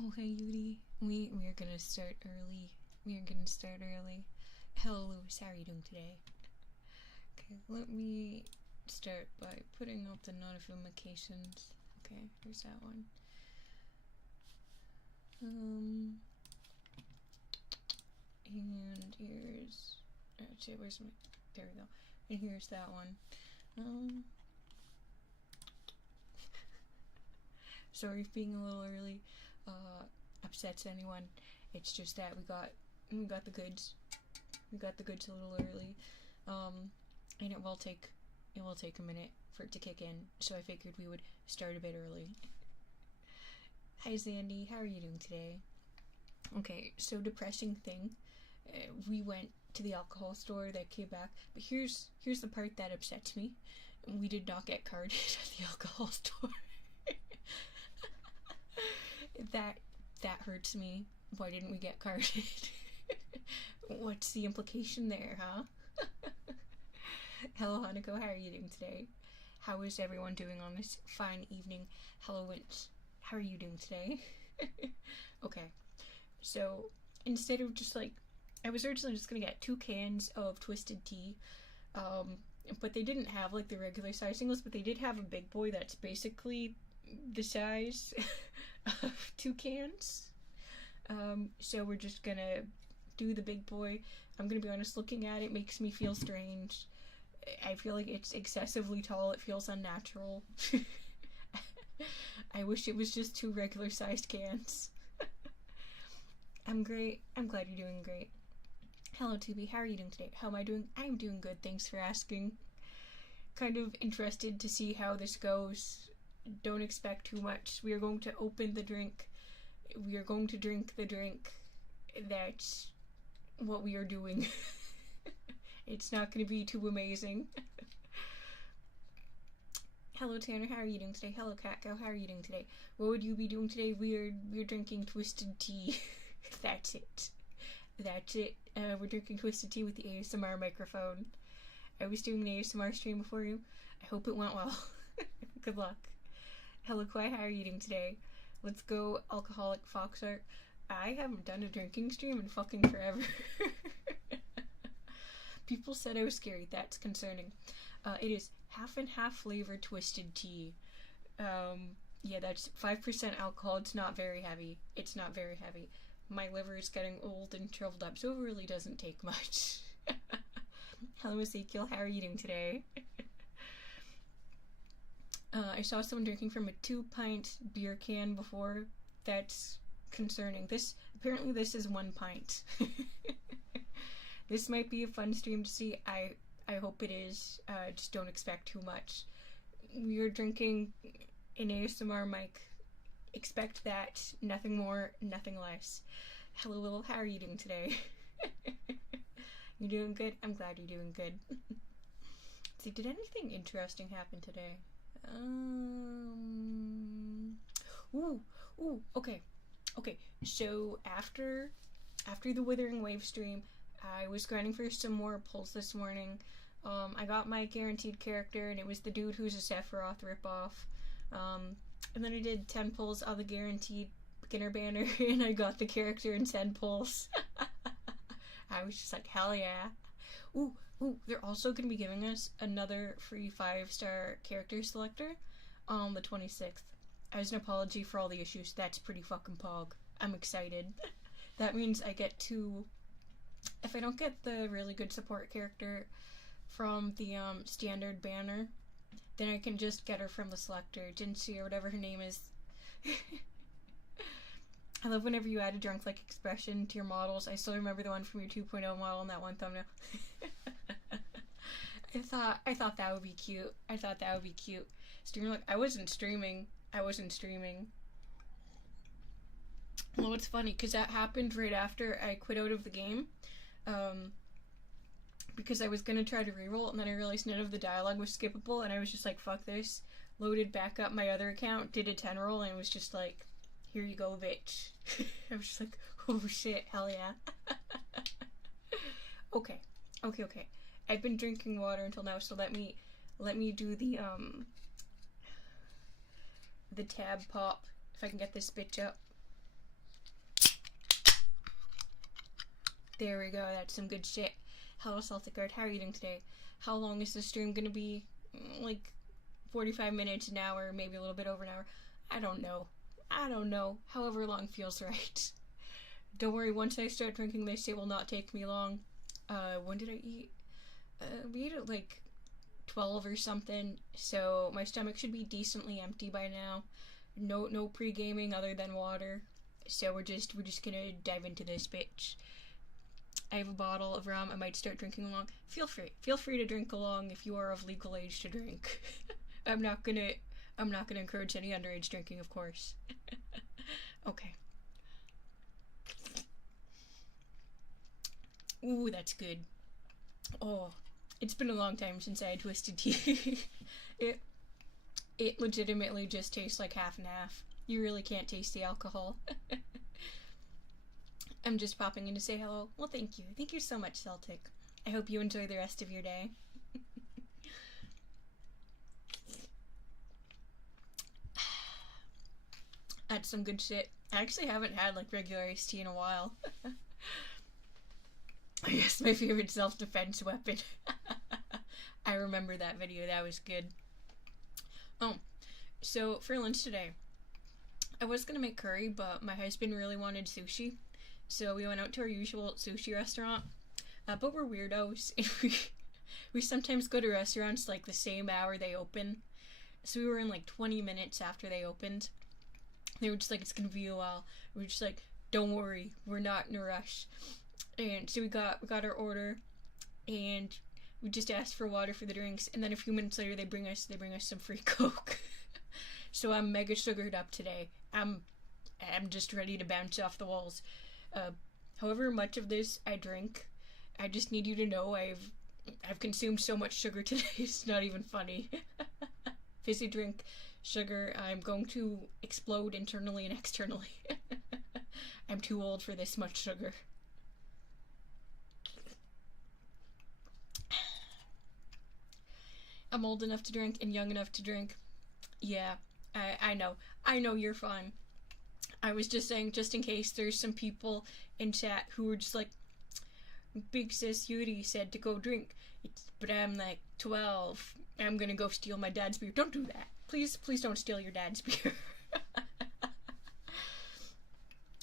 Oh, hey, Yudi. We're gonna start early. We're gonna start early. Hello, Lewis. How are you doing today? Okay, let me start by putting up the notifications. Okay, here's that one. And here's... Actually, where's my... There we go. And here's that one. Sorry for being a little early. Upsets anyone. It's just that we got the goods. We got the goods a little early. And it will take a minute for it to kick in, so I figured we would start a bit early. Hi Zandy, how are you doing today? Okay, so depressing thing. We went to the alcohol store, that came back, but here's the part that upsets me. We did not get carded at the alcohol store. That hurts me. Why didn't we get carded? What's the implication there, huh? Hello Hanako, how are you doing today? How is everyone doing on this fine evening? Hello Winch, how are you doing today? Okay, so instead of just like, I was originally just gonna get 2 cans of twisted tea, but they didn't have like the regular size singles, but they did have a big boy that's basically the size of 2 cans. So we're just gonna do the big boy. I'm gonna be honest, looking at it makes me feel strange. I feel like it's excessively tall. It feels unnatural. I wish it was just 2 regular sized cans. I'm great. I'm glad you're doing great. Hello Tubi, how are you doing today? How am I doing? I'm doing good, thanks for asking. Kind of interested to see how this goes. Don't expect too much. We are going to open the drink. We are going to drink the drink. That's what we are doing. It's not going to be too amazing. Hello Tanner, how are you doing today? Hello Catco, how are you doing today? What would you be doing today? We're drinking twisted tea. That's it. That's it. We're drinking twisted tea with the ASMR microphone. I was doing an ASMR stream before you. I hope it went well. Good luck. Hello Koi, how are you doing today? Let's go Alcoholic Foxart. I haven't done a drinking stream in fucking forever. People said I was scary. That's concerning. It is half and half flavored twisted tea. Yeah, that's 5% alcohol. It's not very heavy. It's not very heavy. My liver is getting old and shriveled up, so it really doesn't take much. Hello Ezekiel, how are you doing today? I saw someone drinking from a 2-pint beer can before. That's concerning. Apparently this is 1 pint. This might be a fun stream to see. I hope it is. Just don't expect too much. We are drinking an ASMR mic. Expect that. Nothing more, nothing less. Hello Will, how are you doing today? You're doing good? I'm glad you're doing good. Let's see, did anything interesting happen today? Okay. So after the Withering Wave stream, I was grinding for some more pulls this morning. I got my guaranteed character, and it was the dude who's a Sephiroth ripoff. And then I did 10 pulls on the guaranteed beginner banner, and I got the character in 10 pulls. I was just like, hell yeah. Ooh, they're also going to be giving us another free 5-star character selector on the 26th. As an apology for all the issues, that's pretty fucking pog. I'm excited. That means I get to... If I don't get the really good support character from the standard banner, then I can just get her from the selector, Jinxie or whatever her name is. I love whenever you add a drunk-like expression to your models. I still remember the one from your 2.0 model in that one thumbnail. I thought that would be cute. Streaming, like, I wasn't streaming. Well, it's funny, because that happened right after I quit out of the game. Because I was gonna try to reroll, and then I realized none of the dialogue was skippable, and I was just like, fuck this. Loaded back up my other account, did a 10 roll, and it was just like, here you go, bitch. I was just like, oh shit, hell yeah. Okay. I've been drinking water until now, so let me do the tab pop, if I can get this bitch up. There we go. That's some good shit. Hello, Celtic Guard. How are you doing today? How long is the stream gonna be? Like 45 minutes, an hour, maybe a little bit over an hour. I don't know. However long feels right. Don't worry, once I start drinking this, it will not take me long. When did I eat? We ate at like 12 or something, so my stomach should be decently empty by now. No pre-gaming other than water. So we're just gonna dive into this bitch. I have a bottle of rum. I might start drinking along. Feel free to drink along if you are of legal age to drink. I'm not gonna encourage any underage drinking, of course. Okay. Ooh, that's good. Oh, it's been a long time since I had twisted tea. It legitimately just tastes like half and half. You really can't taste the alcohol. I'm just popping in to say hello. Well, thank you. Thank you so much, Celtic. I hope you enjoy the rest of your day. That's some good shit. I actually haven't had like regular iced tea in a while. I guess my favorite self-defense weapon. I remember that video. That was good. Oh, so for lunch today, I was gonna make curry, but my husband really wanted sushi. So we went out to our usual sushi restaurant, but we're weirdos, and we sometimes go to restaurants like the same hour they open. So we were in like 20 minutes after they opened. They were just like, it's gonna be a while. We were just like, don't worry, we're not in a rush. And so we got our order, and we just asked for water for the drinks, and then a few minutes later they bring us some free Coke. So I'm mega sugared up today. I'm just ready to bounce off the walls. However much of this I drink, I just need you to know I've consumed so much sugar today, it's not even funny. Fizzy drink, sugar, I'm going to explode internally and externally. I'm too old for this much sugar. I'm old enough to drink and young enough to drink. Yeah, I know you're fine. I was just saying, just in case there's some people in chat who were just like, Big Sis Yuri said to go drink, but I'm like 12. I'm gonna go steal my dad's beer. Don't do that. Please don't steal your dad's beer.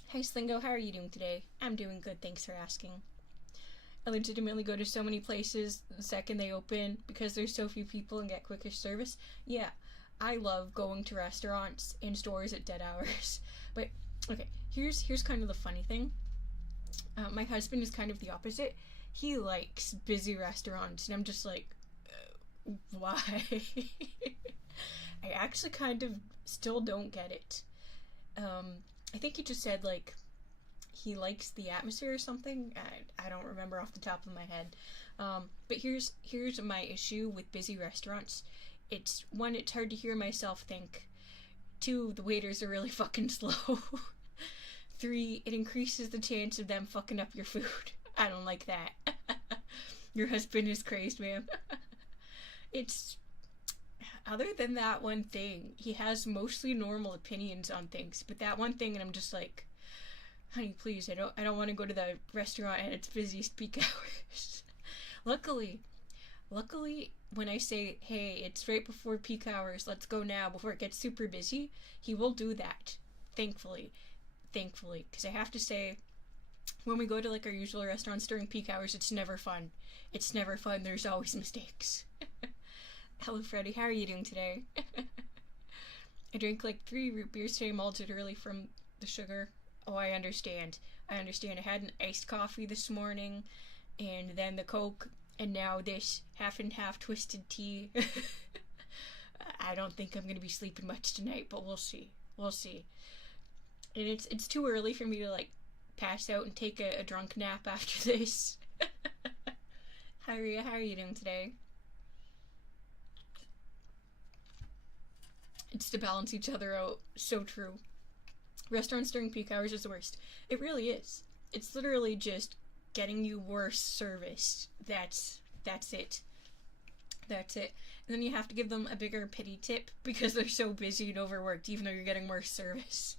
Hey Slingo, how are you doing today? I'm doing good, thanks for asking. I legitimately go to so many places the second they open because there's so few people and get quicker service. Yeah, I love going to restaurants and stores at dead hours. But, okay, here's kind of the funny thing. My husband is kind of the opposite. He likes busy restaurants, and I'm just like, why? I actually kind of still don't get it. I think he just said, like, he likes the atmosphere or something. I don't remember off the top of my head. But here's my issue with busy restaurants. It's, one, it's hard to hear myself think. 2, the waiters are really fucking slow. 3, it increases the chance of them fucking up your food. I don't like that. Your husband is crazed, man. It's, other than that one thing, he has mostly normal opinions on things, but that one thing, and I'm just like, honey, please, I don't want to go to the restaurant at its busiest peak hours. Luckily, when I say, hey, it's right before peak hours, let's go now before it gets super busy, he will do that. Thankfully. Because I have to say, when we go to like our usual restaurants during peak hours, it's never fun. There's always mistakes. Hello, Freddy. How are you doing today? I drank like 3 root beers today, malted early from the sugar. Oh, I understand. I had an iced coffee this morning, and then the Coke, and now this half and half twisted tea. I don't think I'm going to be sleeping much tonight, but we'll see. And it's too early for me to, like, pass out and take a drunk nap after this. Hi, Rhea. How are you doing today? It's to balance each other out. So true. Restaurants during peak hours is the worst. It really is. It's literally just getting you worse service. That's it. And then you have to give them a bigger pity tip because they're so busy and overworked, even though you're getting worse service.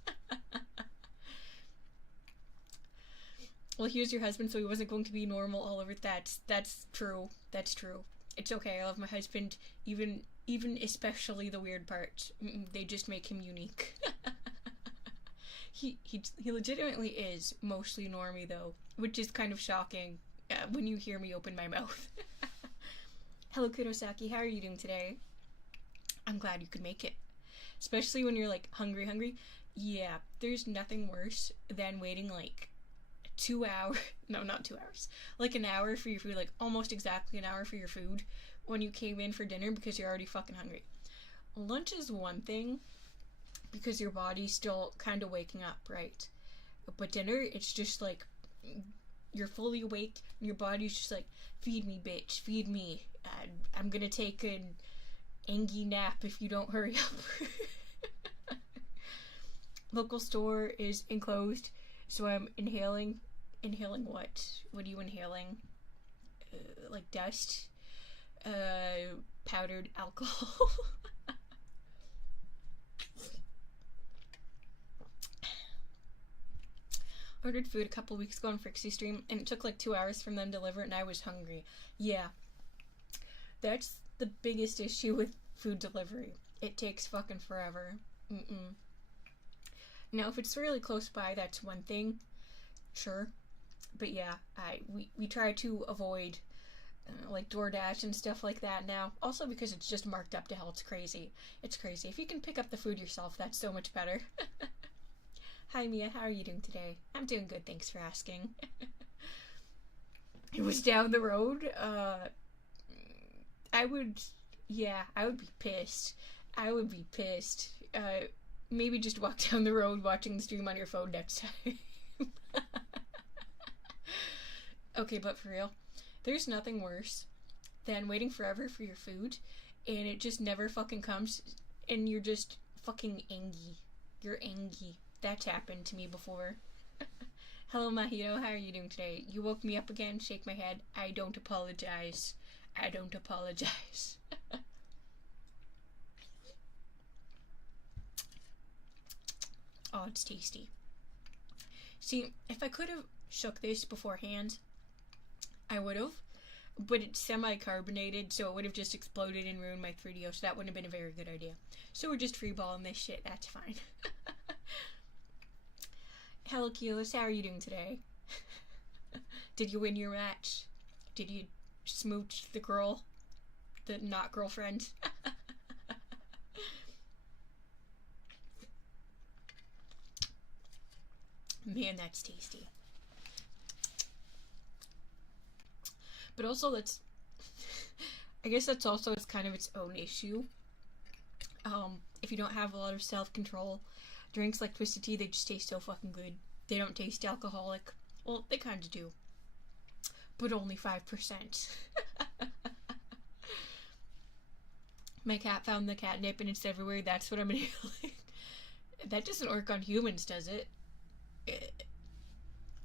Well, he was your husband, so he wasn't going to be normal all over. That's true. That's true. It's okay. I love my husband, even especially the weird parts. They just make him unique. He legitimately is mostly normie though, which is kind of shocking when you hear me open my mouth. Hello, Kurosaki. How are you doing today? I'm glad you could make it, especially when you're like hungry. Yeah, there's nothing worse than waiting like 2 hours. No, not 2 hours. Like an hour for your food, like almost exactly an hour for your food when you came in for dinner because you're already fucking hungry. Lunch is one thing because your body's still kind of waking up, right? But dinner, it's just like you're fully awake and your body's just like, feed me, bitch, feed me. I'm gonna take an angie nap if you don't hurry up. Local store is enclosed, so I'm inhaling what? What are you inhaling? Like dust? Powdered alcohol. Ordered food a couple weeks ago on Frixie Stream, and it took like 2 hours from them to deliver it, and I was hungry. Yeah. That's the biggest issue with food delivery. It takes fucking forever. Now, if it's really close by, that's one thing. Sure. But yeah, we try to avoid like DoorDash and stuff like that now. Also because it's just marked up to hell. It's crazy. It's crazy. If you can pick up the food yourself, that's so much better. Hi Mia, how are you doing today? I'm doing good, thanks for asking. It was down the road. I would be pissed. I would be pissed. Maybe just walk down the road watching the stream on your phone next time. Okay, but for real, there's nothing worse than waiting forever for your food and it just never fucking comes and you're just fucking angry. You're angry. That's happened to me before. Hello, Mahito. How are you doing today? You woke me up again. Shake my head. I don't apologize. I don't apologize. Oh, it's tasty. See, if I could have shook this beforehand, I would have, but it's semi-carbonated, so it would have just exploded and ruined my 3DO, so that wouldn't have been a very good idea. So we're just freeballing this shit, that's fine. Hello, Keyless, how are you doing today? Did you win your match? Did you smooch the girl? The not girlfriend? Man, that's tasty. But also I guess that's also it's kind of its own issue. If you don't have a lot of self-control, drinks like Twisted Tea, they just taste so fucking good. They don't taste alcoholic. Well, they kind of do. But only 5%. My cat found the catnip and it's everywhere. That's what I'm inhaling. That doesn't work on humans, does it?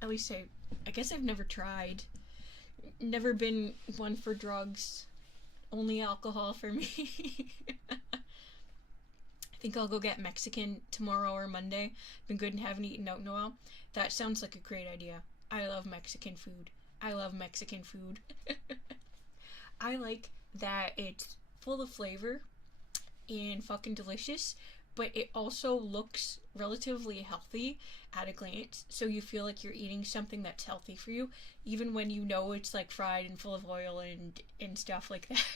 At least I guess I've never tried. Never been one for drugs. Only alcohol for me. I think I'll go get Mexican tomorrow or Monday. Been good and haven't eaten out in a while. That sounds like a great idea. I love Mexican food. I love Mexican food. I like that it's full of flavor and fucking delicious, but it also looks relatively healthy at a glance, so you feel like you're eating something that's healthy for you, even when you know it's like fried and full of oil and stuff like that.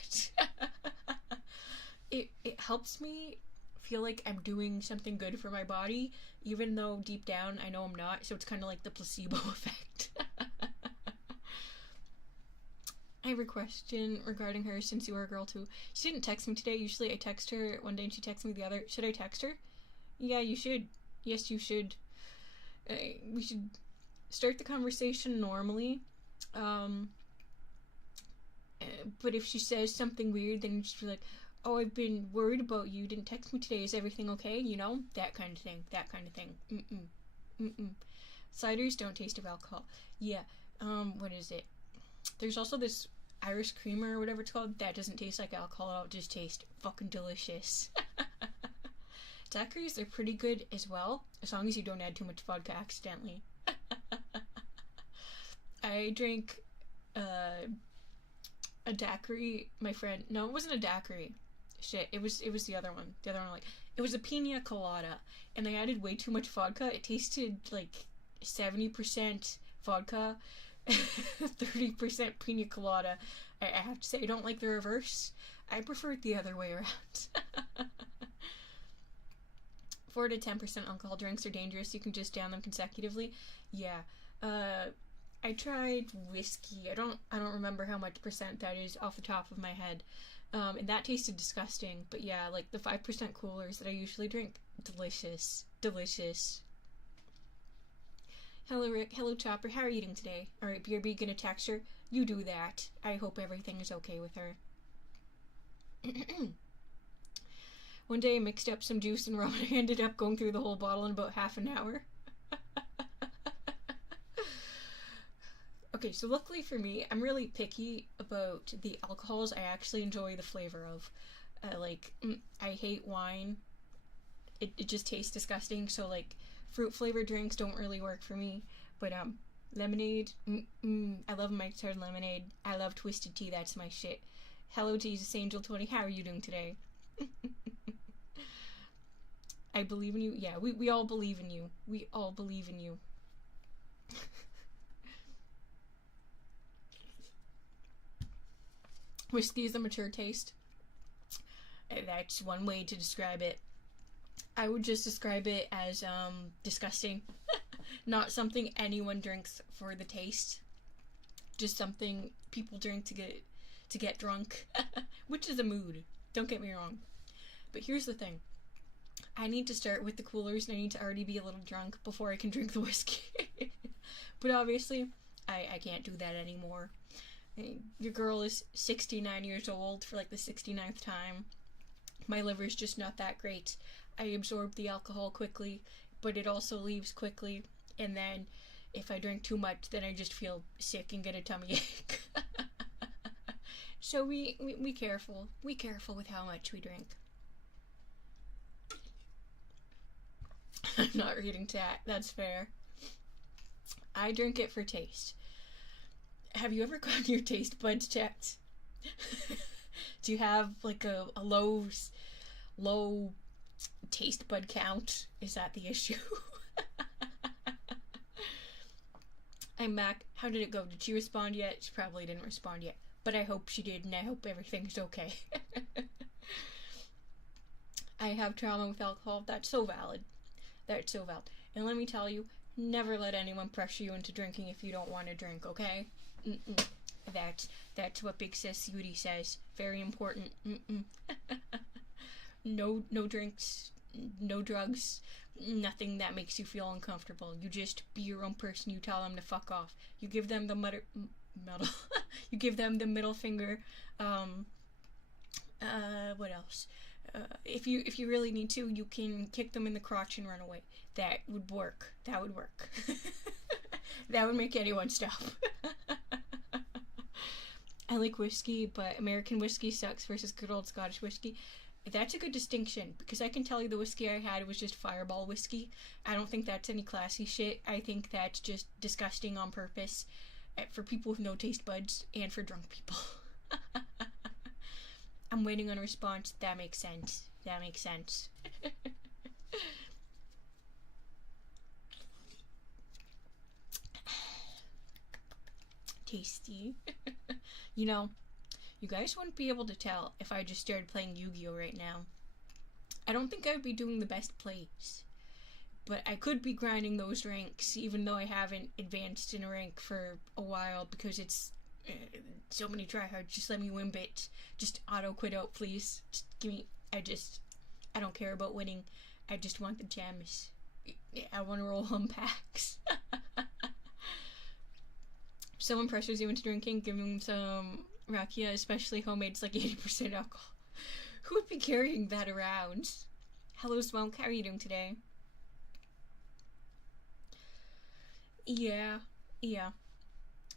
It helps me feel like I'm doing something good for my body, even though deep down I know I'm not, so it's kind of like the placebo effect. I have a question regarding her since you were a girl too. She didn't text me today. Usually I text her one day and she texts me the other. Should I text her? Yeah, you should. Yes, you should. We should start the conversation normally. But if she says something weird, then you just be like, oh, I've been worried about you. Didn't text me today. Is everything okay? You know? That kind of thing. That kind of thing. Ciders don't taste of alcohol. Yeah. What is it? There's also this Irish creamer or whatever it's called. That doesn't taste like alcohol. It just tastes fucking delicious. Daiquiris, they're pretty good as well, as long as you don't add too much vodka accidentally. I drank a daiquiri. My friend, no, it wasn't a daiquiri. Shit, it was the other one. The other one, like, it was a pina colada, and I added way too much vodka. It tasted like 70% vodka, 30% pina colada. I have to say, I don't like the reverse. I prefer it the other way around. 4 to 10% alcohol drinks are dangerous. You can just down them consecutively. Yeah. I tried whiskey. I don't remember how much percent that is off the top of my head. And that tasted disgusting. But yeah, like the 5% coolers that I usually drink, delicious. Delicious. Hello, Rick. Hello, Chopper. How are you doing today? Alright, BRB, gonna text her. You do that. I hope everything is okay with her. One day I mixed up some juice and rum and I ended up going through the whole bottle in about half an hour. Okay, so luckily for me, I'm really picky about the alcohols I actually enjoy the flavor of. I hate wine. It just tastes disgusting, so like fruit flavored drinks don't really work for me. But lemonade, I love mixed hard lemonade. I love twisted tea, that's my shit. Hello Jesus Angel 20, how are you doing today? I believe in you. Yeah, we all believe in you. We all believe in you. Whiskey is a mature taste. That's one way to describe it. I would just describe it as disgusting. Not something anyone drinks for the taste. Just something people drink to get drunk. Which is a mood. Don't get me wrong. But here's the thing. I need to start with the coolers and I need to already be a little drunk before I can drink the whiskey. But obviously, I can't do that anymore. Your girl is 69 years old for like the 69th time. My liver's just not that great. I absorb the alcohol quickly, but it also leaves quickly. And then if I drink too much, then I just feel sick and get a tummy ache. So we careful. We careful with how much we drink. I'm not reading chat. That's fair. I drink it for taste. Have you ever gotten your taste buds checked? Do you have like a low taste bud count? Is that the issue? I'm Mac. How did it go? Did she respond yet? She probably didn't respond yet. But I hope she did, and I hope everything's okay. I have trauma with alcohol. That's so valid. That's so valid. And let me tell you, never let anyone pressure you into drinking if you don't want to drink, okay? That's what Big Sis Yudi says. Very important. No drinks, no drugs, nothing that makes you feel uncomfortable. You just be your own person. You tell them to fuck off. You give them the you give them the middle finger. What else? If you really need to, you can kick them in the crotch and run away. That would work. That would work. That would make anyone stop. I like whiskey, but American whiskey sucks versus good old Scottish whiskey. That's a good distinction, because I can tell you the whiskey I had was just Fireball whiskey. I don't think that's any classy shit. I think that's just disgusting on purpose for people with no taste buds and for drunk people. I'm waiting on a response. That makes sense. That makes sense. Tasty. You know, you guys wouldn't be able to tell if I just started playing Yu-Gi-Oh right now. I don't think I would be doing the best plays, but I could be grinding those ranks, even though I haven't advanced in a rank for a while, because it's so many tryhards. Just let me win bit. Just auto quit out, please. Just give me. I don't care about winning. I just want the gems. I want to roll home packs. Someone pressures you into drinking, give them some rakia, especially homemade. It's like 80% alcohol. Who would be carrying that around? Hello, Smoke. How are you doing today? Yeah.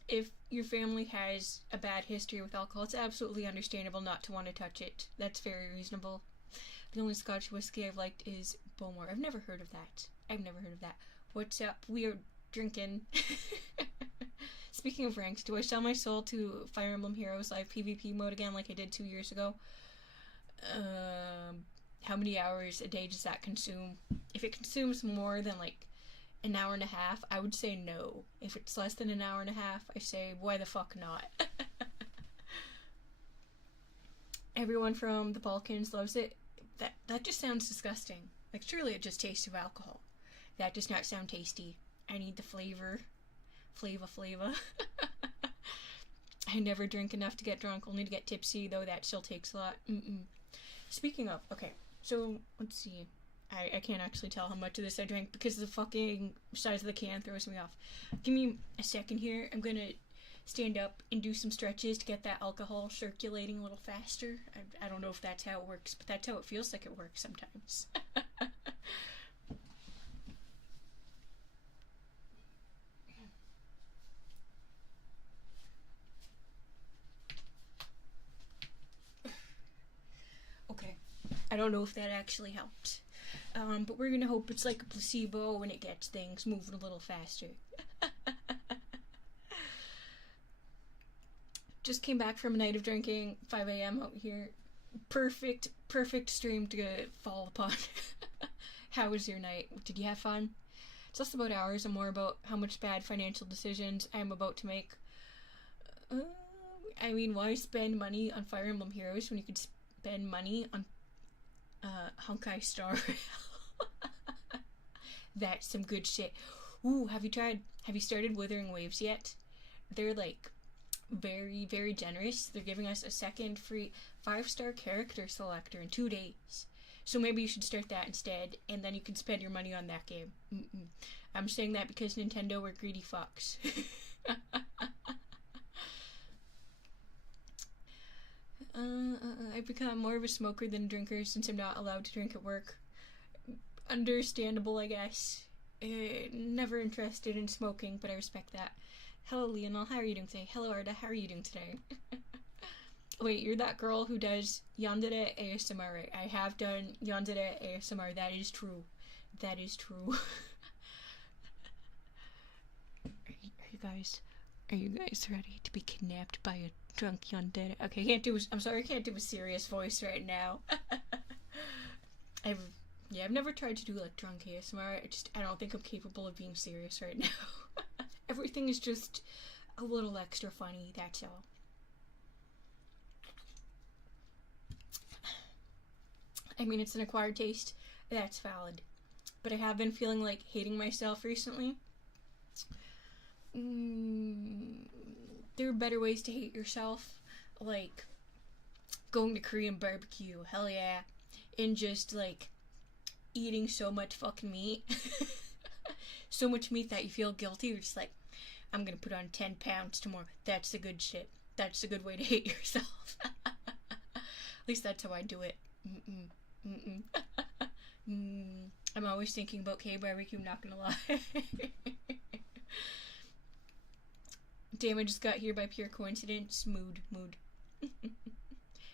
If your family has a bad history with alcohol, it's absolutely understandable not to want to touch it. That's very reasonable. The only Scotch whiskey I've liked is Bowmore. I've never heard of that. What's up? We are drinking Speaking of ranks, do I sell my soul to Fire Emblem Heroes Live PvP mode again like I did 2 years ago? How many hours a day does that consume? If it consumes more than like an hour and a half, I would say no. If it's less than an hour and a half, I say why the fuck not? Everyone from the Balkans loves it. That just sounds disgusting. Like, surely it just tastes of alcohol. That does not sound tasty. I need the flavor. Flavor. I never drink enough to get drunk, only to get tipsy, though that still takes a lot. Speaking of, okay, so, let's see. I can't actually tell how much of this I drank because the fucking size of the can throws me off. Give me a second here. I'm gonna stand up and do some stretches to get that alcohol circulating a little faster. I don't know if that's how it works, but that's how it feels like it works sometimes. Okay, I don't know if that actually helped. But we're gonna hope it's like a placebo and it gets things moving a little faster. Just came back from a night of drinking, 5 a.m. out here. Perfect stream to fall upon. How was your night? Did you have fun? It's less about hours and more about how much bad financial decisions I am about to make. I mean, why spend money on Fire Emblem Heroes when you could spend money on Honkai Star Rail? That's some good shit. Ooh, have you started Withering Waves yet? They're like very, very generous. They're giving us a second free 5-star character selector in 2 days. So maybe you should start that instead, and then you can spend your money on that game. I'm saying that because Nintendo were greedy fucks. I've become more of a smoker than a drinker since I'm not allowed to drink at work. Understandable, I guess. Never interested in smoking, but I respect that. Hello, Lionel, how are you doing today? Hello, Arda, how are you doing today? Wait, you're that girl who does yandere ASMR, right? I have done yandere ASMR, that is true. That is true. Are you guys ready to be kidnapped by a drunk yandere? Okay, I can't do a serious voice right now. I've never tried to do like drunk ASMR. I don't think I'm capable of being serious right now. Everything is just a little extra funny, that's all. I mean, it's an acquired taste, that's valid. But I have been feeling like hating myself recently. There are better ways to hate yourself, like going to Korean barbecue, hell yeah, and just like eating so much fucking meat. So much meat that you feel guilty. You're just like, I'm gonna put on 10 pounds tomorrow. That's the good shit. That's the good way to hate yourself. At least that's how I do it. I'm always thinking about K-barbecue, I'm not gonna lie. Damn, I just got here by pure coincidence. Mood.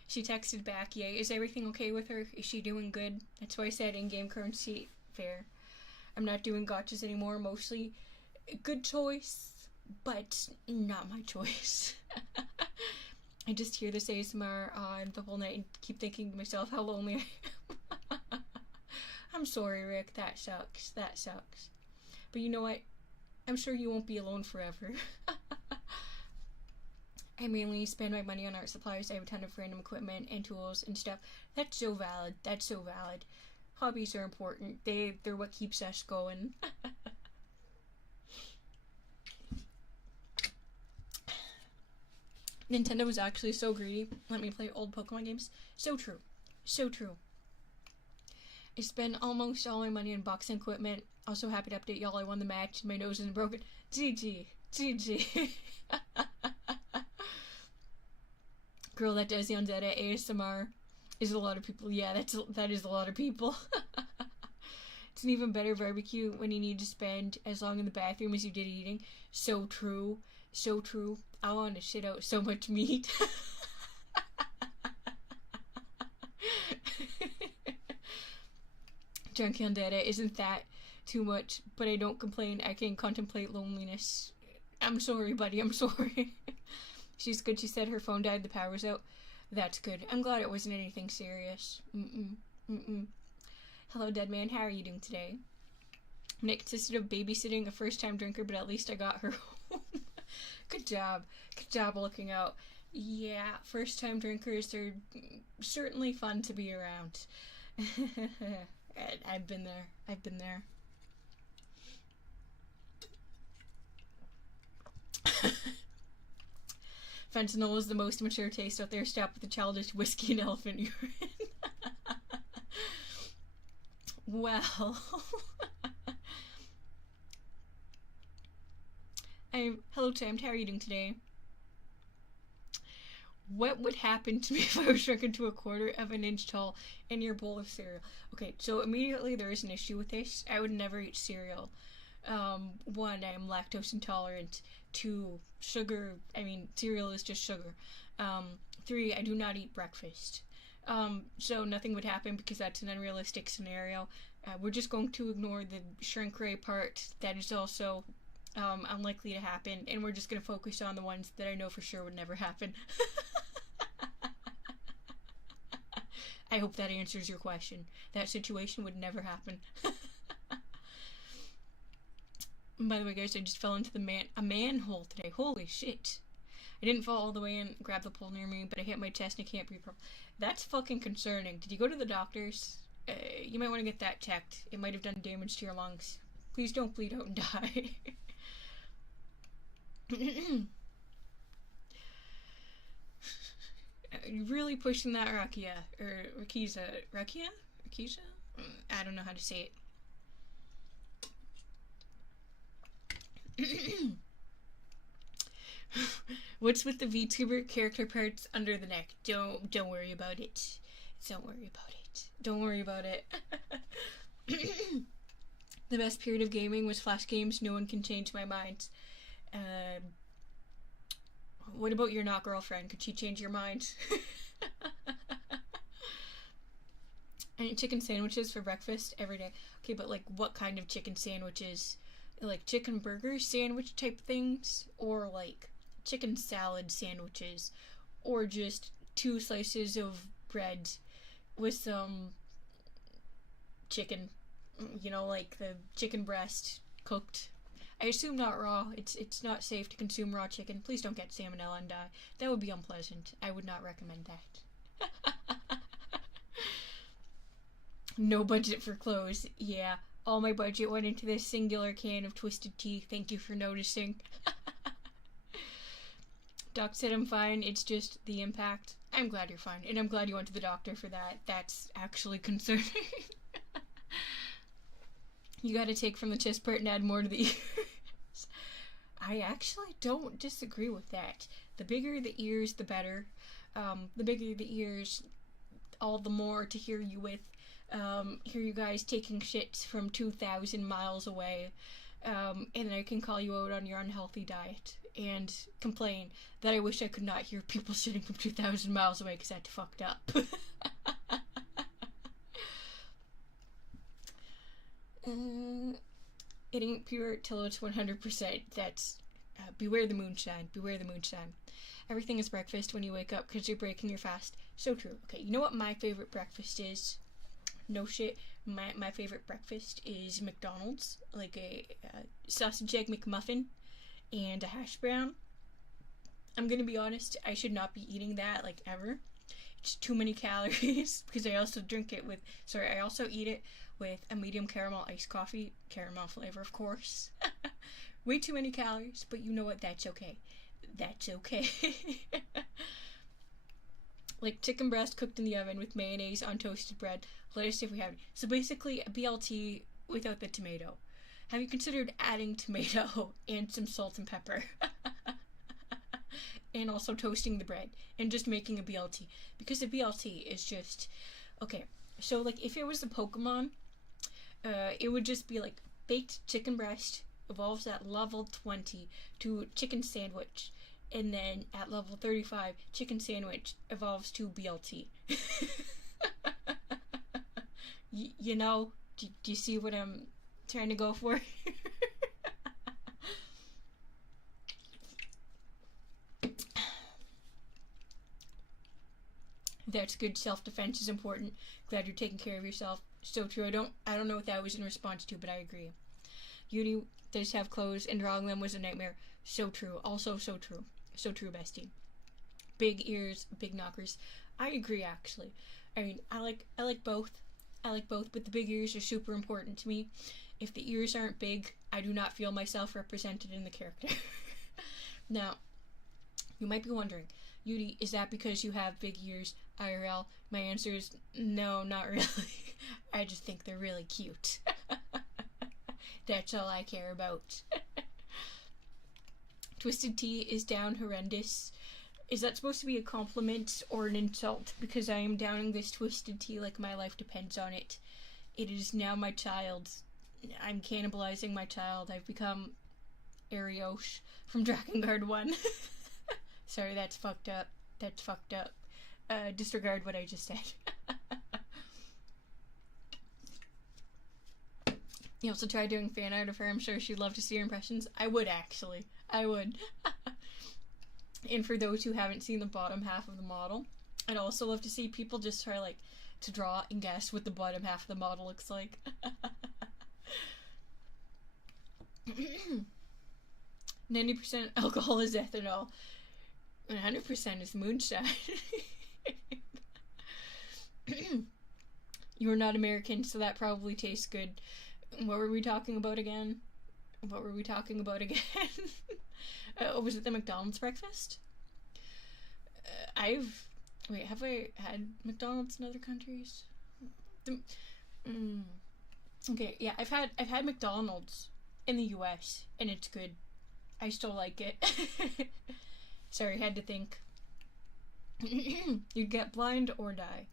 She texted back, yay, is everything okay with her? Is she doing good? That's why I said in-game currency, fair. I'm not doing gotchas anymore, mostly. Good choice, but not my choice. I just hear this ASMR on the whole night and keep thinking to myself how lonely I am. I'm sorry, Rick, that sucks. But you know what? I'm sure you won't be alone forever. I mainly spend my money on art supplies. I have a ton of random equipment and tools and stuff. That's so valid. Hobbies are important. They're what keeps us going. Nintendo was actually so greedy. Let me play old Pokemon games. So true. I spent almost all my money on boxing equipment. Also happy to update y'all, I won the match. My nose isn't broken. GG. Girl that does yandere ASMR is a lot of people. Yeah, that is a lot of people. It's an even better barbecue when you need to spend as long in the bathroom as you did eating. So true. I want to shit out so much meat. Drunk yandere, isn't that too much? But I don't complain. I can contemplate loneliness I'm sorry, buddy. I'm sorry. She's good. She said her phone died. The power's out. That's good. I'm glad it wasn't anything serious. Hello, dead man. How are you doing today? And it consisted of babysitting a first-time drinker, but at least I got her home. Good job. Good job looking out. Yeah, first-time drinkers are certainly fun to be around. I've been there. I've been there. Fentanyl is the most mature taste out there. Stop with the childish whiskey and elephant urine. Well. Hello, Tim. How are you doing today? What would happen to me if I was shrunk into a quarter of an inch tall in your bowl of cereal? Okay, so immediately there is an issue with this. I would never eat cereal. One, I am lactose intolerant. Two, cereal is just sugar. Three, I do not eat breakfast. So nothing would happen because that's an unrealistic scenario. We're just going to ignore the shrink ray part. That is also unlikely to happen, and we're just going to focus on the ones that I know for sure would never happen. I hope that answers your question. That situation would never happen. By the way, guys, I just fell into a manhole today. Holy shit. I didn't fall all the way in, grab the pole near me, but I hit my chest and I can't breathe properly. That's fucking concerning. Did you go to the doctors? You might want to get that checked. It might have done damage to your lungs. Please don't bleed out and die. You're really pushing that Rakia, or Rakiza. Rakia? Rakiza? I don't know how to say it. What's with the VTuber character parts under the neck? Don't worry about it. Don't worry about it. Don't worry about it. The best period of gaming was Flash games. No one can change my mind. What about your not girlfriend? Could she change your mind? I eat chicken sandwiches for breakfast every day. Okay, but like what kind of chicken sandwiches? Like chicken burger sandwich type things? Or like chicken salad sandwiches? Or just 2 slices of bread with some chicken? You know, like the chicken breast cooked. I assume not raw. It's not safe to consume raw chicken. Please don't get salmonella and die. That would be unpleasant. I would not recommend that. No budget for clothes. Yeah, all my budget went into this singular can of Twisted Tea. Thank you for noticing. Doc said I'm fine. It's just the impact. I'm glad you're fine. And I'm glad you went to the doctor for that. That's actually concerning. You gotta take from the chest part and add more to the ears. I actually don't disagree with that. The bigger the ears, the better. The bigger the ears, all the more to hear you with. Hear you guys taking shits from 2,000 miles away. And then I can call you out on your unhealthy diet and complain that I wish I could not hear people shitting from 2,000 miles away because that's fucked up. It ain't pure till it's 100%. That's beware the moonshine. Beware the moonshine. Everything is breakfast when you wake up because you're breaking your fast. So true. Okay, you know what my favorite breakfast is? No shit. My favorite breakfast is McDonald's, like a sausage egg McMuffin and a hash brown. I'm gonna be honest, I should not be eating that like ever. It's too many calories because I also eat it with a medium caramel iced coffee, caramel flavor of course. Way too many calories, but you know what, that's okay. That's okay. Like chicken breast cooked in the oven with mayonnaise on toasted bread, lettuce if we have it. So basically a BLT without the tomato. Have you considered adding tomato and some salt and pepper? And also toasting the bread and just making a BLT. Because a BLT is just, okay, so like if it was a Pokemon, it would just be like baked chicken breast evolves at level 20 to chicken sandwich, and then at level 35 chicken sandwich evolves to BLT. You know, do you see what I'm trying to go for? That's good. Self-defense is important. Glad you're taking care of yourself. So true. I don't know what that was in response to, but I agree. Yuri does have clothes, and drawing them was a nightmare. So true. Also so true. So true, bestie. Big ears, big knockers. I agree, actually. I mean, I like both. I like both, but the big ears are super important to me. If the ears aren't big, I do not feel myself represented in the character. Now, you might be wondering, Yuri, is that because you have big ears IRL? My answer is no, not really. I just think they're really cute. That's all I care about. Twisted Tea is down horrendous. Is that supposed to be a compliment or an insult? Because I am downing this Twisted Tea like my life depends on it. It is now my child. I'm cannibalizing my child. I've become Ariosh from Drakengard 1. Sorry, that's fucked up. That's fucked up. Disregard what I just said. You also tried doing fan art of her. I'm sure she'd love to see your impressions. I would, actually. I would. And for those who haven't seen the bottom half of the model, I'd also love to see people just try, like, to draw and guess what the bottom half of the model looks like. 90% alcohol is ethanol. 100% is moonshine. You're not American, so that probably tastes good. What were we talking about again? Was it the McDonald's breakfast? Have I had McDonald's in other countries? Okay, yeah, I've had McDonald's in the US, and it's good. I still like it. Sorry, had to think. You'd get blind or die.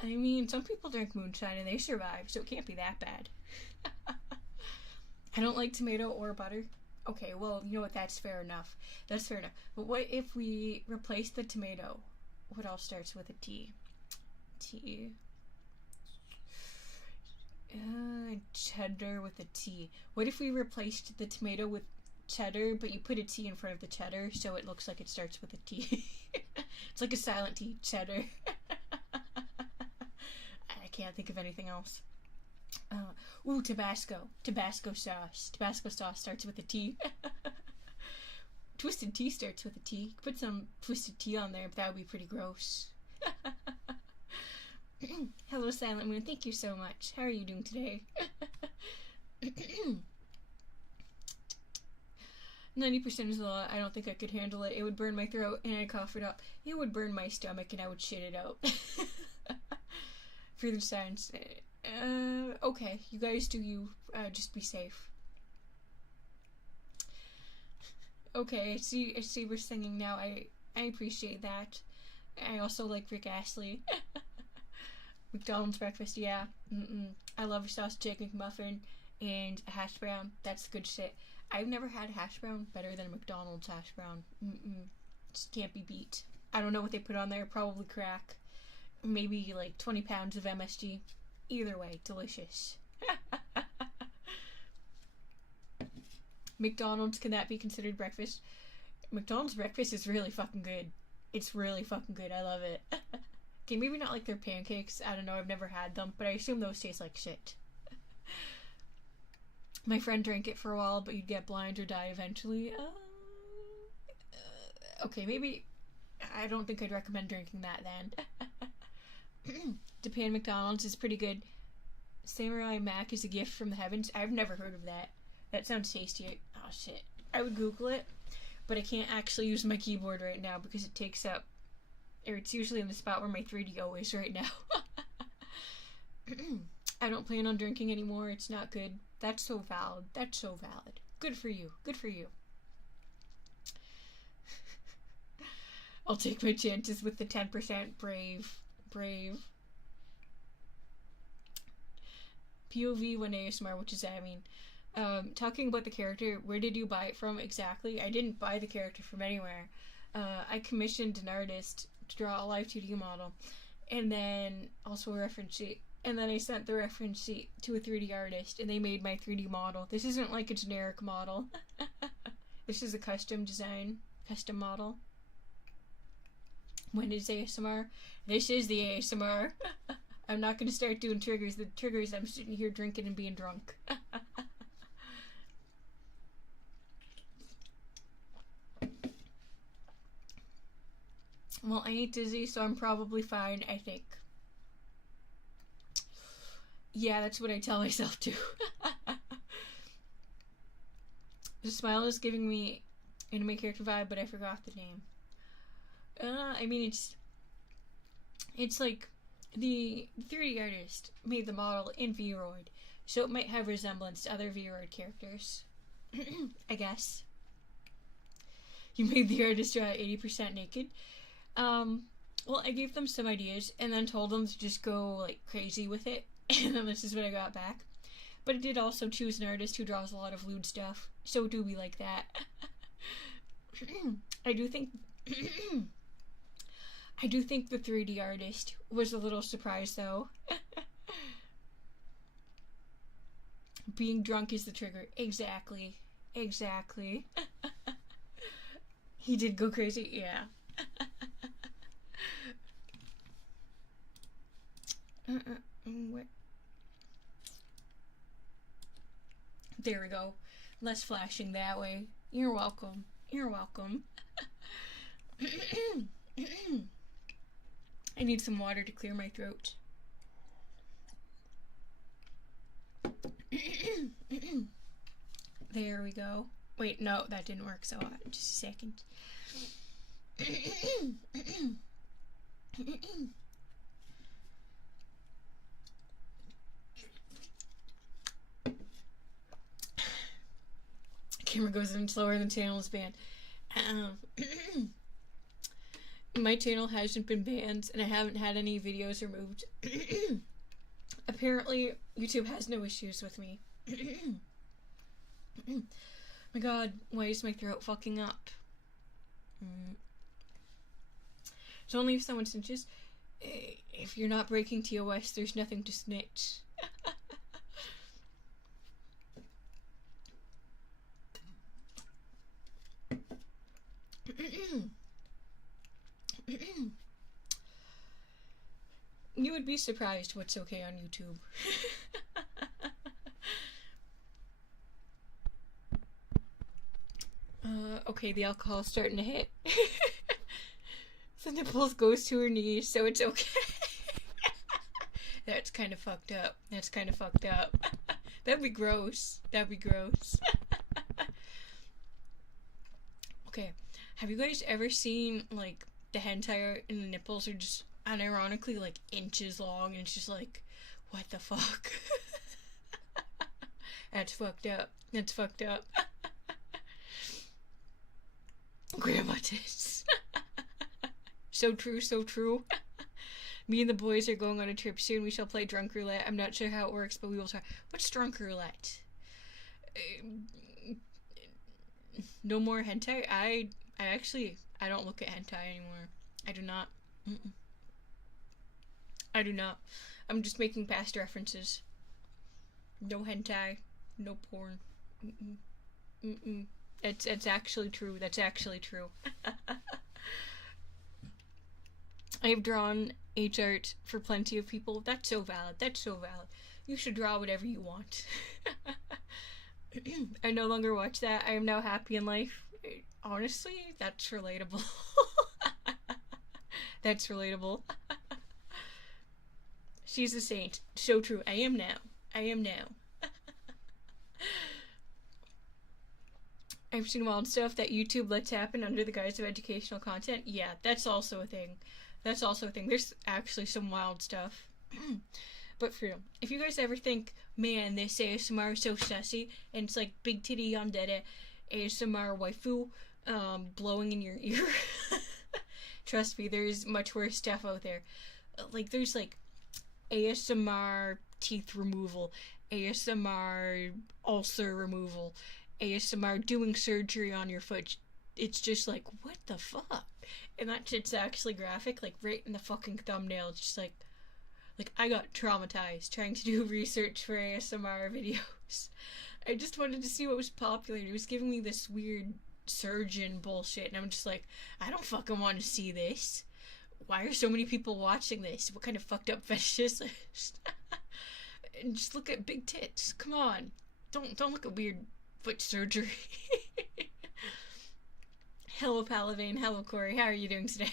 I mean, some people drink moonshine and they survive, so it can't be that bad. I don't like tomato or butter. Okay, well, you know what, that's fair enough. That's fair enough. But what if we replace the tomato? What else starts with a T? T. Cheddar with a T. What if we replaced the tomato with cheddar, but you put a T in front of the cheddar, so it looks like it starts with a T? It's like a silent T. Cheddar. I can't think of anything else. Tabasco. Tabasco sauce. Tabasco sauce starts with a T. Twisted Tea starts with a T. Put some Twisted Tea on there, but that would be pretty gross. Hello, Silent Moon. Thank you so much. How are you doing today? 90% is a lot. I don't think I could handle it. It would burn my throat and I'd cough it up. It would burn my stomach and I would shit it out. Further science. Okay. You guys do you. Just be safe. Okay, I see we're singing now. I appreciate that. I also like Rick Astley. McDonald's breakfast, yeah. I love a sausage egg McMuffin and a hash brown. That's good shit. I've never had a hash brown better than a McDonald's hash brown. Just can't be beat. I don't know what they put on there. Probably crack. Maybe like 20 pounds of MSG. Either way, delicious. McDonald's, can that be considered breakfast? McDonald's breakfast is really fucking good. It's really fucking good. I love it. Okay, maybe not like their pancakes. I don't know. I've never had them, but I assume those taste like shit. My friend drank it for a while, but you'd get blind or die eventually. Okay, maybe. I don't think I'd recommend drinking that then. Japan McDonald's is pretty good. Samurai Mac is a gift from the heavens. I've never heard of that. That sounds tasty. Oh shit. I would Google it, but I can't actually use my keyboard right now because it takes up, or it's usually in the spot where my 3DO is right now. I don't plan on drinking anymore. It's not good. That's so valid. That's so valid. Good for you. Good for you. I'll take my chances with the 10% brave. POV when ASMR, what does that mean? Talking about the character, where did you buy it from exactly? I didn't buy the character from anywhere. I commissioned an artist to draw a live 2D model, and then also a reference sheet. And then I sent the reference sheet to a 3D artist, and they made my 3D model. This isn't like a generic model. This is a custom design, custom model. When is ASMR? This is the ASMR. I'm not gonna start doing triggers. The triggers, I'm sitting here drinking and being drunk. Well, I ain't dizzy, so I'm probably fine, I think. Yeah, that's what I tell myself too. The smile is giving me anime character vibe, but I forgot the name. I mean, it's like the 3D artist made the model in Vroid, so it might have resemblance to other Vroid characters. I guess. You made the artist 80% naked. Well, I gave them some ideas and then told them to just go like crazy with it, and then this is what I got back. But I did also choose an artist who draws a lot of lewd stuff, so do be like that. I do think the 3D artist was a little surprised though. Being drunk is the trigger. Exactly. He did go crazy, yeah. What? There we go. Less flashing that way. You're welcome. I need some water to clear my throat. There we go. Wait, no, that didn't work, so just a second. Camera goes in slower than channel is banned. My channel hasn't been banned, and I haven't had any videos removed. Apparently, YouTube has no issues with me. My god, why is my throat fucking up? It's only if someone snitches. If you're not breaking TOS, there's nothing to snitch. You would be surprised what's okay on YouTube. Okay, the alcohol's starting to hit. The nipples goes to her knees, so it's okay. That's kind of fucked up. That'd be gross. Okay, have you guys ever seen, like, the hentai and the nipples are just unironically, like, inches long, and it's just like, what the fuck? That's fucked up. Grandma tits. So true. Me and the boys are going on a trip soon. We shall play drunk roulette. I'm not sure how it works, but we will try. What's drunk roulette? No more hentai? I don't look at hentai anymore. I do not. I do not. I'm just making past references. No hentai. No porn. It's actually true. That's actually true. I have drawn H art for plenty of people. That's so valid. You should draw whatever you want. I no longer watch that. I am now happy in life. Honestly, that's relatable. That's relatable. She's a saint. So true. I am now. I've seen wild stuff that YouTube lets happen under the guise of educational content. Yeah, that's also a thing. There's actually some wild stuff. But for real, if you guys ever think, man, this ASMR is so sassy, and it's like big titty yandere ASMR waifu blowing in your ear, trust me, there's much worse stuff out there. Like, there's like ASMR teeth removal, ASMR ulcer removal, ASMR doing surgery on your foot. It's just like, what the fuck? And that shit's actually graphic, like right in the fucking thumbnail. It's just like I got traumatized trying to do research for ASMR videos. I just wanted to see what was popular. It was giving me this weird surgeon bullshit, and I'm just like, I don't fucking want to see this. why are so many people watching this? What kind of fucked up fetish is this? And just look at big tits. Come on. Don't look at weird foot surgery. Hello, Palavane. Hello, Corey. How are you doing today?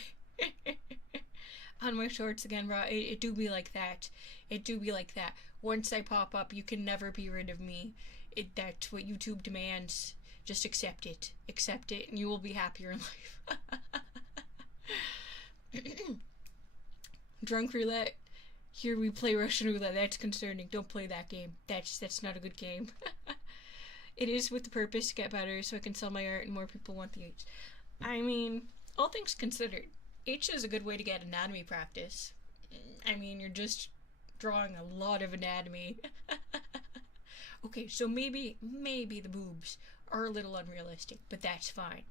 On my shorts again, bro. It do be like that. It do be like that. Once I pop up, you can never be rid of me. That's what YouTube demands. Just accept it. Accept it, and you will be happier in life. Drunk roulette. Here we play Russian roulette. That's concerning. Don't play that game. That's not a good game. It is with the purpose to get better, so I can sell my art and more people want the H. I mean, all things considered, H is a good way to get anatomy practice. I mean, you're just drawing a lot of anatomy. Okay, so maybe the boobs are a little unrealistic, but that's fine.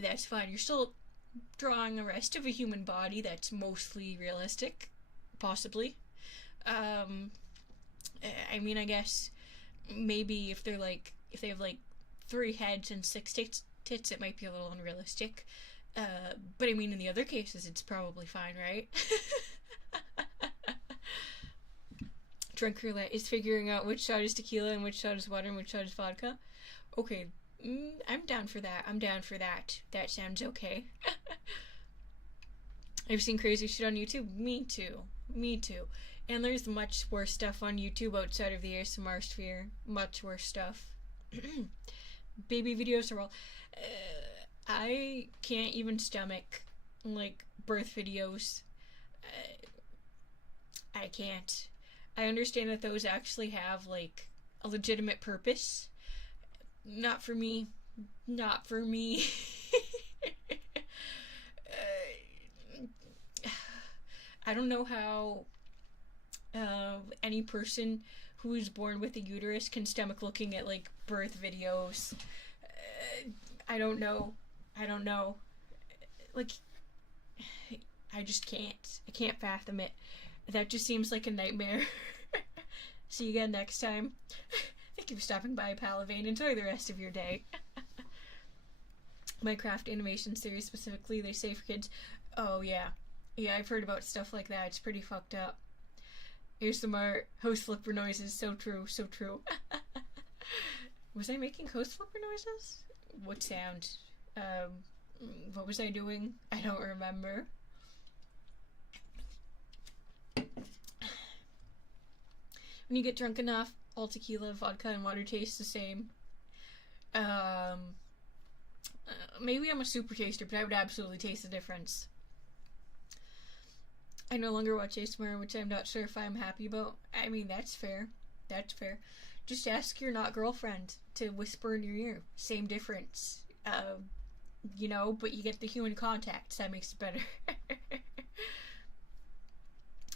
That's fine. You're still drawing the rest of a human body that's mostly realistic, possibly. I mean, I guess maybe if they have like 3 heads and 6 tits, it might be a little unrealistic. But I mean, in the other cases, it's probably fine, right? Drunk roulette is figuring out which shot is tequila and which shot is water and which shot is vodka. Okay, I'm down for that. I'm down for that. That sounds okay. I've seen crazy shit on YouTube. Me too. Me too. And there's much worse stuff on YouTube outside of the ASMR sphere. Much worse stuff. Baby videos are all... I can't even stomach, like, birth videos. I can't. I understand that those actually have, like, a legitimate purpose. Not for me. Not for me. I don't know how any person who is born with a uterus can stomach looking at, like, birth videos. I don't know. Like, I just can't. I can't fathom it. That just seems like a nightmare. See you again next time. Thank you for stopping by, Palavane. Enjoy the rest of your day. Minecraft animation series specifically, they say for kids. Oh, yeah. Yeah, I've heard about stuff like that. It's pretty fucked up. Here's some art. Host flipper noises. So true. So true. Was I making host flipper noises? What sound? What was I doing? I don't remember. When you get drunk enough, all tequila, vodka, and water taste the same. Maybe I'm a super taster, but I would absolutely taste the difference. I no longer watch ASMR, which I'm not sure if I'm happy about. I mean, that's fair. That's fair. Just ask your not girlfriend to whisper in your ear. Same difference. You know, but you get the human contact, so that makes it better.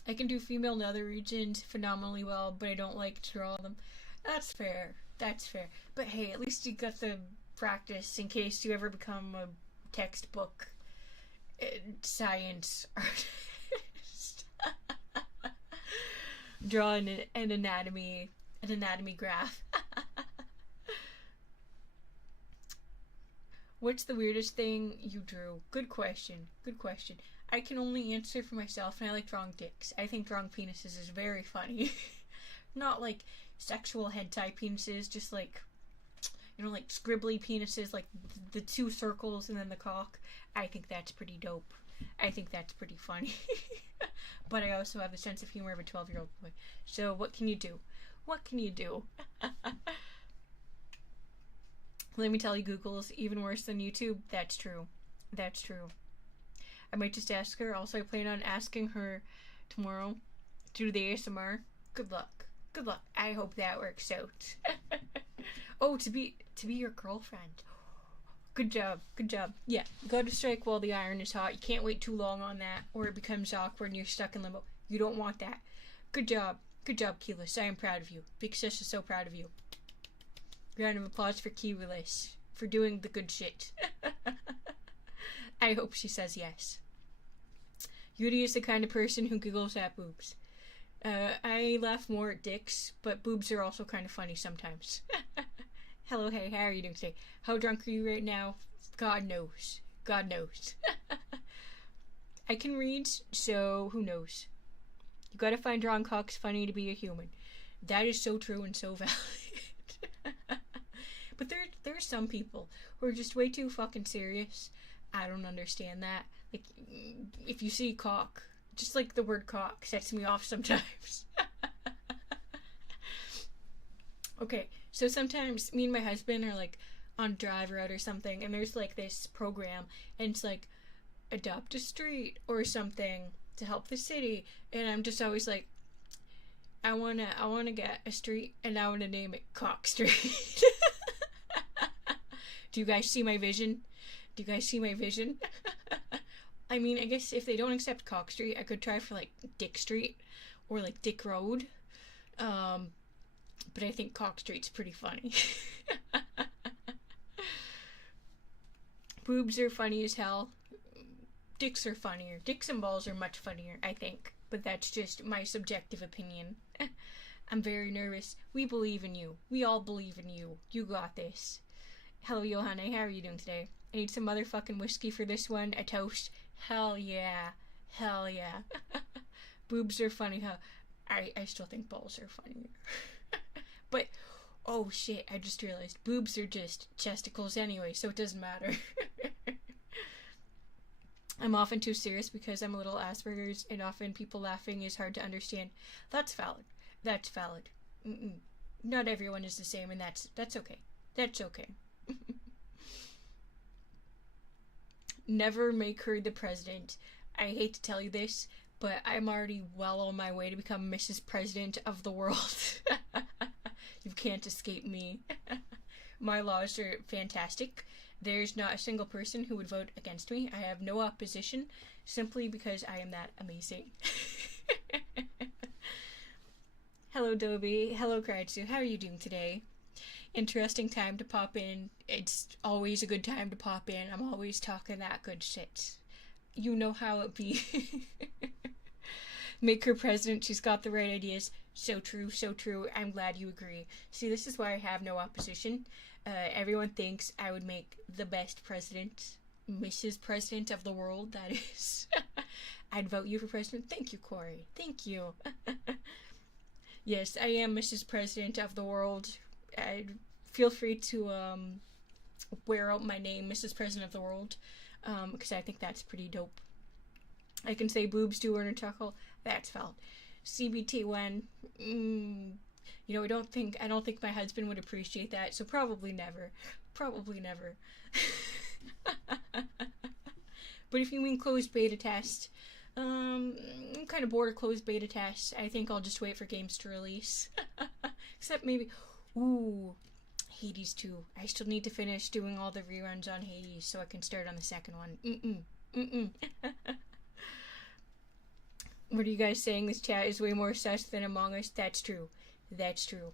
I can do female nether regions phenomenally well, but I don't like to draw them. That's fair. That's fair. But hey, at least you got the practice in case you ever become a textbook science artist. Drawing an anatomy graph. What's the weirdest thing you drew? Good question. Good question. I can only answer for myself, and I like drawing dicks. I think drawing penises is very funny. Not like sexual hentai penises, just like, you know, like scribbly penises, like the 2 circles and then the cock. I think that's pretty dope. I think that's pretty funny. But I also have the sense of humor of a 12-year-old boy. So what can you do? What can you do? Let me tell you, Google's even worse than YouTube. That's true. That's true. I might just ask her. Also, I plan on asking her tomorrow to do the ASMR. Good luck. Good luck. I hope that works out. Oh, to be your girlfriend. Good job. Good job. Yeah, you gotta strike while the iron is hot. You can't wait too long on that, or it becomes awkward and you're stuck in limbo. You don't want that. Good job. Good job, Keyless. I am proud of you. Big Sis is so proud of you. Round of applause for Keyless for doing the good shit. I hope she says yes. Yuri is the kind of person who giggles at boobs. I laugh more at dicks, but boobs are also kind of funny sometimes. Hello, hey, how are you doing today? How drunk are you right now? God knows. God knows. I can read, so who knows? You gotta find drawing cocks funny to be a human. That is so true and so valid. But there are some people who are just way too fucking serious. I don't understand that. Like, if you see cock, just like the word cock sets me off sometimes. Okay, so sometimes me and my husband are like on drive route or something, and there's like this program, and it's like adopt a street or something to help the city, and I'm just always like, I wanna get a street, and I wanna name it Cock Street. Do you guys see my vision? Do you guys see my vision? I mean, I guess if they don't accept Cock Street, I could try for like Dick Street or like Dick Road. But I think Cock Street's pretty funny. Boobs are funny as hell. Dicks are funnier. Dicks and balls are much funnier, I think. But that's just my subjective opinion. I'm very nervous. We believe in you. We all believe in you. You got this. Hello, Johanna. How are you doing today? I need some motherfucking whiskey for this one. A toast. Hell yeah. Hell yeah. Boobs are funny, huh? I still think balls are funnier. But, oh shit, I just realized boobs are just chesticles anyway, so it doesn't matter. I'm often too serious because I'm a little Asperger's, and often people laughing is hard to understand. That's valid. That's valid. Not everyone is the same, and that's okay. That's okay. Never make her the president. I hate to tell you this, but I'm already well on my way to become Mrs. President of the world. You can't escape me. My laws are fantastic. There's not a single person who would vote against me. I have no opposition, simply because I am that amazing. Hello, Dobie. Hello, Kratsu. How are you doing today? Interesting time to pop in. It's always a good time to pop in. I'm always talking that good shit. You know how it be. Make her president. She's got the right ideas. So true, so true. I'm glad you agree. See, this is why I have no opposition. Everyone thinks I would make the best president. Mrs. President of the world, that is. I'd vote you for president. Thank you, Corey. Thank you. Yes, I am Mrs. President of the world. Feel free to wear out my name, Mrs. President of the world, because I think that's pretty dope. I can say boobs do earn a chuckle. That's valid. CBT1. You know, I don't think my husband would appreciate that, so probably never. Probably never. But if you mean closed beta test, I'm kind of bored of closed beta tests. I think I'll just wait for games to release. Except maybe, Hades 2. I still need to finish doing all the reruns on Hades so I can start on the second one. What are you guys saying? This chat is way more sus than Among Us. That's true. That's true.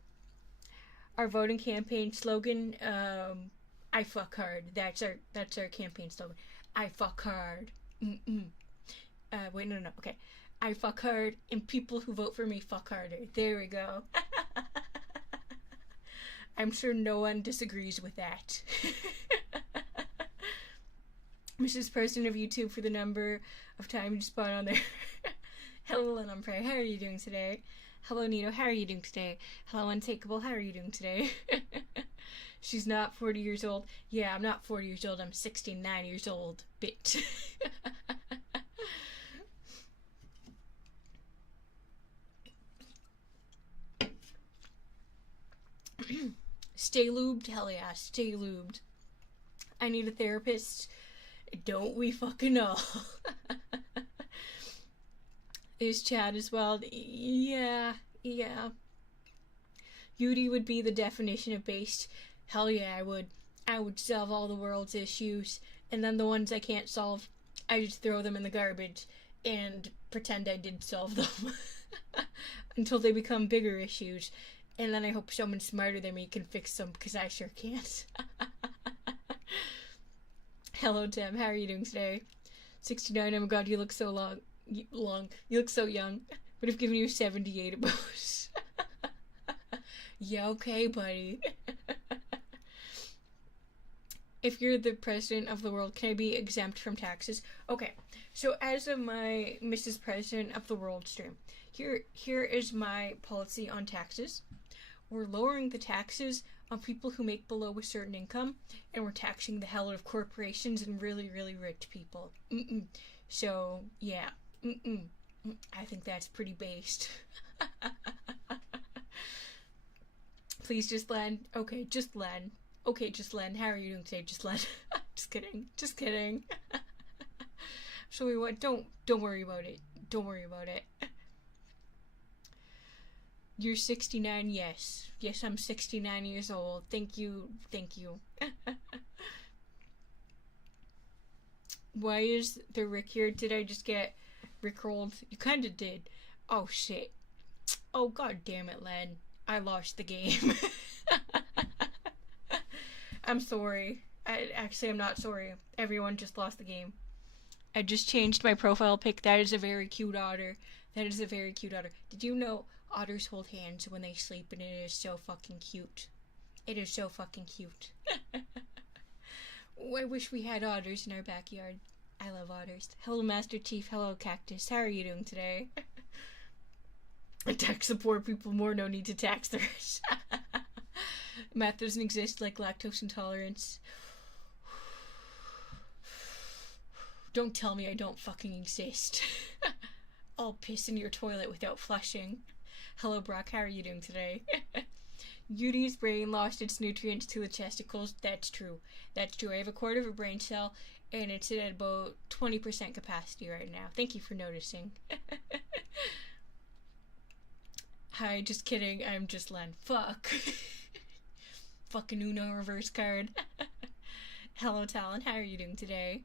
Our voting campaign slogan, I fuck hard. That's our campaign slogan. I fuck hard. Wait, no. Okay. I fuck hard, and people who vote for me fuck harder. There we go. I'm sure no one disagrees with that. Mrs. President of YouTube for the number of time you spot on there. Hello, Lenumprey. How are you doing today? Hello, Nito. How are you doing today? Hello, Untakeable. How are you doing today? She's not 40 years old. Yeah, I'm not 40 years old. I'm 69 years old. Bit. Stay lubed? Hell yeah, stay lubed. I need a therapist. Don't we fucking know? Is Chad as well? Yeah. Yudi would be the definition of based. Hell yeah, I would. I would solve all the world's issues, and then the ones I can't solve, I just throw them in the garbage and pretend I did solve them. Until they become bigger issues. And then I hope someone smarter than me can fix them, because I sure can't. Hello, Tim. How are you doing today? 69. Oh my god, you look so long. You look so young. Would have given you 78 at most. Yeah, okay, buddy. if you're the president of the world, can I be exempt from taxes? Okay, so as of my Mrs. President of the World stream, here is my policy on taxes. We're lowering the taxes on people who make below a certain income, and we're taxing the hell out of corporations and really, really rich people. So, yeah. I think that's pretty based. Please, just land. Okay, just land. Okay, just land. How are you doing today? Just land. Just kidding. Just kidding. So we what? Don't worry about it. Don't worry about it. You're 69. Yes, I'm 69 years old. Thank you. Why is the Rick here? Did I just get Rickrolled? You kinda did. Oh shit. Oh god damn it, Len. I lost the game. I'm sorry. I'm not sorry. Everyone just lost the game. I just changed my profile pic. That is a very cute otter. Did you know otters hold hands when they sleep, and it is so fucking cute. It is so fucking cute. I wish we had otters in our backyard. I love otters. Hello, Master Chief. Hello, Cactus. How are you doing today? Tax the poor people more. No need to tax the rich. Math doesn't exist like lactose intolerance. Don't tell me I don't fucking exist. I'll piss in your toilet without flushing. Hello, Brock. How are you doing today? Yudi's brain lost its nutrients to the testicles. That's true. I have a quarter of a brain cell, and it's at about 20% capacity right now. Thank you for noticing. Hi, just kidding. I'm just Len. Fuck. Fucking Uno reverse card. Hello, Talon. How are you doing today?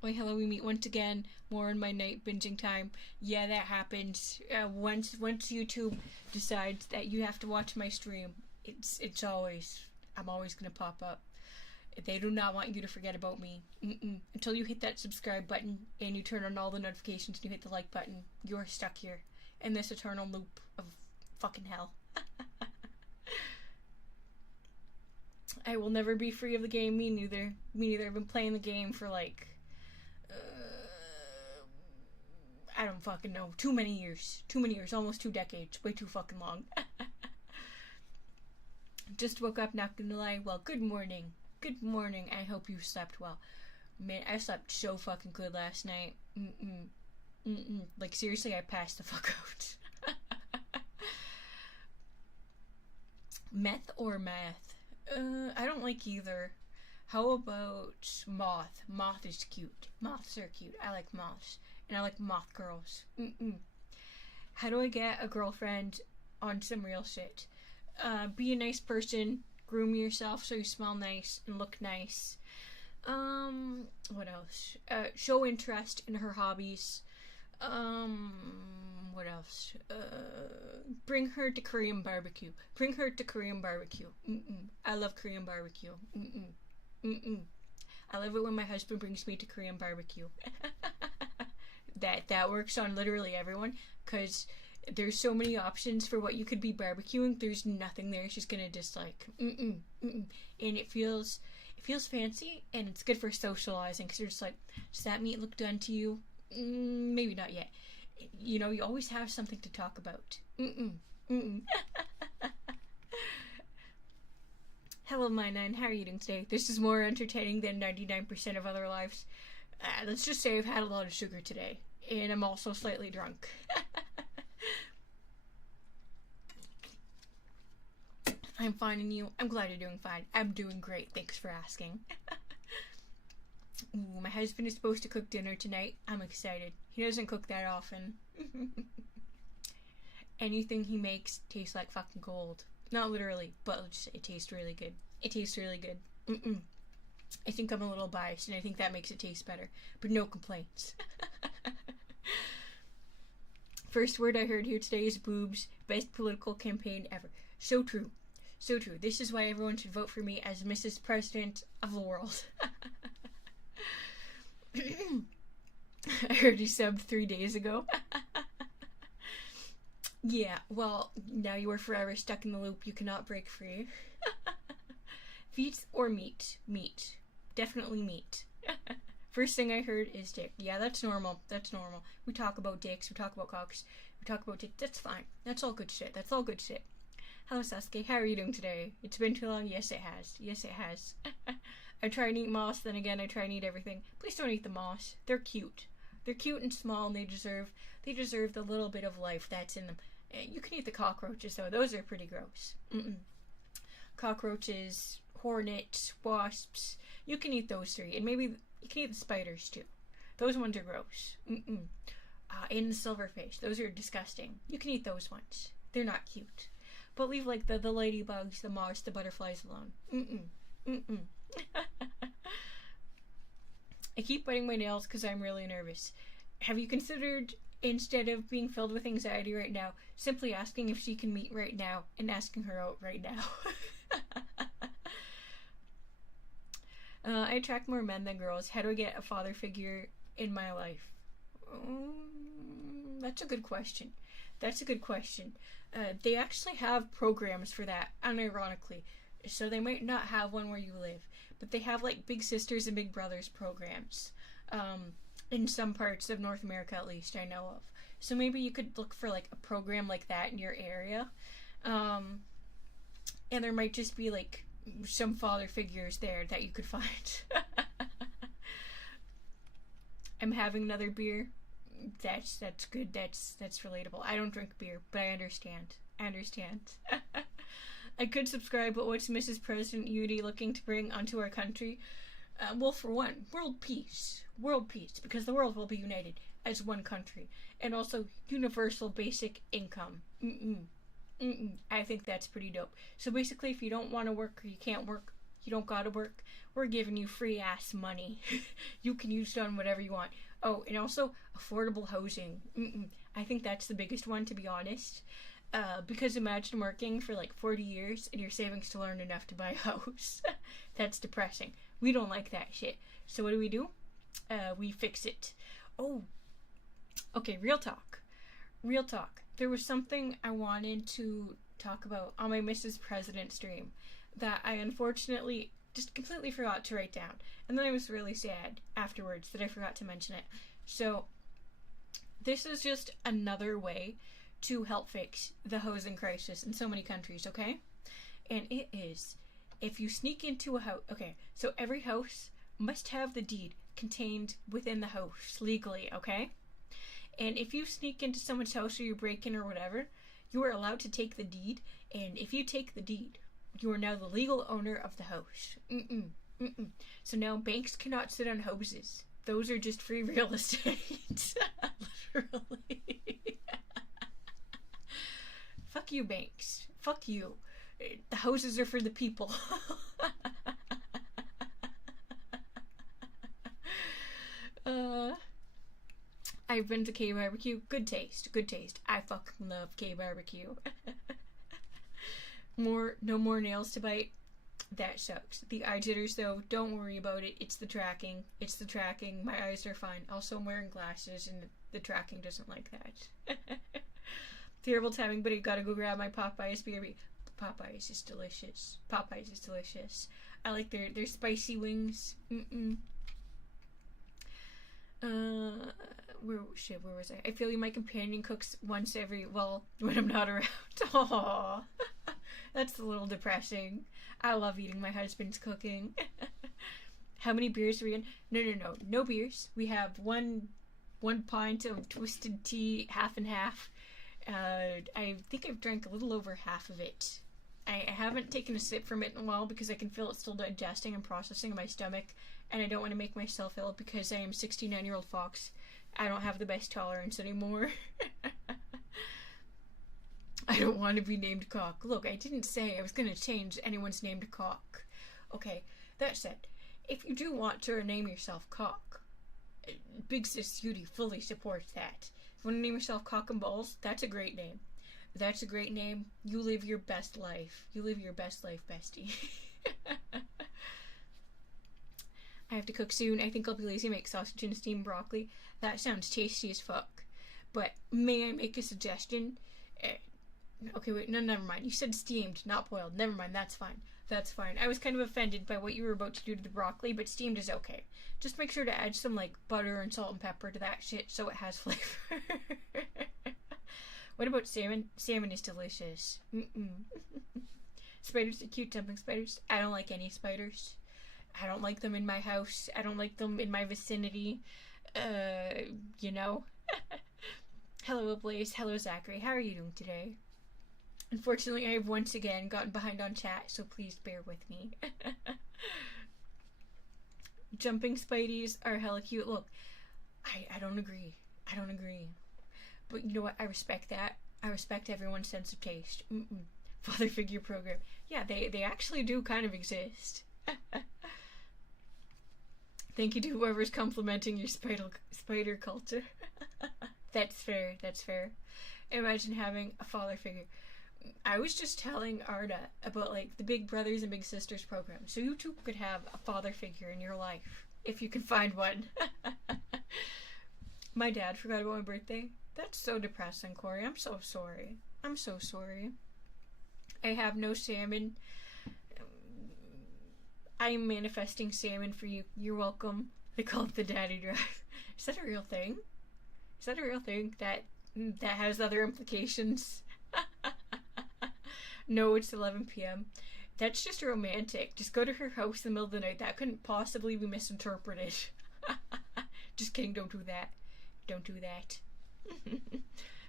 Wait, hello, we meet once again. More in my night binging time. Yeah, that happens. Once YouTube decides that you have to watch my stream, I'm always gonna pop up. They do not want you to forget about me. Until you hit that subscribe button and you turn on all the notifications and you hit the like button, you're stuck here in this eternal loop of fucking hell. I will never be free of the game. Me neither. I've been playing the game for like I don't fucking know. Too many years. Almost 2 decades. Way too fucking long. Just woke up, not gonna lie. Well, good morning. I hope you slept well. Man, I slept so fucking good last night. Like, seriously, I passed the fuck out. Meth or math? I don't like either. How about moth? Moth is cute. Moths are cute. I like moths. And I like moth girls. How do I get a girlfriend on some real shit? Be a nice person. Groom yourself so you smell nice and look nice. What else? Show interest in her hobbies. What else? Bring her to Korean barbecue. I love Korean barbecue. I love it when my husband brings me to Korean barbecue. That works on literally everyone, because there's so many options for what you could be barbecuing. There's nothing there she's gonna dislike. And it feels fancy, and it's good for socializing, because you're just like, does that meat look done to you? Maybe not yet. You know, you always have something to talk about. Hello, my nine. How are you doing today? This is more entertaining than 99% of other lives. Let's just say I've had a lot of sugar today, and I'm also slightly drunk. I'm fine, and you? I'm glad you're doing fine. I'm doing great. Thanks for asking. Ooh, my husband is supposed to cook dinner tonight. I'm excited. He doesn't cook that often. Anything he makes tastes like fucking gold. Not literally, but it tastes really good. I think I'm a little biased, and I think that makes it taste better. But no complaints. First word I heard here today is boobs. Best political campaign ever. So true. This is why everyone should vote for me as Mrs. President of the world. I heard you subbed 3 days ago. Yeah, well, now you are forever stuck in the loop. You cannot break free. Feet or meat? Meat. Definitely meat. First thing I heard is dick. Yeah, that's normal. That's normal. We talk about dicks. We talk about cocks. We talk about dicks. That's fine. That's all good shit. That's all good shit. Hello, Sasuke. How are you doing today? It's been too long. Yes, it has. Yes, it has. I try and eat moss. Then again, I try and eat everything. Please don't eat the moss. They're cute. They're cute and small, and they deserve the little bit of life that's in them. You can eat the cockroaches, though. Those are pretty gross. Cockroaches, hornets, wasps. You can eat those three. And maybe you can eat the spiders, too. Those ones are gross. And the silverfish. Those are disgusting. You can eat those ones. They're not cute. But leave, like, the ladybugs, the moths, the butterflies alone. I keep biting my nails because I'm really nervous. Have you considered, instead of being filled with anxiety right now, simply asking if she can meet right now and asking her out right now? I attract more men than girls. How do I get a father figure in my life? That's a good question. That's a good question. They actually have programs for that, unironically. So they might not have one where you live, but they have like big sisters and big brothers programs. In some parts of North America, at least, I know of. So maybe you could look for like a program like that in your area. And there might just be like some father figures there that you could find. I'm having another beer. That's good. That's relatable. I don't drink beer, but I understand. I could subscribe, but what's Mrs. President Yudi looking to bring onto our country? Well, for one, world peace. World peace, because the world will be united as one country. And also, universal basic income. I think that's pretty dope. So basically, if you don't want to work or you can't work, you don't gotta work, we're giving you free ass money. You can use it on whatever you want. Oh, and also, affordable housing. I think that's the biggest one, to be honest. Because imagine working for like 40 years and your savings to earn enough to buy a house. That's depressing. We don't like that shit. So what do? We fix it. Oh, okay, real talk. There was something I wanted to talk about on my Mrs. President stream that I unfortunately just completely forgot to write down. And then I was really sad afterwards that I forgot to mention it. So this is just another way to help fix the housing crisis in so many countries, okay? And it is, if you sneak into a house, okay, so every house must have the deed contained within the house legally, okay? And if you sneak into someone's house or you break in or whatever, you are allowed to take the deed, and if you take the deed, you are now the legal owner of the house. So now banks cannot sit on houses. Those are just free real estate. Literally. Fuck you, banks. Fuck you. The houses are for the people. I've been to K-barbecue. Good taste. I fucking love K-barbecue. No more nails to bite. That sucks. The eye jitters, though, don't worry about it. It's the tracking. My eyes are fine. Also, I'm wearing glasses, and the tracking doesn't like that. Terrible timing, but I gotta go grab my Popeyes BRB. Popeyes is delicious. I like their spicy wings. Where was I? I feel like my companion cooks when I'm not around. Aww. That's a little depressing. I love eating my husband's cooking. How many beers are we in? No beers. We have one pint of twisted tea, half and half. I think I've drank a little over half of it. I haven't taken a sip from it in a while because I can feel it still digesting and processing in my stomach, and I don't want to make myself ill because I am 69-year-old Fox. I don't have the best tolerance anymore. I don't want to be named Cock. Look, I didn't say I was going to change anyone's name to Cock. Okay, that said, if you do want to name yourself Cock, Big Sis Judy fully supports that. If you want to name yourself Cock and Balls, that's a great name. You live your best life. Bestie. I have to cook soon. I think I'll be lazy and make sausage and steamed broccoli. That sounds tasty as fuck. But may I make a suggestion? Okay, wait, no, never mind. You said steamed, not boiled. Never mind, that's fine. That's fine. I was kind of offended by what you were about to do to the broccoli, but steamed is okay. Just make sure to add some, like, butter and salt and pepper to that shit so it has flavor. What about salmon? Salmon is delicious. Spiders are cute, jumping spiders. I don't like any spiders. I don't like them in my house. I don't like them in my vicinity. You know. Hello, Blaze. Hello, Zachary. How are you doing today? Unfortunately, I have once again gotten behind on chat, so please bear with me. Jumping spideys are hella cute. Look, I don't agree. I don't agree. But you know what? I respect that. I respect everyone's sense of taste. Father figure program. Yeah, they actually do kind of exist. Thank you to whoever's complimenting your spider culture. That's fair. That's fair. Imagine having a father figure. I was just telling Arda about, like, the Big Brothers and Big Sisters program. So you too could have a father figure in your life, if you can find one. My dad forgot about my birthday. That's so depressing, Corey. I'm so sorry. I'm so sorry. I have no salmon. I am manifesting salmon for you. You're welcome. They call it the daddy drive. Is that a real thing? Is that a real thing that has other implications? No, it's 11 p.m. That's just romantic. Just go to her house in the middle of the night. That couldn't possibly be misinterpreted. Just kidding, don't do that. Don't do that.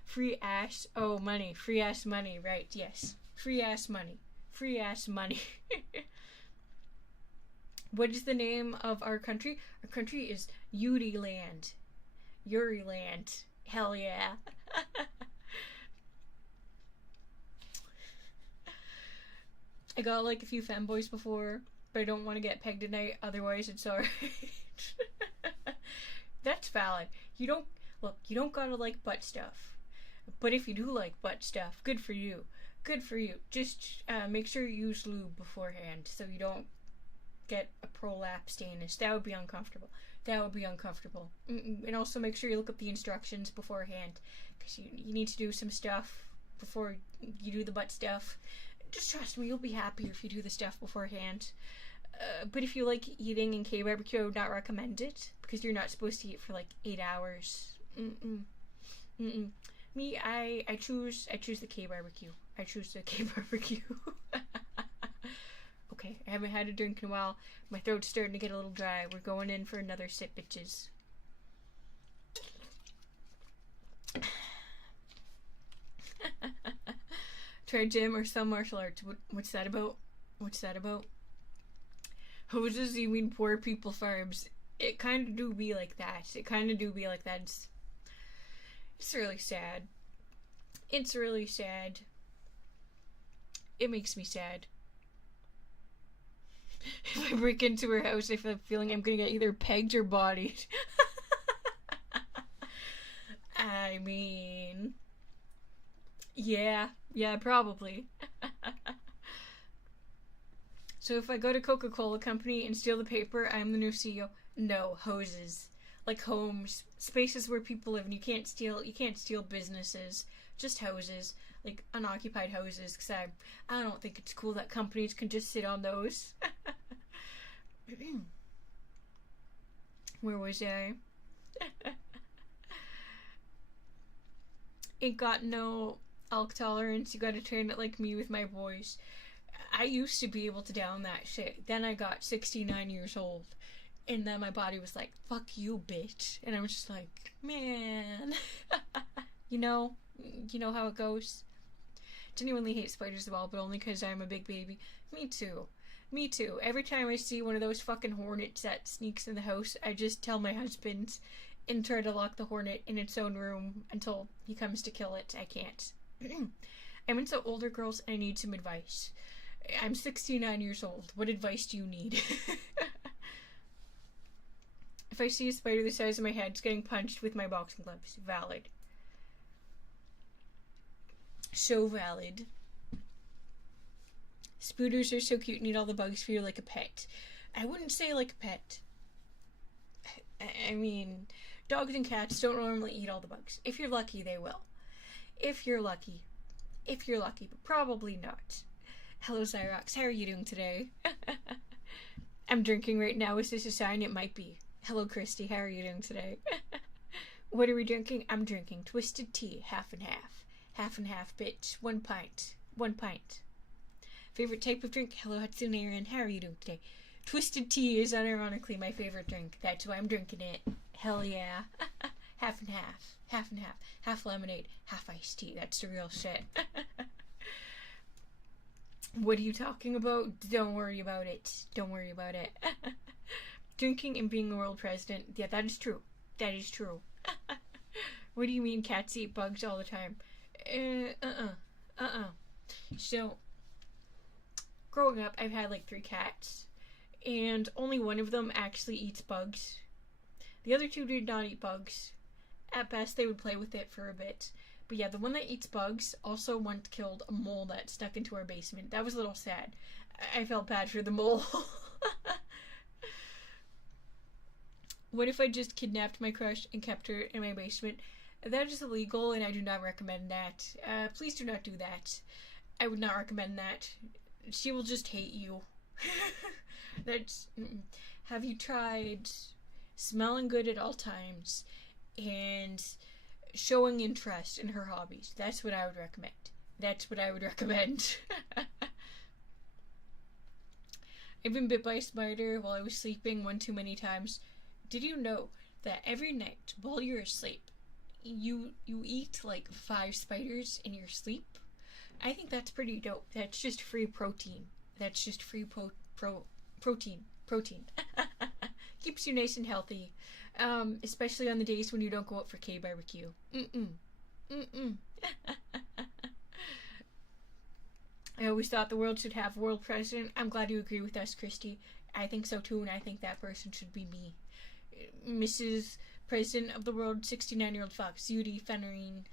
Free ass. Oh, money. Free ass money. Right, yes. Free ass money. Free ass money. What is the name of our country? Our country is Yuri Land. Yuri Land. Hell yeah. I got, like, a few femboys before, but I don't want to get pegged tonight, otherwise it's alright. That's valid. You don't gotta like butt stuff. But if you do like butt stuff, good for you. Good for you. Just make sure you use lube beforehand so you don't get a prolapse anus. That would be uncomfortable. That would be uncomfortable. And also make sure you look up the instructions beforehand, because you need to do some stuff before you do the butt stuff. Just trust me, you'll be happier if you do the stuff beforehand. But if you like eating in K-barbecue, I would not recommend it, because you're not supposed to eat for like 8 hours. Me, I choose the K-barbecue. I choose the K-barbecue. Okay, I haven't had a drink in a while. My throat's starting to get a little dry. We're going in for another sip, bitches. Try gym or some martial arts. What's that about? What's that about? Hoses, you mean poor people farms? It kind of do be like that. It kind of do be like that. It's really sad. It's really sad. It makes me sad. If I break into her house, I have a feeling I'm gonna get either pegged or bodied. I mean... Yeah, probably. So if I go to Coca-Cola Company and steal the paper, I'm the new CEO. No, hoses. Like homes, spaces where people live, and you can't steal businesses. Just houses. Like unoccupied houses, because I don't think it's cool that companies can just sit on those. Where was I? Ain't got no alk tolerance. You gotta train it like me with my boys. I used to be able to down that shit. Then I got 69 years old. And then my body was like, fuck you, bitch. And I was just like, man. You know how it goes. Genuinely hate spiders as well, but only because I'm a big baby. Me too. Every time I see one of those fucking hornets that sneaks in the house, I just tell my husband and try to lock the hornet in its own room until he comes to kill it. I can't. I'm into older girls and I need some advice. I'm 69 years old. What advice do you need? If I see a spider the size of my head, it's getting punched with my boxing gloves. Valid. So valid. Spooders are so cute and eat all the bugs for you like a pet. I wouldn't say like a pet. I mean, dogs and cats don't normally eat all the bugs. If you're lucky, they will. If you're lucky. If you're lucky, but probably not. Hello, Zyrox. How are you doing today? I'm drinking right now. Is this a sign? It might be. Hello, Christy. How are you doing today? What are we drinking? I'm drinking twisted tea, half and half. Half and half, bitch. 1 pint. 1 pint. Favorite type of drink? Hello, Hatsune Aaron. How are you doing today? Twisted tea is unironically my favorite drink. That's why I'm drinking it. Hell yeah. Half and half. Half and half. Half lemonade, half iced tea. That's the real shit. What are you talking about? Don't worry about it. Don't worry about it. Drinking and being a world president. Yeah, that is true. That is true. What do you mean cats eat bugs all the time? So, growing up, I've had like 3 cats. And only one of them actually eats bugs. The other 2 did not eat bugs. At best, they would play with it for a bit. But yeah, the one that eats bugs also once killed a mole that stuck into our basement. That was a little sad. I felt bad for the mole. What if I just kidnapped my crush and kept her in my basement? That is illegal, and I do not recommend that. Please do not do that. I would not recommend that. She will just hate you. Have you tried smelling good at all times and showing interest in her hobbies? That's what I would recommend. That's what I would recommend. I've been bit by a spider while I was sleeping 1 too many times. Did you know that every night while you're asleep, you eat like 5 spiders in your sleep? I think that's pretty dope. That's just free protein. That's just free protein. Keeps you nice and healthy. Especially on the days when you don't go out for K-barbecue. I always thought the world should have a world president. I'm glad you agree with us, Christy. I think so too, and I think that person should be me. Mrs. President of the World, 69-year-old Fox, Judy Fennerine.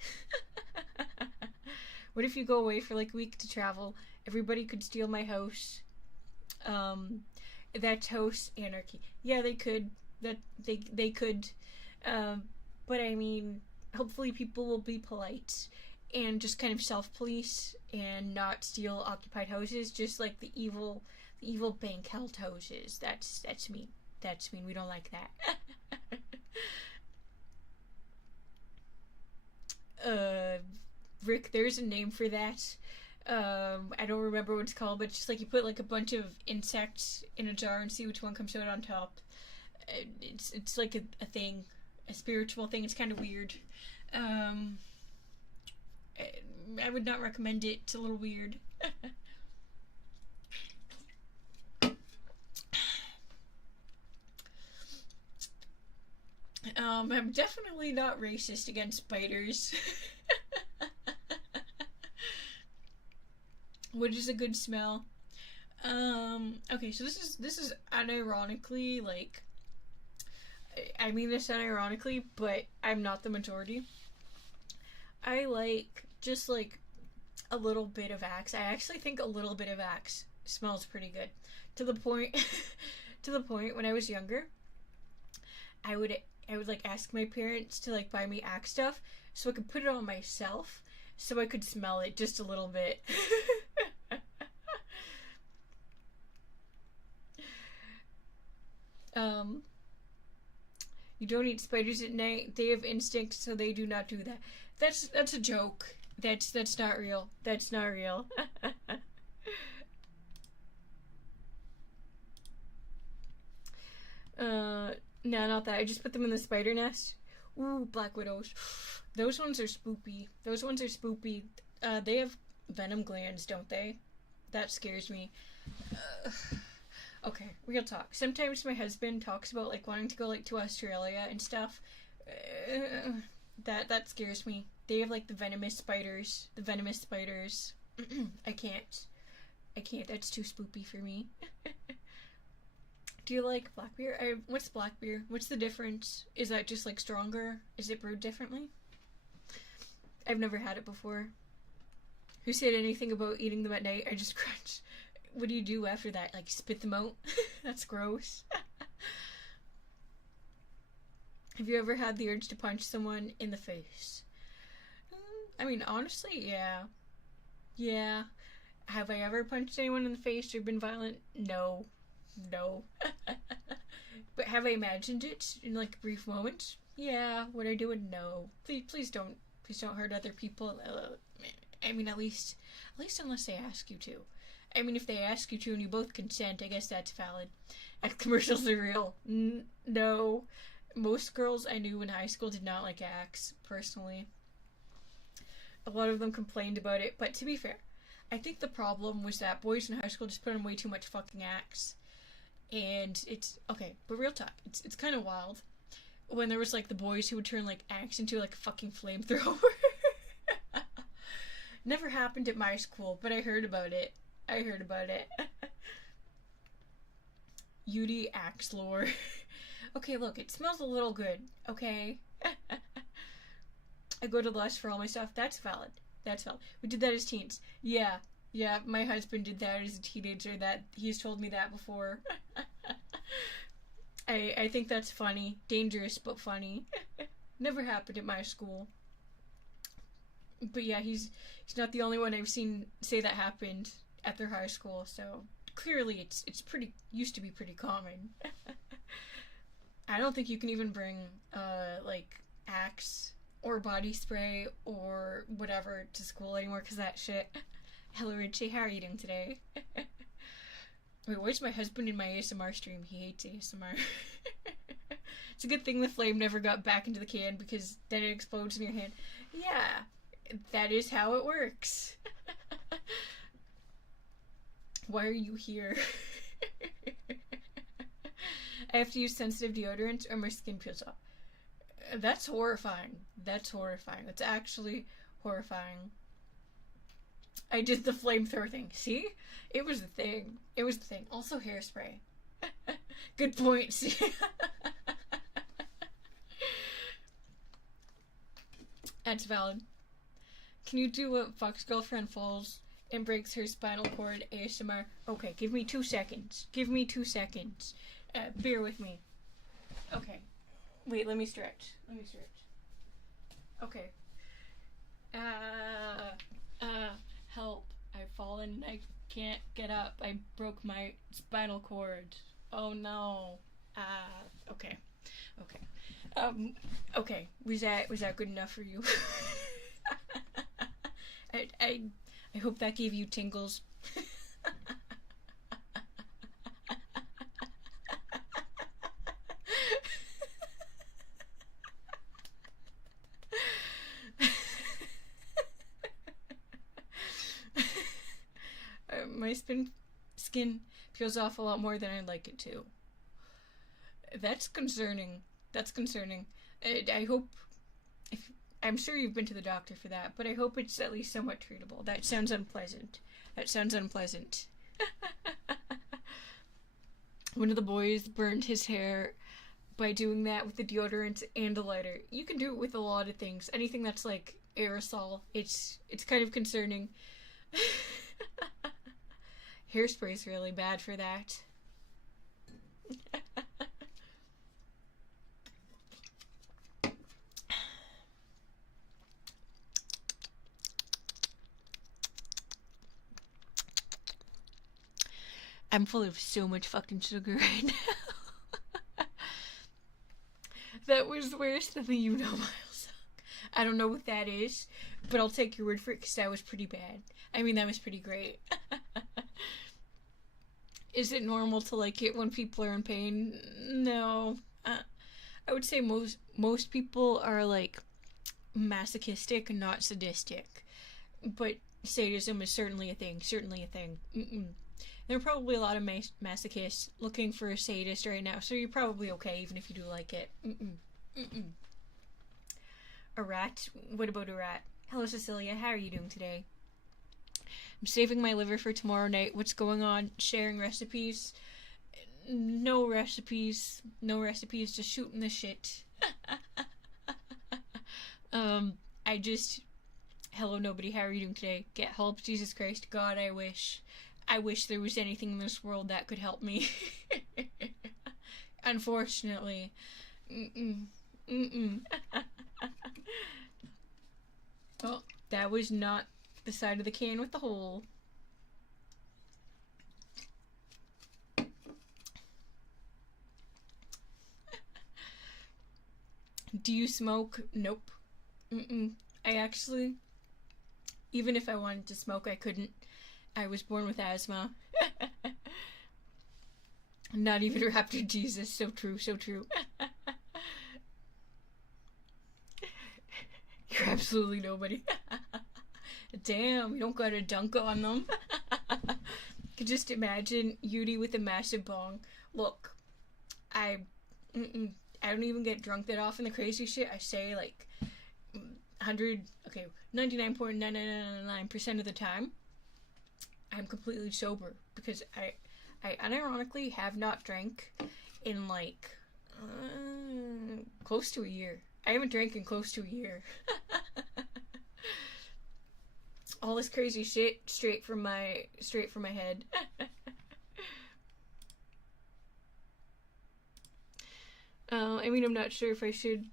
What if you go away for like a week to travel? Everybody could steal my house. That's house anarchy. Yeah, they could. They could. But I mean, hopefully people will be polite and just kind of self-police and not steal occupied houses, just like the evil bank held houses. That's mean. That's mean. We don't like that. Rick, there's a name for that. I don't remember what it's called, but it's just like you put like a bunch of insects in a jar and see which one comes out on top. It's like a thing, a spiritual thing. It's kind of weird. I would not recommend it. It's a little weird. I'm definitely not racist against spiders. What is a good smell? Okay, so this is unironically, like, I mean this unironically, but I'm not the majority. I like just like a little bit of Axe. I actually think a little bit of Axe smells pretty good. To the point when I was younger, I would like ask my parents to like buy me Axe stuff so I could put it on myself so I could smell it just a little bit. You don't eat spiders at night. They have instincts, so they do not do that. That's a joke. That's not real. That's not real. No, not that. I just put them in the spider nest. Ooh, black widows. Those ones are spoopy. Those ones are spoopy. They have venom glands, don't they? That scares me. Okay, real talk. Sometimes my husband talks about like wanting to go like to Australia and stuff. That scares me. They have like the venomous spiders. I can't. That's too spoopy for me. Do you like black beer? What's black beer? What's the difference? Is that just like stronger? Is it brewed differently? I've never had it before. Who said anything about eating them at night? I just crunch. What do you do after that? Like spit them out? That's gross. Have you ever had the urge to punch someone in the face? I mean, honestly, yeah. Yeah. Have I ever punched anyone in the face or been violent? No. No. But have I imagined it in like a brief moment? Yeah. Would I do it? No. Please don't. Please don't hurt other people. I mean, at least unless they ask you to. I mean, if they ask you to and you both consent, I guess that's valid. Axe commercials are real. No. Most girls I knew in high school did not like Axe, personally. A lot of them complained about it, but to be fair, I think the problem was that boys in high school just put on way too much fucking Axe. And it's, okay, but real talk, it's kind of wild. When there was, like, the boys who would turn, like, Axe into, like, a fucking flamethrower. Never happened at my school, but I heard about it. Yudi Axe lore. Okay, look, it smells a little good, okay? I go to Lush for all my stuff. That's valid. We did that as teens. Yeah, my husband did that as a teenager. He's told me that before. I think that's funny. Dangerous, but funny. Never happened at my school. But yeah, he's not the only one I've seen say that happened at their high school, so clearly it's pretty, used to be pretty common. I don't think you can even bring, like, Axe or body spray or whatever to school anymore because that shit. Hello, Richie. How are you doing today? Wait, where's my husband in my ASMR stream? He hates ASMR. It's a good thing the flame never got back into the can because then it explodes in your hand. Yeah, that is how it works. Why are you here? I have to use sensitive deodorant or my skin peels off. That's horrifying. That's actually horrifying. I did the flamethrower thing. See? It was the thing. Also hairspray. Good point. See? That's valid. Can you do what Fox girlfriend falls and breaks her spinal cord ASMR? Okay, give me 2 seconds. Bear with me. Okay. Wait, let me stretch. Okay. Help. I've fallen. I can't get up. I broke my spinal cord. Oh no. Okay. Okay. Was that good enough for you? I hope that gave you tingles. My skin peels off a lot more than I'd like it to. That's concerning. I hope, I'm sure you've been to the doctor for that, but I hope it's at least somewhat treatable. That sounds unpleasant. One of the boys burned his hair by doing that with the deodorant and a lighter. You can do it with a lot of things. Anything that's like aerosol. It's kind of concerning. Hairspray's really bad for that. I'm full of so much fucking sugar right now. That was worse than the You Know Miles song. I don't know what that is, but I'll take your word for it because that was pretty bad. I mean, that was pretty great. Is it normal to like it when people are in pain? No. I would say most people are like masochistic, not sadistic. But sadism is certainly a thing. There are probably a lot of masochists looking for a sadist right now, so you're probably okay even if you do like it. A rat? What about a rat? Hello, Cecilia. How are you doing today? I'm saving my liver for tomorrow night. What's going on? Sharing recipes? No recipes, just shooting the shit. Hello, nobody. How are you doing today? Get help, Jesus Christ. God, I wish there was anything in this world that could help me. Unfortunately. Oh, that was not The side of the can with the hole. Do you smoke? Nope. I actually, even if I wanted to smoke, I couldn't. I was born with asthma. Not even Raptor Jesus. So true, so true. You're absolutely nobody. Damn, you don't got a dunk on them. Could just imagine Yudi with a massive bong. Look, I don't even get drunk that often. The crazy shit I say, like 99.999% of the time, I'm completely sober because I unironically have not drank in like close to a year. I haven't drank in close to a year. All this crazy shit straight from my head. I mean, I'm not sure if I should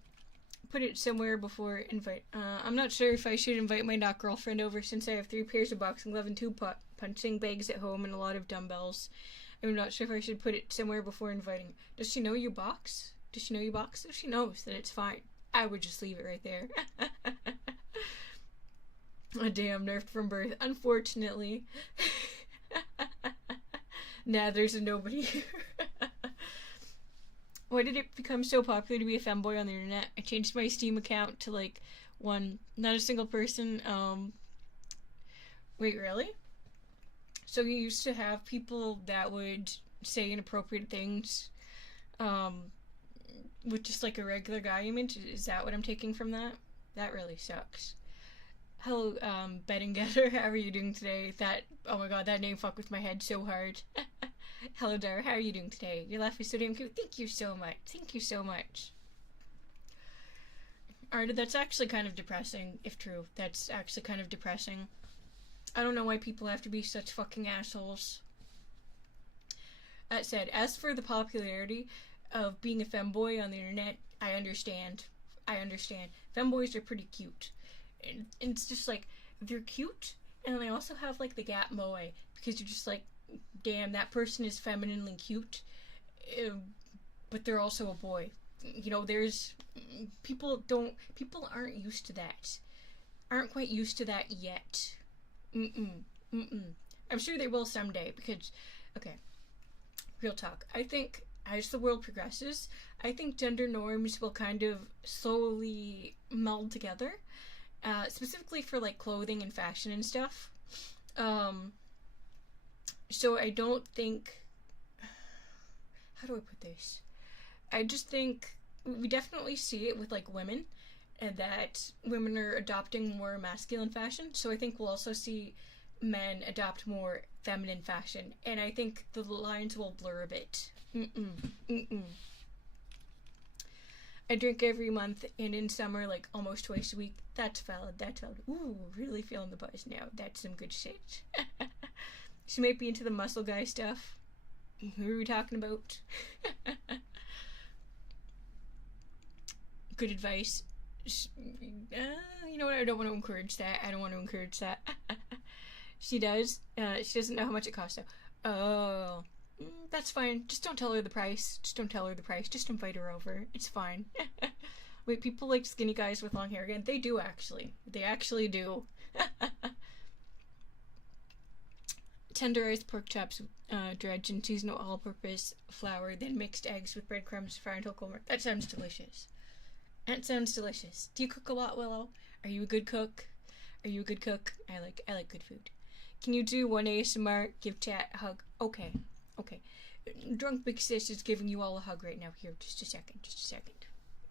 put it somewhere before invite. I'm not sure if I should invite my not girlfriend over since I have 3 pairs of boxing glove and 2 punching bags at home and a lot of dumbbells. I'm not sure if I should put it somewhere before inviting. Does she know you box? Does she know you box? If she knows, then it's fine. I would just leave it right there. Oh, damn, nerfed from birth. Unfortunately. Nah, there's a nobody here. Why did it become so popular to be a femboy on the internet? I changed my Steam account to, like, one. Not a single person. Wait, really? So you used to have people that would say inappropriate things, with just, like, a regular guy image? Is that what I'm taking from that? That really sucks. Hello, betting getter. How are you doing today? Oh my god, that name fucked with my head so hard. Hello, Dara. How are you doing today? Your laugh is so damn cute. Thank you so much. Thank you so much. Alright, that's actually kind of depressing, if true. That's actually kind of depressing. I don't know why people have to be such fucking assholes. That said, as for the popularity of being a femboy on the internet, I understand. Femboys are pretty cute. And it's just like, they're cute, and they also have like the gap moe, because you're just like, damn, that person is femininely cute, but they're also a boy. You know, people aren't used to that. Aren't quite used to that yet. I'm sure they will someday, because, okay, real talk. I think as the world progresses, I think gender norms will kind of slowly meld together. Specifically for like clothing and fashion and stuff. So I don't think, how do I put this? I just think we definitely see it with like women, and that women are adopting more masculine fashion. So I think we'll also see men adopt more feminine fashion, and I think the lines will blur a bit. I drink every month, and in summer, like, almost twice a week. That's valid. Ooh, really feeling the buzz now. That's some good shit. She might be into the muscle guy stuff. Who are we talking about? Good advice. You know what? I don't want to encourage that. She does. She doesn't know how much it costs, though. Oh. That's fine. Just don't tell her the price. Just invite her over. It's fine. Wait, people like skinny guys with long hair again? They do, actually. They actually do. Tenderized pork chops, dredged in seasonal all-purpose flour, then mixed eggs with breadcrumbs, fried until cold. That sounds delicious. Do you cook a lot, Willow? Are you a good cook? I like good food. Can you do one ASMR? Give chat a hug. Okay. Drunk Big Sis is giving you all a hug right now. Here, just a second.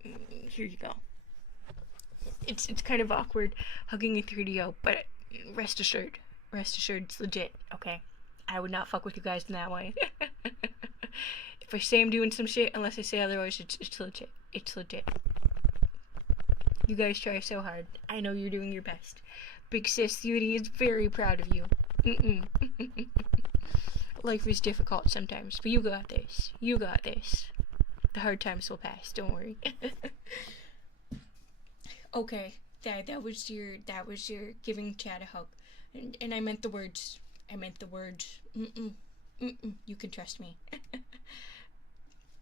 Here you go. It's kind of awkward hugging a 3DO, but rest assured, it's legit, okay? I would not fuck with you guys in that way. If I say I'm doing some shit, unless I say otherwise, it's legit. It's legit. You guys try so hard. I know you're doing your best. Big Sis Beauty is very proud of you. Life is difficult sometimes, but you got this. The hard times will pass, don't worry. Okay, that was your giving chat a hug. And I meant the words. I meant the words. You can trust me.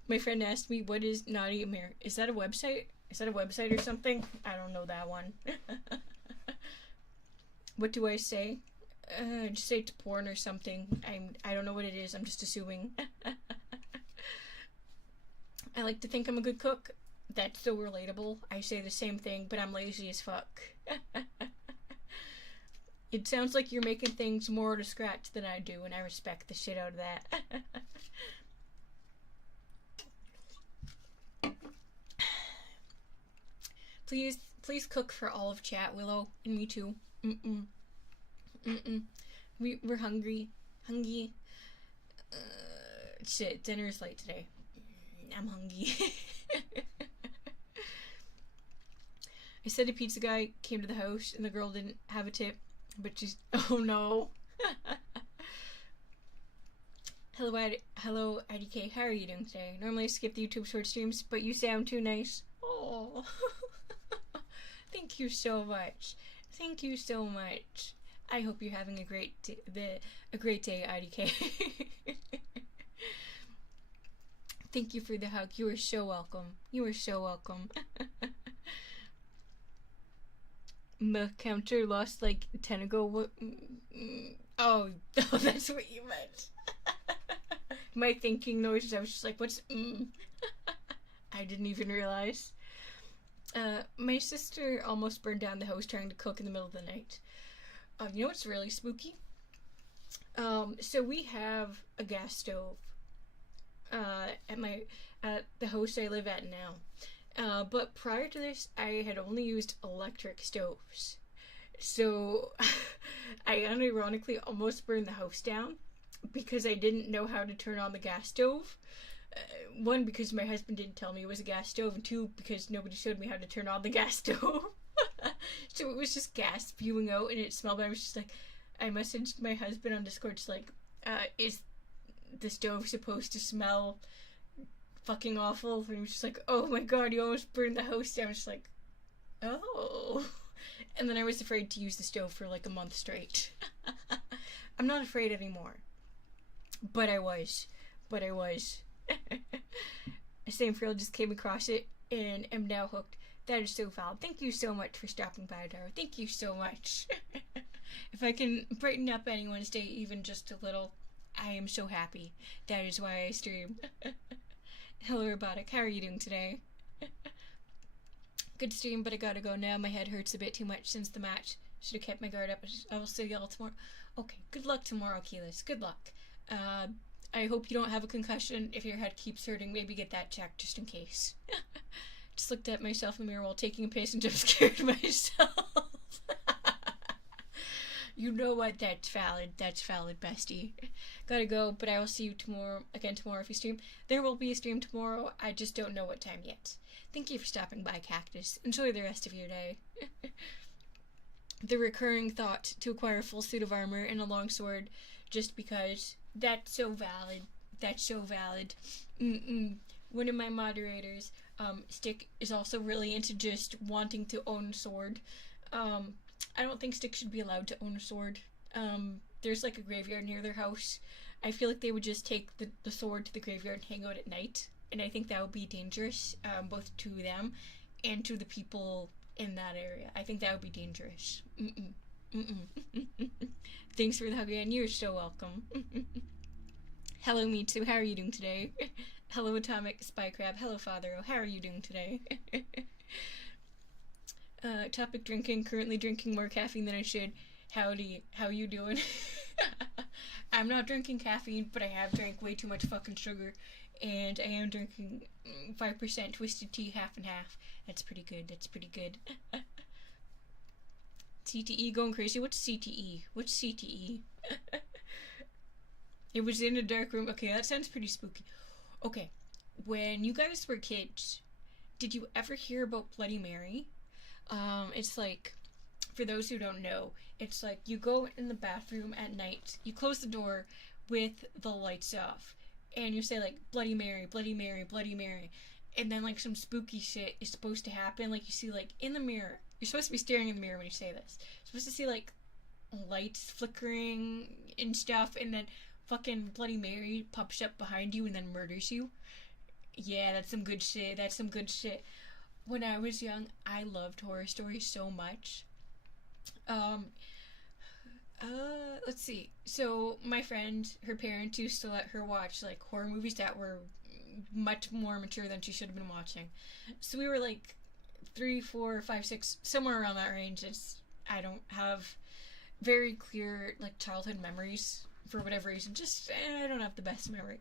My friend asked me, what is Naughty America? Is that a website? Is that a website or something? I don't know that one. What do I say? Just say it's porn or something. I don't know what it is. I'm just assuming. I like to think I'm a good cook. That's so relatable. I say the same thing, but I'm lazy as fuck. It sounds like you're making things more to scratch than I do, and I respect the shit out of that. Please cook for all of chat, Willow, and me too. We're hungry. Shit, dinner's late today. I'm hungry. I said a pizza guy came to the house and the girl didn't have a tip, but she's, oh no. Hello, IDK, how are you doing today? Normally I skip the YouTube short streams, but you sound too nice. Oh. Thank you so much. Thank you so much. I hope you're having a great day, IDK. Thank you for the hug. You are so welcome. You are so welcome. My counter lost like 10 ago. What? Oh, that's what you meant. My thinking noises. I was just like, what's? I didn't even realize. My sister almost burned down the house trying to cook in the middle of the night. You know what's really spooky? So we have a gas stove at the house I live at now. But prior to this, I had only used electric stoves. So I unironically almost burned the house down because I didn't know how to turn on the gas stove. One, because my husband didn't tell me it was a gas stove, and two, because nobody showed me how to turn on the gas stove. So it was just gas spewing out, and it smelled, but I was just like, I messaged my husband on Discord, just like, is the stove supposed to smell fucking awful? And he was just like, oh my god, you almost burned the house down. I was just like, oh. And then I was afraid to use the stove for like a month straight. I'm not afraid anymore. But I was. Same Frill just came across it and am now hooked. That is so valid. Thank you so much for stopping by, Dara. Thank you so much. If I can brighten up anyone's day even just a little, I am so happy. That is why I stream. Hello, Robotic. How are you doing today? Good stream, but I gotta go now. My head hurts a bit too much since the match. Should have kept my guard up. I will see y'all tomorrow. Okay, good luck tomorrow, Keyless. Good luck. I hope you don't have a concussion. If your head keeps hurting, maybe get that checked just in case. Just looked at myself in the mirror while taking a piss and just scared myself. You know what? That's valid. That's valid, bestie. Gotta go, but I will see you tomorrow if you stream. There will be a stream tomorrow. I just don't know what time yet. Thank you for stopping by, Cactus. Enjoy the rest of your day. The recurring thought to acquire a full suit of armor and a longsword just because. That's so valid. That's so valid. One of my moderators, Stick, is also really into just wanting to own a sword. I don't think Stick should be allowed to own a sword. There's like a graveyard near their house. I feel like they would just take the sword to the graveyard and hang out at night. And I think that would be dangerous, both to them and to the people in that area. I think that would be dangerous. Thanks for the hug again. You're so welcome. Hello, Mitsu. How are you doing today? Hello, Atomic Spy Crab. Hello, Fathero. How are you doing today? Topic drinking. Currently drinking more caffeine than I should. Howdy. How you doing? I'm not drinking caffeine, but I have drank way too much fucking sugar. And I am drinking 5% twisted tea, half and half. That's pretty good. That's pretty good. CTE going crazy? What's CTE? What's CTE? It was in a dark room. Okay, that sounds pretty spooky. Okay, when you guys were kids, did you ever hear about Bloody Mary? It's like, for those who don't know, it's like you go in the bathroom at night, you close the door with the lights off, and you say like, Bloody Mary, Bloody Mary, Bloody Mary. And then like some spooky shit is supposed to happen. Like you see like in the mirror, you're supposed to be staring in the mirror when you say this. You're supposed to see like lights flickering and stuff, and then fucking Bloody Mary pops up behind you and then murders you. Yeah, that's some good shit. That's some good shit. When I was young, I loved horror stories so much. Um, let's see. So my friend, her parents used to let her watch like horror movies that were much more mature than she should have been watching. So we were like 3, 4, 5, 6, somewhere around that range. I don't have very clear like childhood memories for whatever reason. Just I don't have the best memory.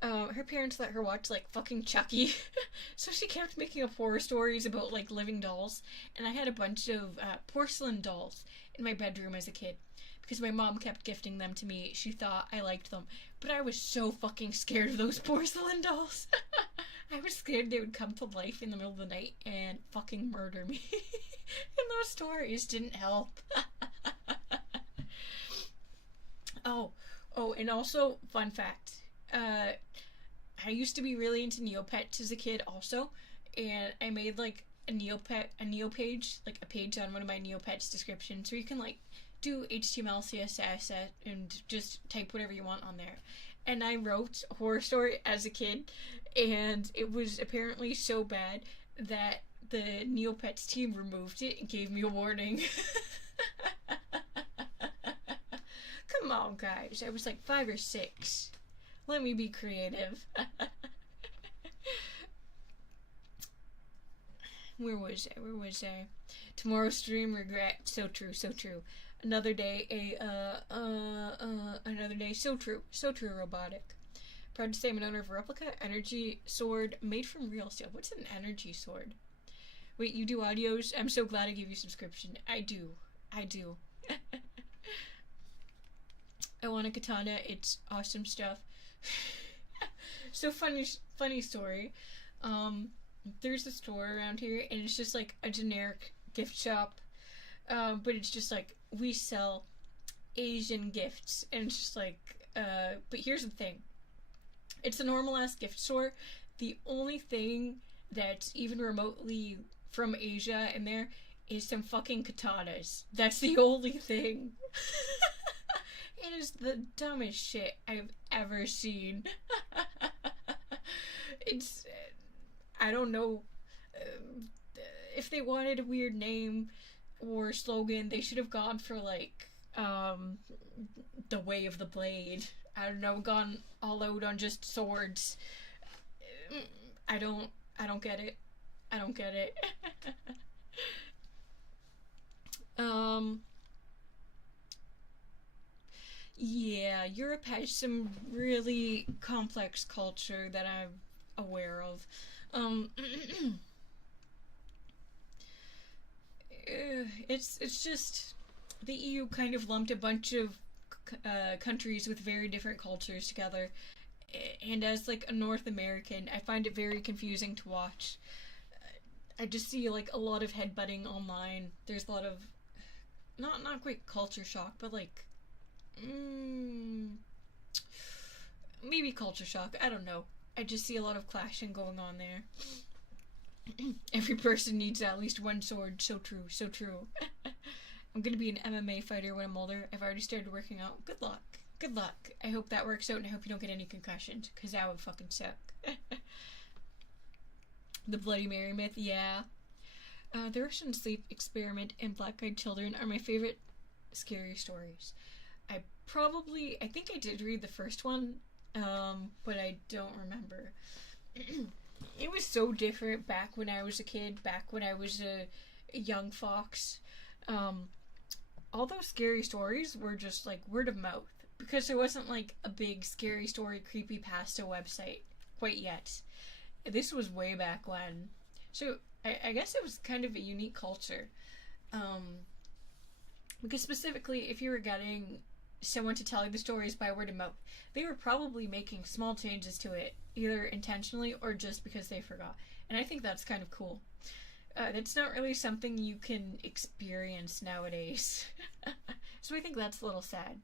Her parents let her watch like fucking Chucky, so she kept making up horror stories about like living dolls, and I had a bunch of porcelain dolls in my bedroom as a kid because my mom kept gifting them to me. She thought I liked them, but I was so fucking scared of those porcelain dolls. I was scared they would come to life in the middle of the night and fucking murder me. And those stories didn't help. Oh, and also, fun fact. I used to be really into Neopets as a kid also, and I made like a Neo page, like a page on one of my Neopets descriptions where you can like do HTML, CSS, and just type whatever you want on there. And I wrote a horror story as a kid, and it was apparently so bad that the Neopets team removed it and gave me a warning. Come on, guys. I was like 5 or 6. Let me be creative. Where was I? Tomorrow's stream, regret. So true. Another day, another day. So true, robotic. Proud to say I'm an owner of a replica energy sword made from real steel. What's an energy sword? Wait, you do audios? I'm so glad I gave you a subscription. I do. I want a katana. It's awesome stuff. So funny story. There's a store around here, and it's just like a generic gift shop. But it's just like, we sell Asian gifts, and it's just like, but here's the thing. It's a normal-ass gift store. The only thing that's even remotely from Asia in there is some fucking katanas. That's the only thing. It is the dumbest shit I've ever seen. It's, I don't know, if they wanted a weird name or slogan, they should have gone for like, the way of the blade. I don't know, gone all out on just swords. I don't get it. Yeah, Europe has some really complex culture that I'm aware of. It's just the EU kind of lumped a bunch of countries with very different cultures together, and as like a North American, I find it very confusing to watch. I just see like a lot of headbutting online. There's a lot of not quite culture shock, but like maybe culture shock. I don't know. I just see a lot of clashing going on there. Every person needs at least one sword. So true. I'm gonna be an MMA fighter when I'm older. I've already started working out. Good luck. I hope that works out, and I hope you don't get any concussions, because that would fucking suck. The Bloody Mary myth, yeah. The Russian sleep experiment and black-eyed children are my favorite scary stories. I think I did read the first one, but I don't remember. It was so different back when I was a kid, back when I was a young fox. All those scary stories were just like word of mouth, because there wasn't like a big scary story creepypasta website quite yet. This was way back when. So I guess it was kind of a unique culture. Because specifically, if you were getting someone to tell you the stories by word of mouth, they were probably making small changes to it, either intentionally or just because they forgot. And I think that's kind of cool. That's not really something you can experience nowadays. So I think that's a little sad.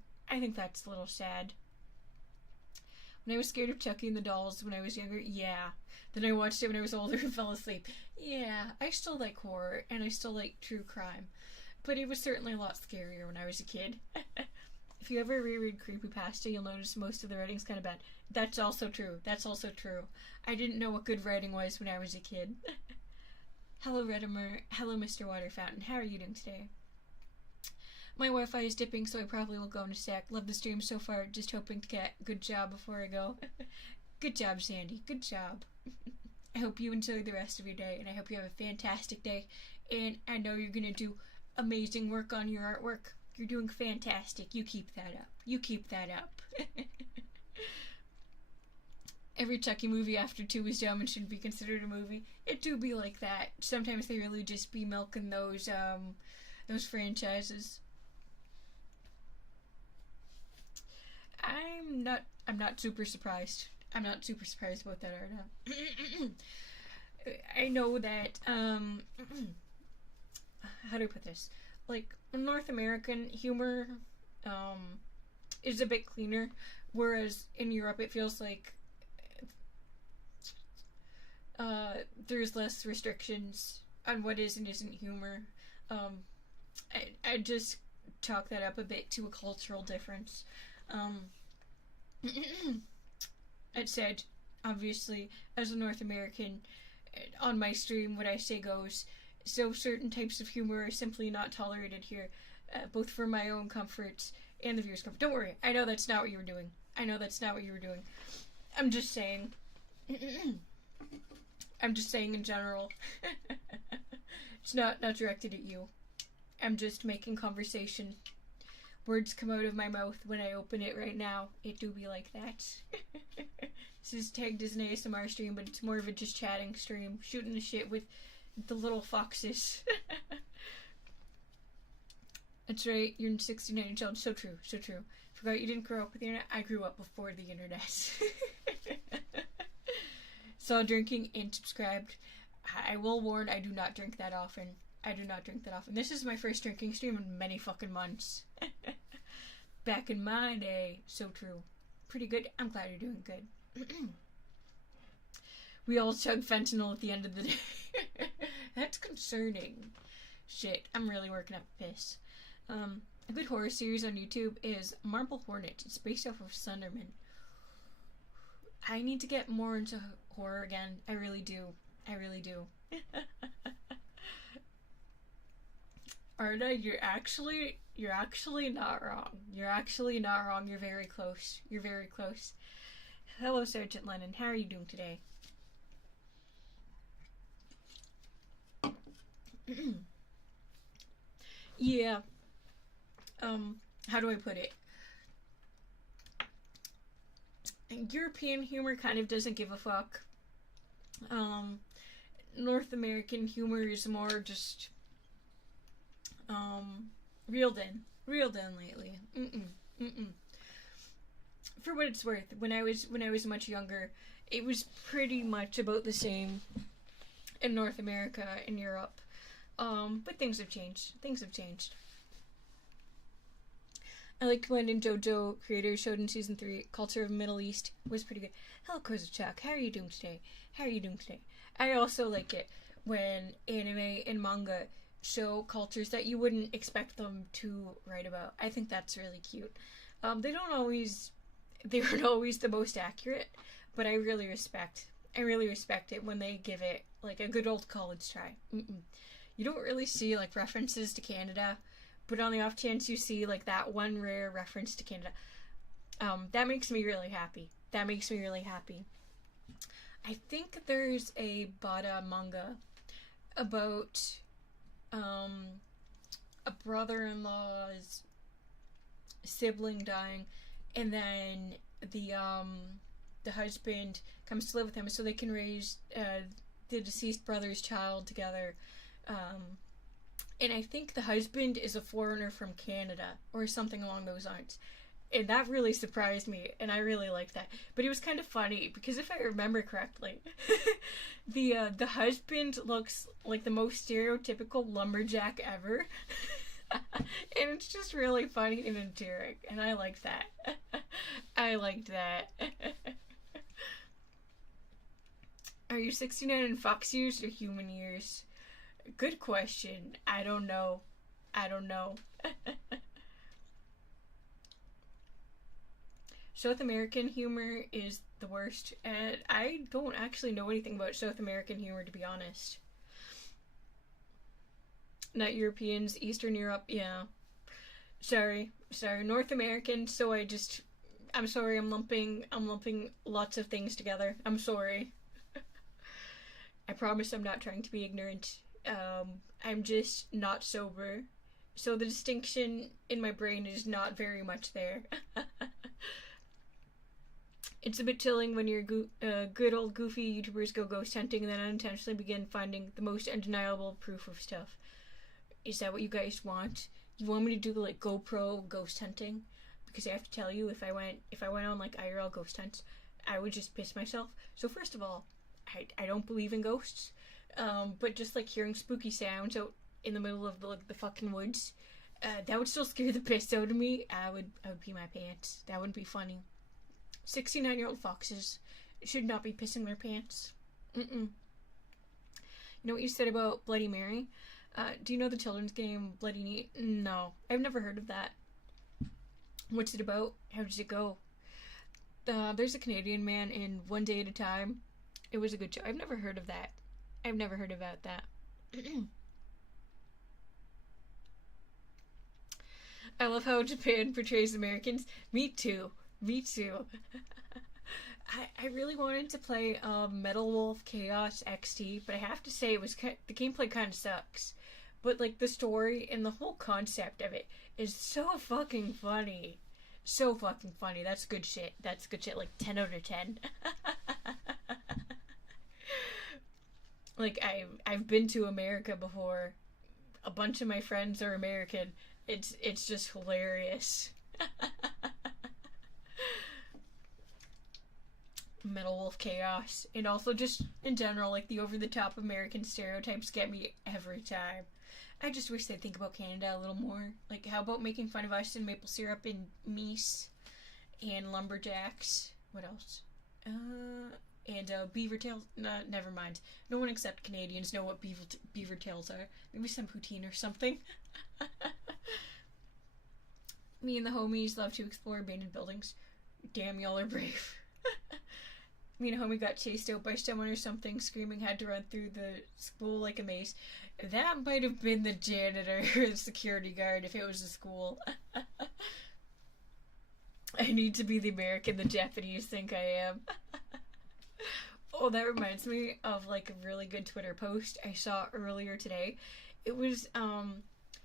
When I was scared of Chucky and the dolls when I was younger, yeah. Then I watched it when I was older and fell asleep. Yeah, I still like horror, and I still like true crime. but it was certainly a lot scarier when I was a kid. If you ever reread creepypasta, you'll notice most of the writing's kind of bad. That's also true. That's also true. I didn't know what good writing was when I was a kid. Hello, Redimer. Hello, Mr. Water Fountain. How are you doing today? My Wi-Fi is dipping, so I probably will go in a sec. Love the stream so far. Just hoping to get a good job before I go. Good job, Sandy. Good job. I hope you enjoy the rest of your day, and I hope you have a fantastic day. And I know you're going to do amazing work on your artwork. You're doing fantastic. You keep that up. You keep that up. Every Chucky movie after 2 is dumb and shouldn't be considered a movie. It do be like that. Sometimes they really just be milking those franchises. I'm not super surprised. I'm not super surprised about that, Arda. I know that, how do I put this? Like, North American humor, is a bit cleaner, whereas in Europe it feels like, there's less restrictions on what is and isn't humor. I just chalk that up a bit to a cultural difference. It said, obviously, as a North American, on my stream, what I say goes. So certain types of humor are simply not tolerated here, both for my own comfort and the viewers' comfort. Don't worry, I know that's not what you were doing. I know that's not what you were doing. I'm just saying. I'm just saying in general. It's not directed at you. I'm just making conversation. Words come out of my mouth when I open it right now. It do be like that. This is tagged as an ASMR stream, but it's more of a just chatting stream. Shooting the shit with the little foxes. That's right, you're 69 years old. So true, so true. Forgot you didn't grow up with the internet. I grew up before the internet. Saw drinking and subscribed. I will warn, I do not drink that often. I do not drink that often. This is my first drinking stream in many fucking months. Back in my day. So true. Pretty good. I'm glad you're doing good. We all chug fentanyl at the end of the day. That's concerning. Shit, I'm really working up a piss. A good horror series on YouTube is Marble Hornet. It's based off of Sunderman. I need to get more into horror again. I really do. I really do. Arda, you're actually not wrong. You're actually not wrong. You're very close. You're very close. Hello, Sergeant Lennon. How are you doing today? Yeah. How do I put it? European humor kind of doesn't give a fuck. North American humor is more just reeled in lately. For what it's worth, when I was much younger, it was pretty much about the same in North America and Europe. But things have changed. I liked when in JoJo creators showed in season 3 culture of Middle East was pretty good. Hello, Kozachuck. How are you doing today? I also like it when anime and manga show cultures that you wouldn't expect them to write about. I think that's really cute. They weren't always the most accurate, but I really respect it when they give it like a good old college try. You don't really see like references to Canada, but on the off chance you see like that one rare reference to Canada, that makes me really happy. I think there's a Bada manga about a brother-in-law's sibling dying, and then the husband comes to live with him so they can raise the deceased brother's child together. And I think the husband is a foreigner from Canada or something along those lines. And that really surprised me, and I really liked that. But it was kind of funny, because if I remember correctly, the husband looks like the most stereotypical lumberjack ever. And it's just really funny and endearing, and I liked that. Are you 69 in fox years or human years? Good question. I don't know. I don't know. South American humor is the worst, and I don't actually know anything about South American humor, to be honest. Not Europeans, Eastern Europe, yeah. Sorry. North American, so I'm sorry, I'm lumping lots of things together. I'm sorry. I promise I'm not trying to be ignorant. I'm just not sober. So the distinction in my brain is not very much there. It's a bit chilling when your good old goofy YouTubers go ghost hunting and then unintentionally begin finding the most undeniable proof of stuff. Is that what you guys want? You want me to do like GoPro ghost hunting? Because I have to tell you, if I went on like IRL ghost hunts, I would just piss myself. So first of all, I don't believe in ghosts, but just like hearing spooky sounds out in the middle of the fucking woods, that would still scare the piss out of me. I would pee my pants. That wouldn't be funny. 69-year-old foxes should not be pissing their pants. You know what you said about Bloody Mary? Do you know the children's game Bloody Neat? No, I've never heard of that. What's it about? How does it go? There's a Canadian man in One Day at a Time. It was a good show. I've never heard of that. I've never heard about that. I love how Japan portrays Americans. Me too. I really wanted to play Metal Wolf Chaos XT, but I have to say the gameplay kind of sucks. But like the story and the whole concept of it is so fucking funny. So fucking funny. That's good shit. Like 10 out of 10. Like I've been to America before. A bunch of my friends are American. It's just hilarious. Metal Wolf Chaos, and also just in general, like the over-the-top American stereotypes get me every time. I just wish they'd think about Canada a little more. Like, how about making fun of us in maple syrup and meese and lumberjacks? What else? And beaver tails. No, never mind. No one except Canadians know what beaver tails are. Maybe some poutine or something. Me and the homies love to explore abandoned buildings. Damn, y'all are brave. Me and a homie got chased out by someone or something, screaming, had to run through the school like a maze. That might have been the janitor or the security guard if it was a school. I need to be the American the Japanese think I am. Oh, that reminds me of like a really good Twitter post I saw earlier today. It was,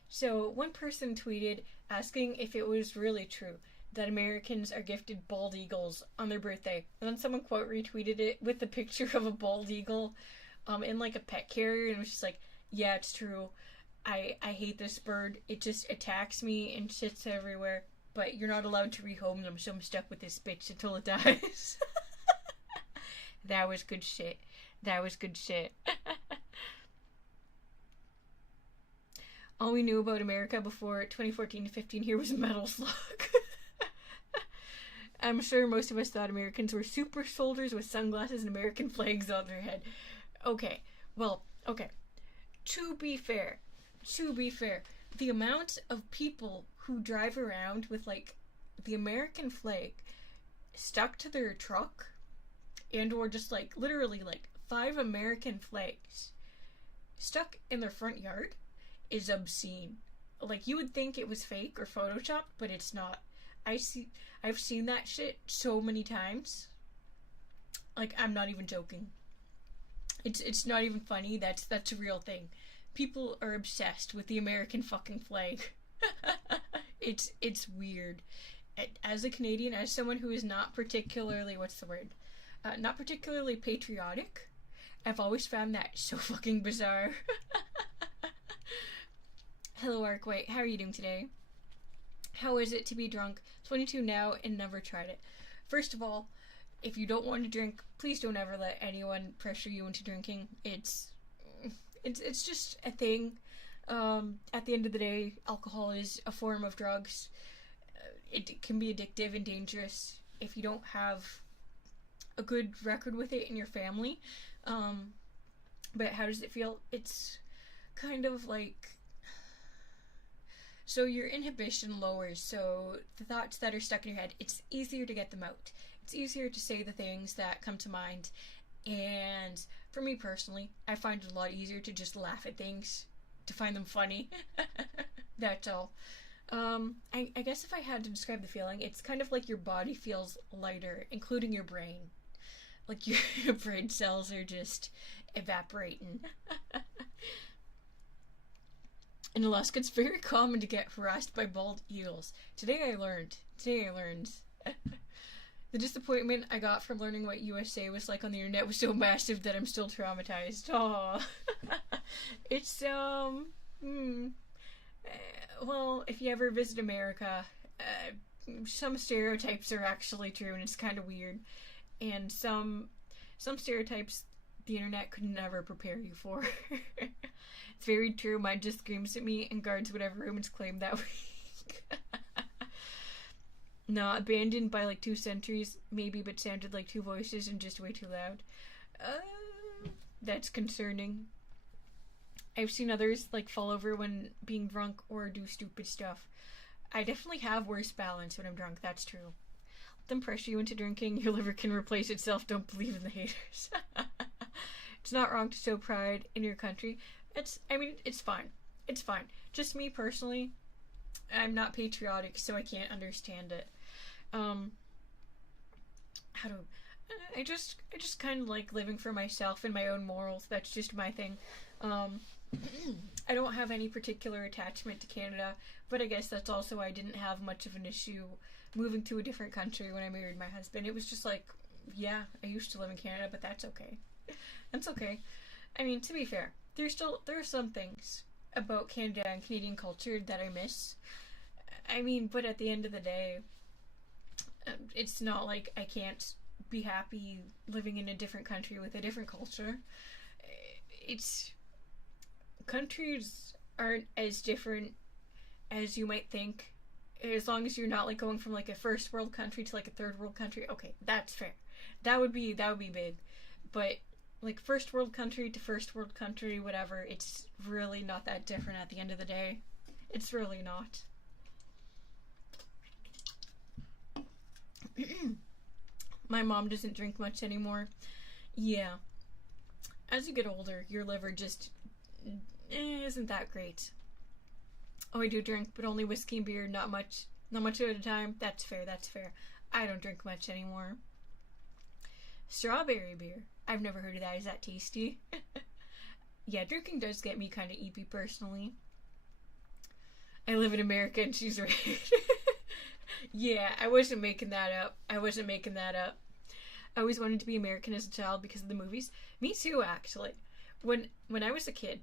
so one person tweeted asking if it was really true that Americans are gifted bald eagles on their birthday. And then someone quote retweeted it with a picture of a bald eagle in like a pet carrier, and it was just like, yeah, it's true. I hate this bird. It just attacks me and shits everywhere. But you're not allowed to rehome them, so I'm stuck with this bitch until it dies. That was good shit. All we knew about America before 2014 to 15 here was Metal Slug. I'm sure most of us thought Americans were super soldiers with sunglasses and American flags on their head. Okay. To be fair, the amount of people who drive around with, like, the American flag stuck to their truck, and or just, like, literally, like, 5 American flags stuck in their front yard is obscene. Like, you would think it was fake or photoshopped, but it's not. I've seen that shit so many times. Like, I'm not even joking. It's not even funny. That's a real thing. People are obsessed with the American fucking flag. It's weird. As a Canadian, as someone who is not particularly, not particularly patriotic, I've always found that so fucking bizarre. Hello, Arkwhite. How are you doing today? How is it to be drunk, 22 now, and never tried it? First of all, if you don't want to drink, please don't ever let anyone pressure you into drinking. It's just a thing. At the end of the day, alcohol is a form of drugs. It can be addictive and dangerous if you don't have a good record with it in your family. But how does it feel? It's kind of like, So your inhibition lowers, so the thoughts that are stuck in your head, it's easier to get them out. It's easier to say the things that come to mind. And for me personally, I find it a lot easier to just laugh at things, to find them funny. That's all. I guess if I had to describe the feeling, it's kind of like your body feels lighter, including your brain. Like your brain cells are just evaporating. In Alaska, it's very common to get harassed by bald eagles. Today I learned. The disappointment I got from learning what USA was like on the internet was so massive that I'm still traumatized. Aww. It's, well, if you ever visit America, some stereotypes are actually true, and it's kind of weird. And some stereotypes the internet could never prepare you for. It's very true. Mine just screams at me and guards whatever humans claim that week. No, abandoned by like 2 centuries, maybe, but sounded like 2 voices and just way too loud. That's concerning. I've seen others like fall over when being drunk or do stupid stuff. I definitely have worse balance when I'm drunk, that's true. Let them pressure you into drinking, your liver can replace itself, don't believe in the haters. It's not wrong to show pride in your country. It's fine. It's fine. Just me personally, I'm not patriotic, so I can't understand it. I just kind of like living for myself and my own morals. That's just my thing. I don't have any particular attachment to Canada, but I guess that's also why I didn't have much of an issue moving to a different country when I married my husband. It was just like, yeah, I used to live in Canada, but that's okay. That's okay. I mean, to be fair, there are some things about Canada and Canadian culture that I miss. I mean, but at the end of the day, it's not like I can't be happy living in a different country with a different culture. Countries aren't as different as you might think, as long as you're not like going from like a first world country to like a third world country. Okay, that's fair. That would be big. But like first world country to first world country, whatever, it's really not that different at the end of the day. It's really not. My mom doesn't drink much anymore. Yeah. As you get older, your liver just isn't that great. Oh, I do drink, but only whiskey and beer, not much at a time. That's fair. I don't drink much anymore. Strawberry beer. I've never heard of that. Is that tasty? Yeah, drinking does get me kind of eepy personally. I live in America and she's right. Yeah, I wasn't making that up. I always wanted to be American as a child because of the movies. Me too, actually. When I was a kid,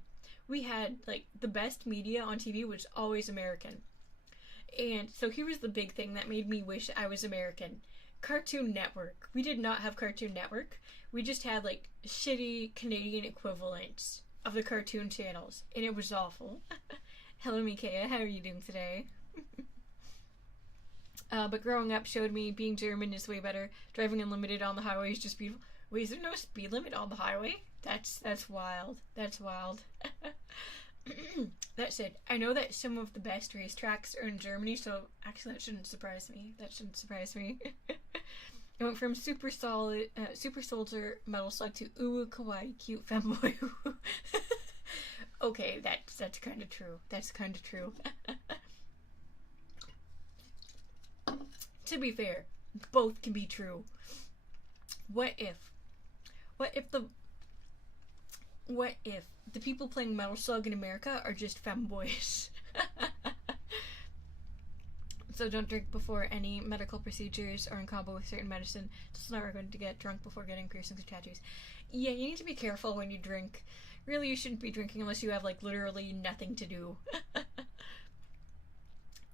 we had, like, the best media on TV was always American. And so here was the big thing that made me wish I was American. Cartoon Network. We did not have Cartoon Network. We just had, like, shitty Canadian equivalents of the cartoon channels. And it was awful. Hello, Mikaela. How are you doing today? But growing up showed me being German is way better. Driving unlimited on the highway is just beautiful. Wait, is there no speed limit on the highway? That's wild. That's wild. That said, I know that some of the best racetracks are in Germany, so actually that shouldn't surprise me. I went from super soldier metal slug to ooh kawaii cute femboy. Okay, that's kind of true. To be fair, both can be true. What if the people playing Metal Slug in America are just femboys? So don't drink before any medical procedures or in combo with certain medicine. It's not going to get drunk before getting piercings or tattoos. Yeah, you need to be careful when you drink. Really, you shouldn't be drinking unless you have, like, literally nothing to do.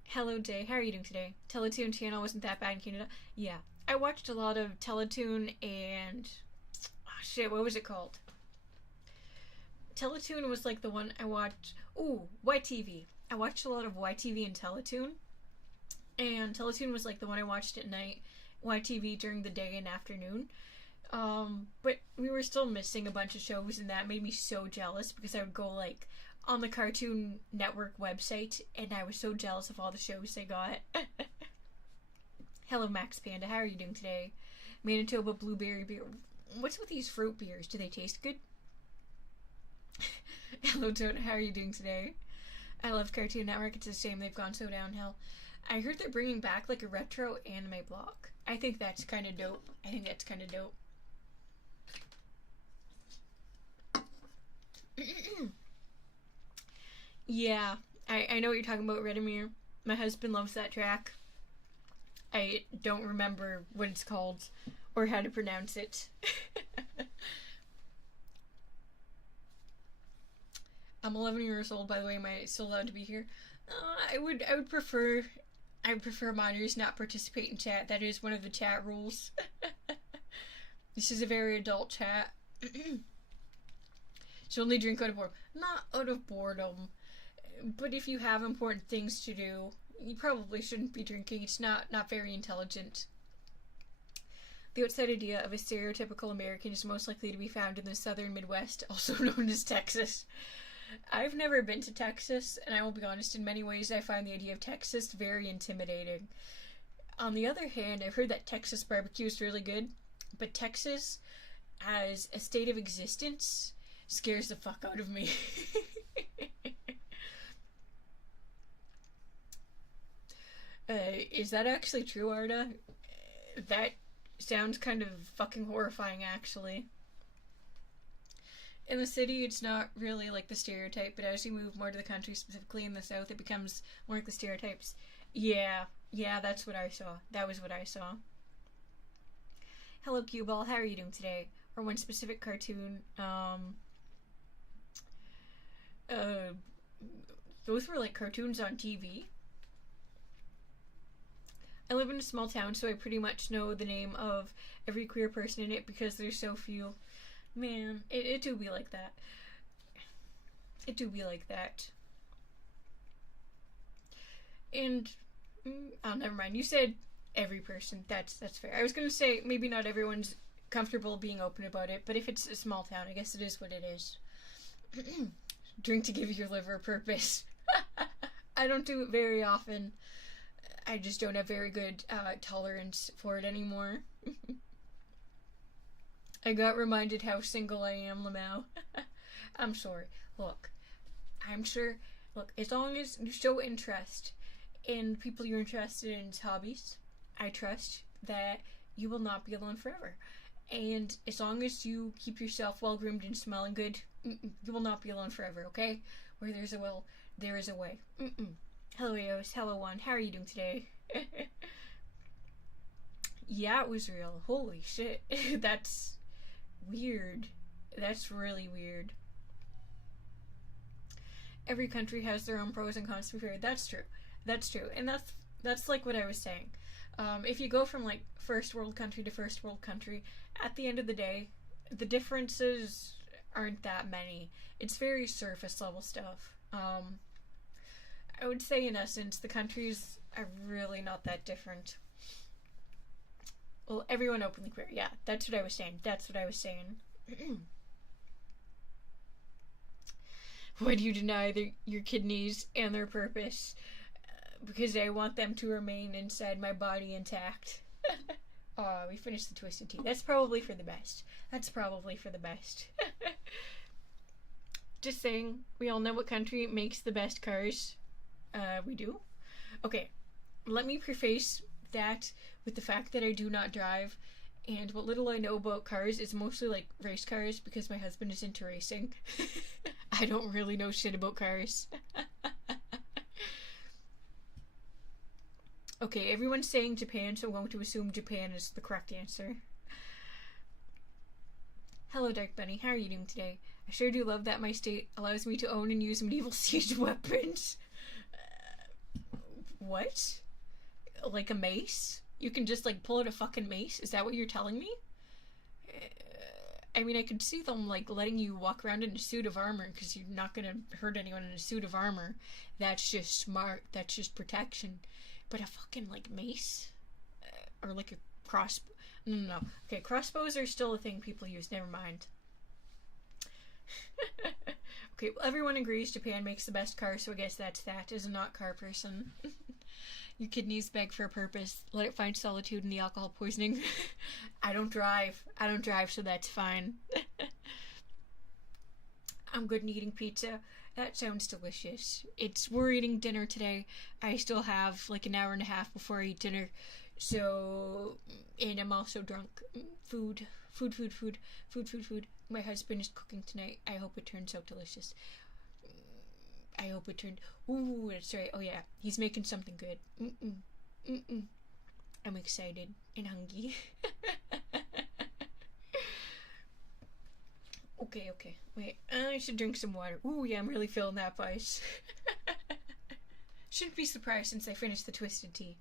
Hello, Jay. How are you doing today? Teletoon channel wasn't that bad in Canada? Yeah. I watched a lot of Teletoon and... oh, shit, what was it called? Teletoon was, like, the one I watched... ooh, YTV. I watched a lot of YTV and Teletoon. And Teletoon was, like, the one I watched at night. YTV during the day and afternoon. But we were still missing a bunch of shows, and that made me so jealous because I would go, like, on the Cartoon Network website, and I was so jealous of all the shows they got. Hello, Max Panda. How are you doing today? Manitoba Blueberry Beer. What's with these fruit beers? Do they taste good? Hello, Toad. How are you doing today? I love Cartoon Network. It's a shame they've gone so downhill. I heard they're bringing back like a retro anime block. I think that's kind of dope. Yeah, I know what you're talking about, Redimir. My husband loves that track. I don't remember what it's called or how to pronounce it. I'm 11 years old, by the way. Am I still allowed to be here? I would prefer minors not participate in chat. That is one of the chat rules. This is a very adult chat. Should only drink out of boredom. Not out of boredom. But if you have important things to do, you probably shouldn't be drinking. It's not very intelligent. The outside idea of a stereotypical American is most likely to be found in the southern Midwest, also known as Texas. I've never been to Texas, and I will be honest, in many ways I find the idea of Texas very intimidating. On the other hand, I've heard that Texas barbecue is really good, but Texas, as a state of existence, scares the fuck out of me. Is that actually true, Arda? That sounds kind of fucking horrifying, actually. In the city, it's not really like the stereotype, but as you move more to the country, specifically in the south, it becomes more like the stereotypes. Yeah, that's what I saw. That was what I saw. Hello, Cue Ball. How are you doing today? Or one specific cartoon. Those were like cartoons on TV. I live in a small town, so I pretty much know the name of every queer person in it because there's so few. Man, it do be like that. It do be like that. And, oh, never mind. You said every person. That's fair. I was gonna say maybe not everyone's comfortable being open about it, but if it's a small town, I guess it is what it is. Drink to give your liver a purpose. I don't do it very often. I just don't have very good tolerance for it anymore. I got reminded how single I am, Lamau. I'm sorry. Look, I'm sure, as long as you show interest in people you're interested in hobbies, I trust that you will not be alone forever. And as long as you keep yourself well-groomed and smelling good, you will not be alone forever, okay? Where there's a will, there is a way. Hello, Eos. Hello, One. How are you doing today? Yeah, it was real. Holy shit. That's weird. That's really weird. Every country has their own pros and cons to be fair. That's true. And that's like what I was saying. If you go from like first world country to first world country, at the end of the day, the differences aren't that many. It's very surface level stuff. I would say in essence, the countries are really not that different. Well, everyone openly queer. Yeah, that's what I was saying. Why do you deny your kidneys and their purpose? Because I want them to remain inside my body intact. Oh, we finished the Twisted Tea. That's probably for the best. Just saying, we all know what country makes the best cars. We do? Okay, let me preface that with the fact that I do not drive, and what little I know about cars is mostly like race cars because my husband is into racing. I don't really know shit about cars. Okay, everyone's saying Japan, so I'm going to assume Japan is the correct answer. Hello, Dark Bunny. How are you doing today? I sure do love that my state allows me to own and use medieval siege weapons. What? Like a mace? You can just like pull out a fucking mace? Is that what you're telling me? I mean, I could see them like letting you walk around in a suit of armor because you're not gonna hurt anyone in a suit of armor. That's just smart. That's just protection. But a fucking like mace? Or like a crossbow? No. Okay, crossbows are still a thing people use. Never mind. Okay, well, everyone agrees Japan makes the best car, so I guess that's that. As a not car person. Your kidneys beg for a purpose. Let it find solitude in the alcohol poisoning. I don't drive, so that's fine. I'm good in eating pizza. That sounds delicious. We're eating dinner today. I still have like an hour and a half before I eat dinner. So, and I'm also drunk. Food. My husband is cooking tonight. I hope it turns out delicious. Ooh, that's right. Oh yeah, he's making something good. I'm excited and hungry. Okay. Wait, I should drink some water. Ooh, yeah, I'm really feeling that vice. Shouldn't be surprised since I finished the twisted tea.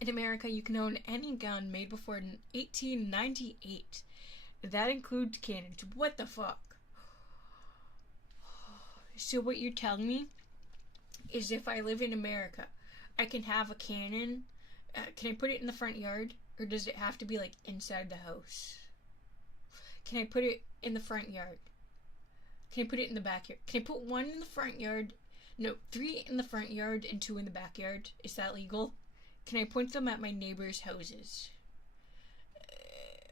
In America, you can own any gun made before 1898. That includes cannons. What the fuck? So what you're telling me is if I live in America, I can have a cannon. Can I put it in the front yard? Or does it have to be, like, inside the house? Can I put it in the front yard? Can I put it in the backyard? Can I put one in the front yard? No, 3 in the front yard and 2 in the backyard. Is that legal? Can I point them at my neighbors' houses?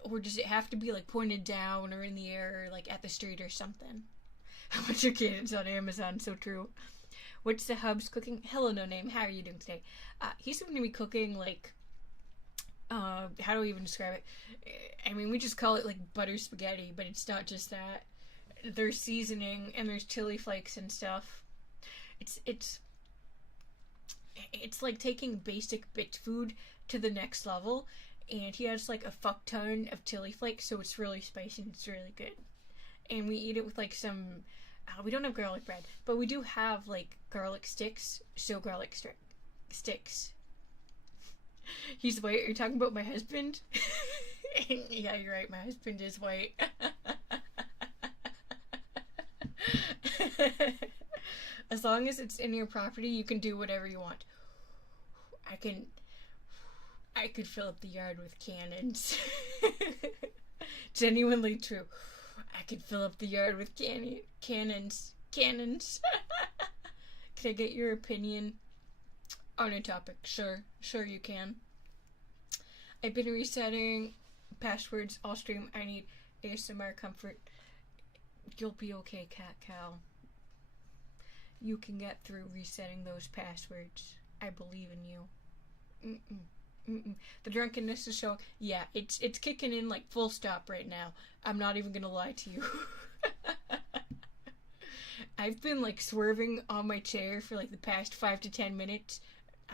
Or does it have to be, like, pointed down or in the air or, like, at the street or something? How much are cannons on Amazon? So true. What's the Hubs cooking? Hello, no name. How are you doing today? He's going to be cooking, like, how do we even describe it? I mean, we just call it, like, butter spaghetti, but it's not just that. There's seasoning, and there's chili flakes and stuff. It's like taking basic bitch food to the next level, and he has, like, a fuck ton of chili flakes, so it's really spicy and it's really good. And we eat it with, like, some, we don't have garlic bread, but we do have, like, garlic sticks, so garlic sticks. He's white. Are you talking about my husband? Yeah, you're right. My husband is white. As long as it's in your property, you can do whatever you want. I could fill up the yard with cannons. Genuinely true. I could fill up the yard with cannons. Can I get your opinion on a topic? Sure you can. I've been resetting passwords all stream. I need ASMR comfort. You'll be okay, Cat Cow. You can get through resetting those passwords. I believe in you. The drunkenness is showing. Yeah, it's kicking in like full stop right now. I'm not even gonna lie to you. I've been like swerving on my chair for like the past 5 to 10 minutes.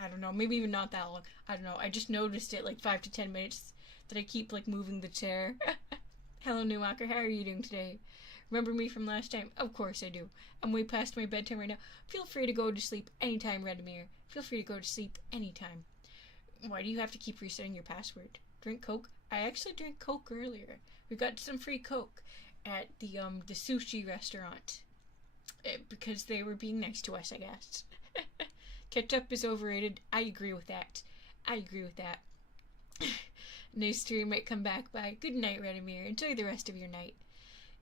I don't know, maybe even not that long. I don't know. I just noticed it like 5 to 10 minutes that I keep like moving the chair. Hello, Newwalker. How are you doing today? Remember me from last time? Of course I do. I'm way past my bedtime right now. Feel free to go to sleep anytime, Redimir. Feel free to go to sleep anytime. Why do you have to keep resetting your password? Drink Coke? I actually drank Coke earlier. We got some free Coke at the sushi restaurant. Because they were being nice to us, I guess. Ketchup is overrated. I agree with that. Nice stream might come back by. Good night, Redimir. Enjoy the rest of your night.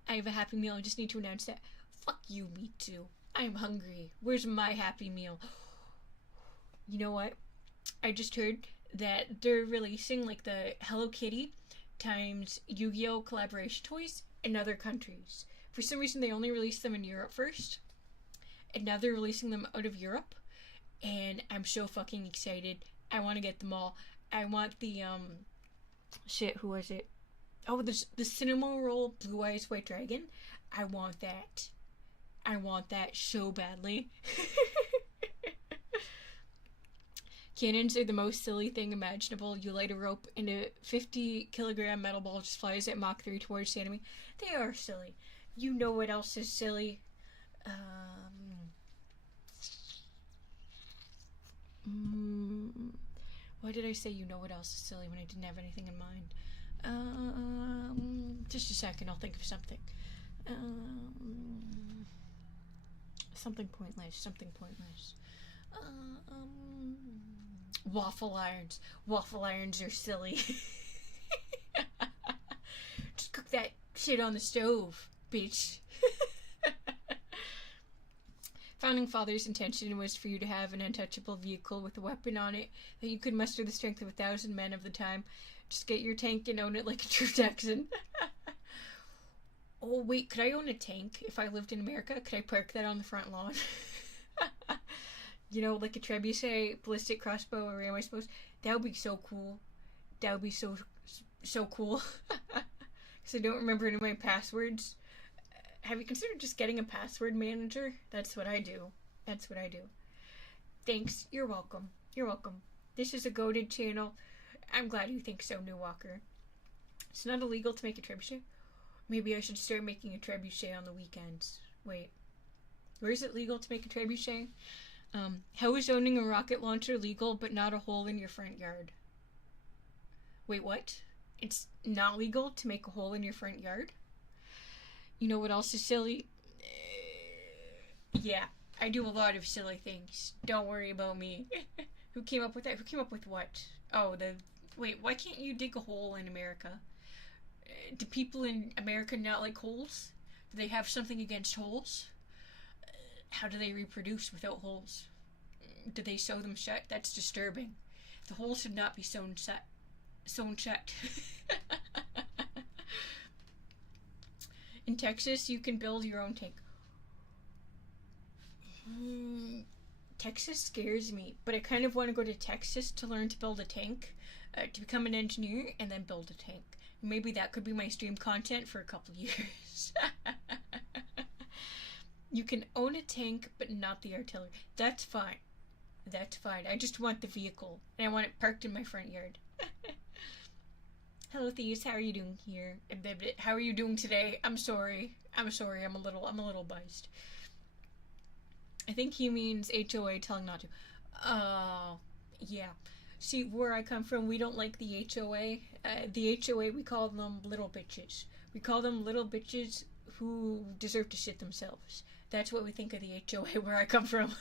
I have a Happy Meal. I just need to announce that. Fuck you, me too. I'm hungry. Where's my Happy Meal? You know what? I just heard that they're releasing like the Hello Kitty times Yu-Gi-Oh collaboration toys in other countries. For some reason, they only released them in Europe first, and now they're releasing them out of Europe, and I'm so fucking excited. I want to get them all. I want the, shit, who was it? Oh, the Cinema Roll Blue Eyes White Dragon. I want that. I want that so badly. Cannons are the most silly thing imaginable. You light a rope and a 50-kilogram metal ball just flies at Mach 3 towards the enemy. They are silly. You know what else is silly? Why did I say you know what else is silly when I didn't have anything in mind? Just a second, I'll think of something. Something pointless. Waffle irons. Waffle irons are silly. that shit on the stove, bitch. Founding Fathers' intention was for you to have an untouchable vehicle with a weapon on it that you could muster the strength of 1,000 men of the time. Just get your tank and own it like a true Texan. Oh, wait, could I own a tank if I lived in America? Could I park that on the front lawn? You know, like a trebuchet, ballistic crossbow, or am I supposed? That would be so cool. That would be so cool. Because I don't remember any of my passwords. Have you considered just getting a password manager? That's what I do. That's what I do. Thanks. You're welcome. You're welcome. This is a goated channel. I'm glad you think so, New Walker. It's not illegal to make a trebuchet. Maybe I should start making a trebuchet on the weekends. Wait. Where is it legal to make a trebuchet? How is owning a rocket launcher legal but not a hole in your front yard? Wait, what? It's not legal to make a hole in your front yard? You know what else is silly? Yeah, I do a lot of silly things. Don't worry about me. Who came up with that? Who came up with what? Oh, wait, why can't you dig a hole in America? Do people in America not like holes? Do they have something against holes? How do they reproduce without holes? Do they sew them shut? That's disturbing. The holes should not be sewn shut. In Texas, you can build your own tank. Texas scares me, but I kind of want to go to Texas to learn to build a tank, to become an engineer, and then build a tank. Maybe that could be my stream content for a couple years. You can own a tank, but not the artillery. That's fine. That's fine. I just want the vehicle, and I want it parked in my front yard. Hello, Thieves. How are you doing here? How are you doing today? I'm sorry. I'm a little buzzed. I think he means HOA telling not to. Oh, yeah. See, where I come from, we don't like the HOA. The HOA, we call them little bitches. We call them little bitches who deserve to shit themselves. That's what we think of the HOA where I come from.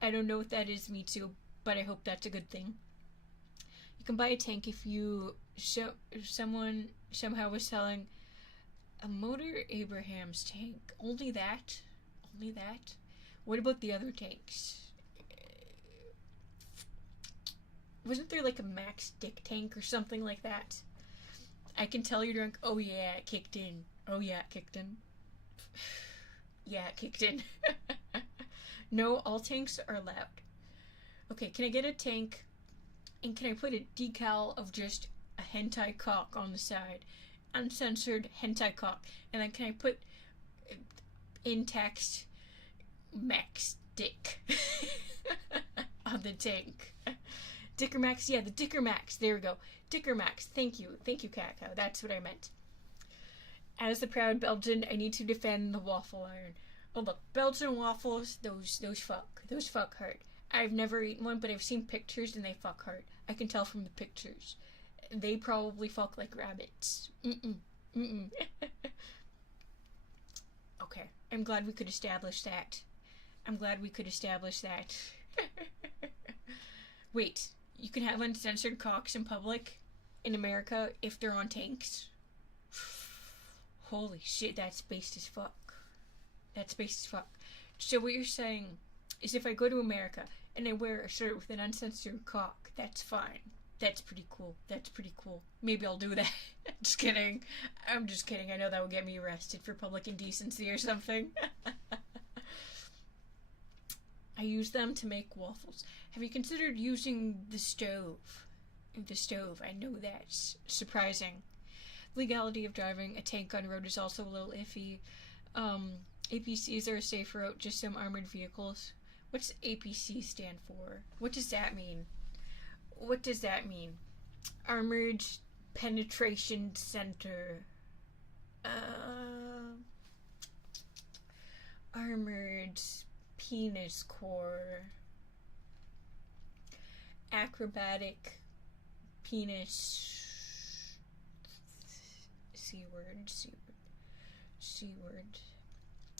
I don't know what that is, me too, but I hope that's a good thing. You can buy a tank if you someone somehow was selling a Motor Abraham's tank. Only that? Only that? What about the other tanks? Wasn't there like a Max Dick tank or something like that? I can tell you're drunk. Oh yeah, it kicked in. Oh yeah, it kicked in. Yeah, it kicked in. No, all tanks are loud. Okay, can I get a tank? And can I put a decal of just a hentai cock on the side? Uncensored hentai cock. And then can I put in text Max Dick on the tank? Dicker Max? Yeah, the Dicker Max. There we go. Dicker Max. Thank you. Thank you, Cat Cow. That's what I meant. As the proud Belgian, I need to defend the waffle iron. Oh look, Belgian waffles, those fuck hard. I've never eaten one, but I've seen pictures and they fuck hard. I can tell from the pictures. They probably fuck like rabbits. Okay, I'm glad we could establish that. Wait, you can have uncensored cocks in public in America if they're on tanks? Holy shit, that's based as fuck. So what you're saying is if I go to America and I wear a shirt with an uncensored cock, that's fine. That's pretty cool. Maybe I'll do that. Just kidding. I'm just kidding. I know that would get me arrested for public indecency or something. I use them to make waffles. Have you considered using the stove? I know that's surprising. Legality of driving a tank on road is also a little iffy. APCs are a safe route, just some armored vehicles. What's APC stand for? What does that mean? Armored Penetration Center. Armored Penis Core. Acrobatic Penis. C word.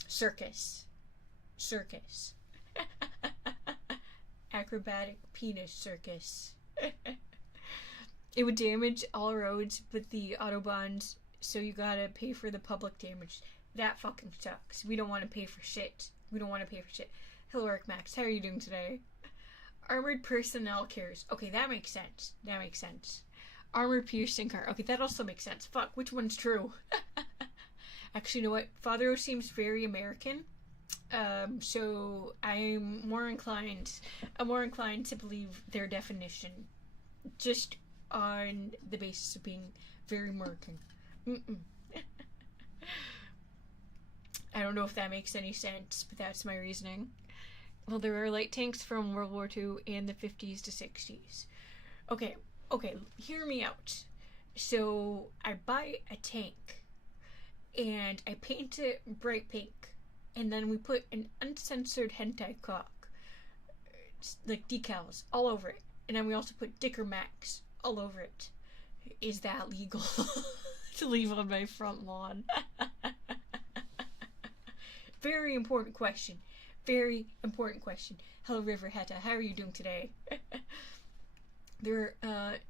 Circus. Acrobatic penis circus. It would damage all roads but the autobahns, so you gotta pay for the public damage. That fucking sucks. We don't want to pay for shit. We don't want to pay for shit. Hello, Eric Max. How are you doing today? Armored personnel carriers. Okay, that makes sense. That makes sense. Armor piercing car. Okay, that also makes sense. Fuck, which one's true? Actually, you know what? Father O seems very American. So I'm more inclined to believe their definition, just on the basis of being very American. I don't know if that makes any sense, but that's my reasoning. Well, there are light tanks from World War II in the 50s to 60s. Okay, hear me out. So I buy a tank, and I paint it bright pink, and then we put an uncensored hentai cock, like decals, all over it. And then we also put Dicker Max all over it. Is that legal to leave on my front lawn? Very important question. Very important question. Hello, River Hetta. How are you doing today?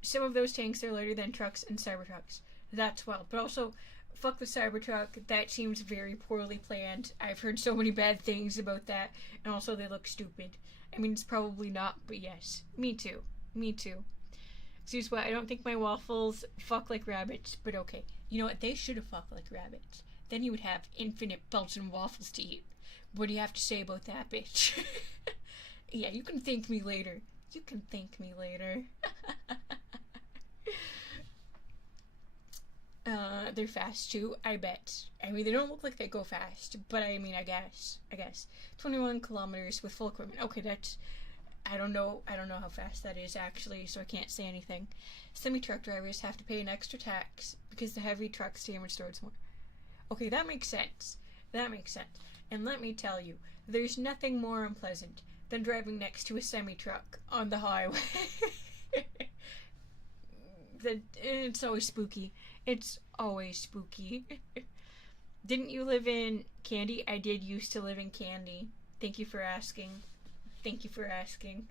Some of those tanks are lighter than trucks and Cybertrucks. That's wild. But also, fuck the Cybertruck. That seems very poorly planned. I've heard so many bad things about that. And also, they look stupid. I mean, it's probably not, but yes. Me too. Me too. Excuse what? I don't think my waffles fuck like rabbits, but okay. You know what? They should have fucked like rabbits. Then you would have infinite Belgian waffles to eat. What do you have to say about that, bitch? Yeah, you can thank me later. You can thank me later. They're fast too, I bet. I mean, they don't look like they go fast, but I mean, I guess. 21 kilometers with full equipment. Okay, that's... I don't know how fast that is, actually, so I can't say anything. Semi-truck drivers have to pay an extra tax because the heavy trucks damage roads more. Okay, that makes sense. That makes sense. And let me tell you, there's nothing more unpleasant than driving next to a semi-truck on the highway. It's always spooky. It's always spooky. Didn't you live in Candy? I did used to live in Candy. Thank you for asking. Thank you for asking.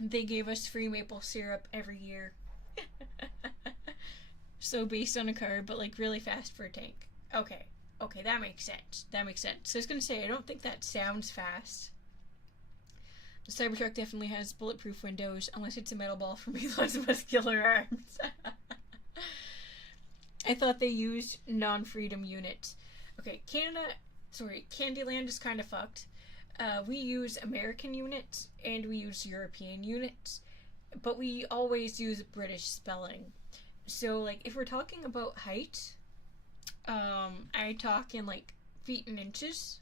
They gave us free maple syrup every year. So based on a car, but like really fast for a tank. Okay, that makes sense. That makes sense. So I was gonna say, I don't think that sounds fast. The Cybertruck definitely has bulletproof windows, unless it's a metal ball from Elon's muscular arms. I thought they used non-freedom units. Okay, Candyland is kind of fucked. We use American units, and we use European units, but we always use British spelling. So, like, if we're talking about height, I talk in, like, feet and inches.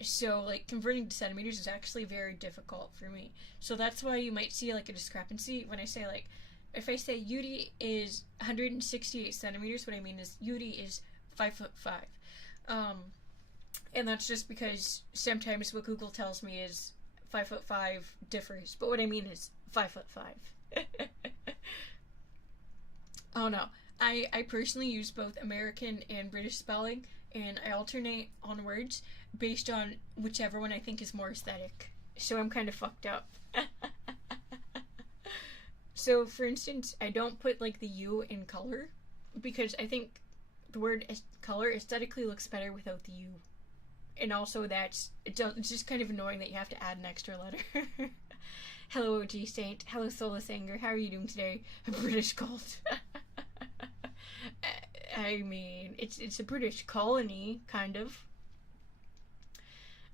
So, like, converting to centimeters is actually very difficult for me. So that's why you might see, like, a discrepancy when I say, like, if I say Yudi is 168 centimeters, what I mean is Yudi is 5'5". And that's just because sometimes what Google tells me is 5'5" differs. But what I mean is 5'5". Oh no, I personally use both American and British spelling, and I alternate on words based on whichever one I think is more aesthetic. So I'm kind of fucked up. So for instance, I don't put like the U in color because I think the word color aesthetically looks better without the U. And also it's just kind of annoying that you have to add an extra letter. Hello OG Saint, hello Solus Anger, how are you doing today? A British cult. I mean, it's a British colony, kind of.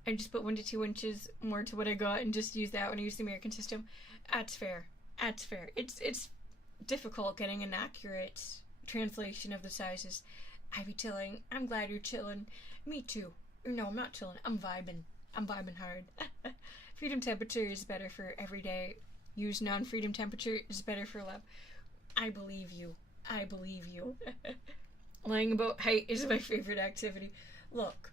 I just put 1 to 2 inches more to what I got and just use that when I use the American system. That's fair. That's fair. It's difficult getting an accurate translation of the sizes. I be chilling. I'm glad you're chilling. Me too. No, I'm not chilling. I'm vibing. I'm vibing hard. Freedom temperature is better for every day. Use non-freedom temperature is better for love. I believe you. I believe you. Lying about height is my favorite activity. Look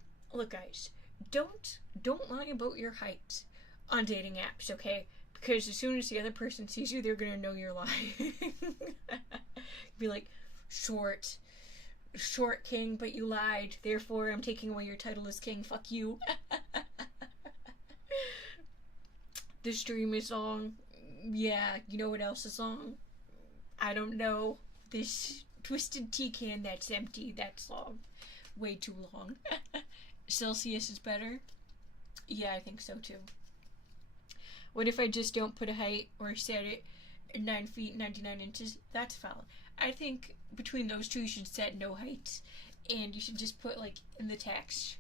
guys, don't lie about your height on dating apps, okay? Because as soon as the other person sees you, they're gonna know you're lying. Be like, short king, but you lied, therefore I'm taking away your title as king. Fuck you. The stream is long. Yeah, you know what else is long? I don't know. This twisted tea can that's empty, that's long. Way too long. Celsius is better? Yeah, I think so too. What if I just don't put a height or set it at 9 feet 99 inches? That's valid. I think between those two you should set no heights, and you should just put like in the text,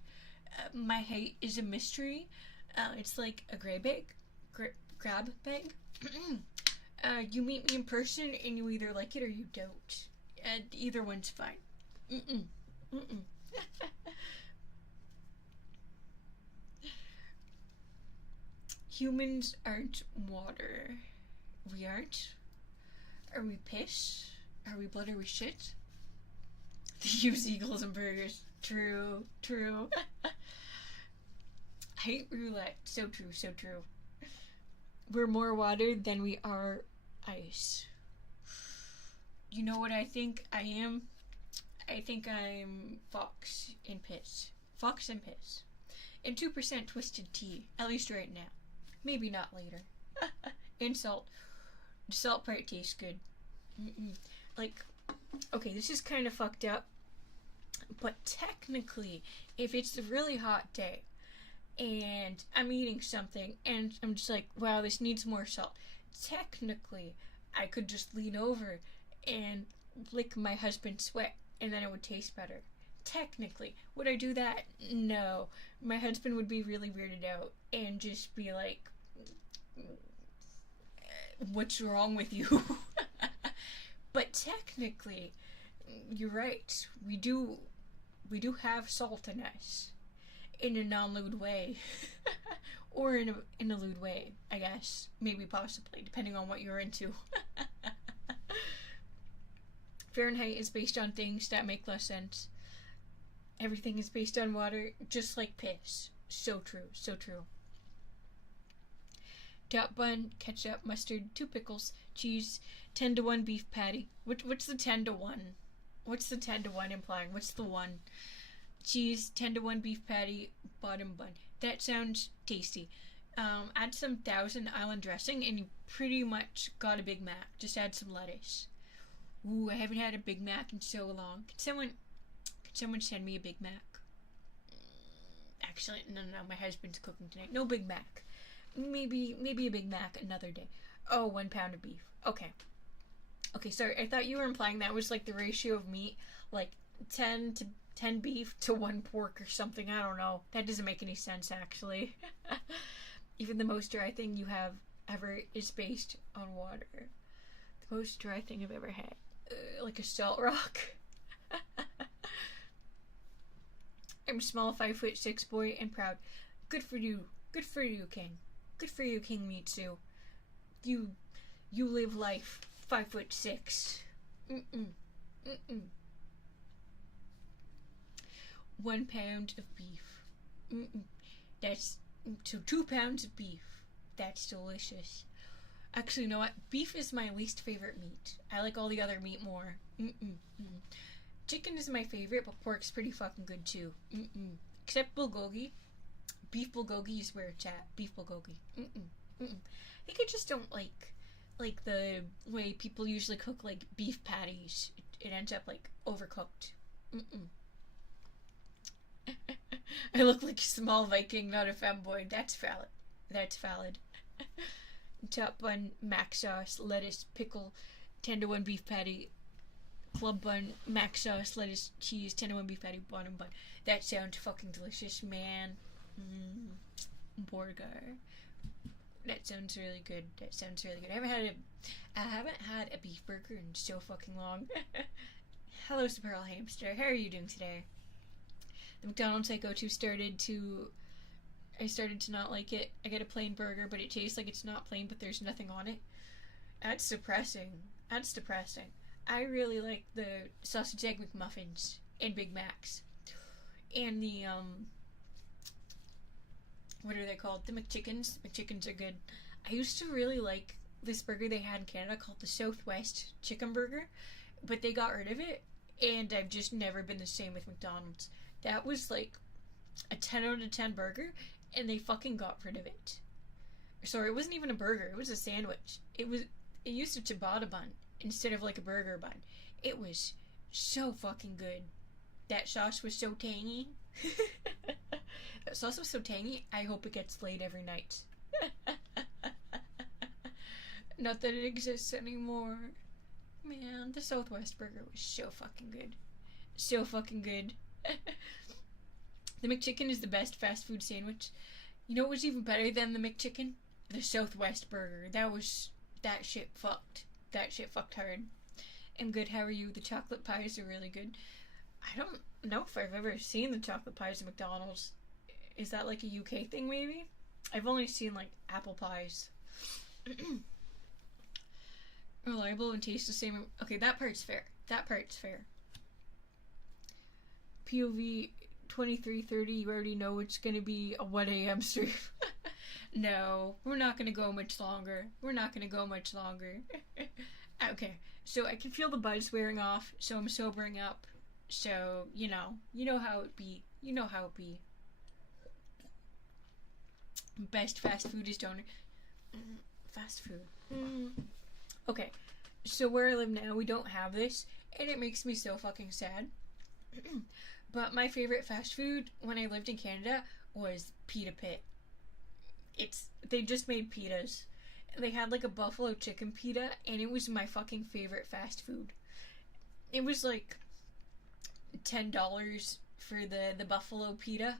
my height is a mystery. It's like a grab bag. You meet me in person and you either like it or you don't. Either one's fine. Mm-mm. Mm-mm. Humans aren't water. We aren't? Are we piss? Are we blood? Are we shit? Use eagles and burgers. True. Hate roulette. So true. We're more water than we are ice. You know what I think I am? I think I'm fox and piss. Fox and piss. And 2% twisted tea. At least right now. Maybe not later. And salt. The salt part tastes good. Like, okay, this is kind of fucked up. But technically, if it's a really hot day and I'm eating something and I'm just like, wow, this needs more salt. Technically, I could just lean over and lick my husband's sweat and then it would taste better. Technically. Would I do that? No. My husband would be really weirded out and just be like, what's wrong with you? But technically, you're right. We do have salt in us. In a non-lewd way. Or in a lewd way, I guess. Maybe, possibly, depending on what you're into. Fahrenheit is based on things that make less sense. Everything is based on water, just like piss. So true. Top bun, ketchup, mustard, 2 pickles, cheese, 10-to-1 beef patty. What's the 10-to-1? What's the 10-to-1 implying? What's the 1? Cheese, 10-to-1 beef patty, bottom bun. That sounds tasty. Add some Thousand Island dressing and you pretty much got a Big Mac. Just add some lettuce. Ooh, I haven't had a Big Mac in so long. Could someone send me a Big Mac? Actually, no, my husband's cooking tonight. No Big Mac. Maybe a Big Mac another day. Oh, 1 pound of beef. Okay, sorry. I thought you were implying that was like the ratio of meat, like 10 beef to 1 pork or something. I don't know. That doesn't make any sense, actually. Even the most dry thing you have ever is based on water. The most dry thing I've ever had. Like a salt rock. I'm a small 5'6" boy and proud. Good for you. Good for you, King. Good for you, King Mitsu. You live life 5'6". 1 pound of beef. That's so 2 pounds of beef. That's delicious. Actually, you know what? Beef is my least favorite meat. I like all the other meat more. Chicken is my favorite, but pork's pretty fucking good too. Except bulgogi. Beef bulgogi is where it's at. Beef bulgogi. I think I just don't like the way people usually cook like beef patties. It ends up like overcooked. I look like a small Viking, not a femboy. That's valid. Top bun, mac sauce, lettuce, pickle, 10-to-1 beef patty, club bun, mac sauce, lettuce, cheese, 10-to-1 beef patty, bottom bun. That sounds fucking delicious, man. Burger. That sounds really good. I haven't had a beef burger in so fucking long. Hello, Pearl Hamster. How are you doing today? The McDonald's I go to started to not like it. I get a plain burger, but it tastes like it's not plain, but there's nothing on it. That's depressing. I really like the sausage egg McMuffins and Big Macs. And the, what are they called? The McChickens. McChickens are good. I used to really like this burger they had in Canada called the Southwest Chicken Burger, but they got rid of it, and I've just never been the same with McDonald's. That was like a 10 out of 10 burger, and they fucking got rid of it. sorry, it wasn't even a burger. It was a sandwich. It used a ciabatta bun instead of like a burger bun. It was so fucking good. That sauce was so tangy. That sauce was so tangy, I hope it gets laid every night. Not that it exists anymore. Man, the Southwest burger was so fucking good. So fucking good. The McChicken is the best fast food sandwich. You know what was even better than the McChicken? The Southwest burger. That shit fucked. That shit fucked hard. I'm good, how are you? The chocolate pies are really good. I don't know if I've ever seen the chocolate pies at McDonald's. Is that like a UK thing, maybe? I've only seen, like, apple pies. Reliable and taste the same. Okay, that part's fair. That part's fair. POV 23:30, you already know it's gonna be a 1 a.m. stream. No, we're not gonna go much longer. We're not gonna go much longer. Okay, so I can feel the buzz wearing off, so I'm sobering up. So, you know how it be. You know how it be. Best fast food is doner. Fast food. Okay, so where I live now, we don't have this, and it makes me so fucking sad. But my favorite fast food when I lived in Canada was Pita Pit. They just made pitas. They had like a buffalo chicken pita, and it was my fucking favorite fast food. It was like $10 for the buffalo pita,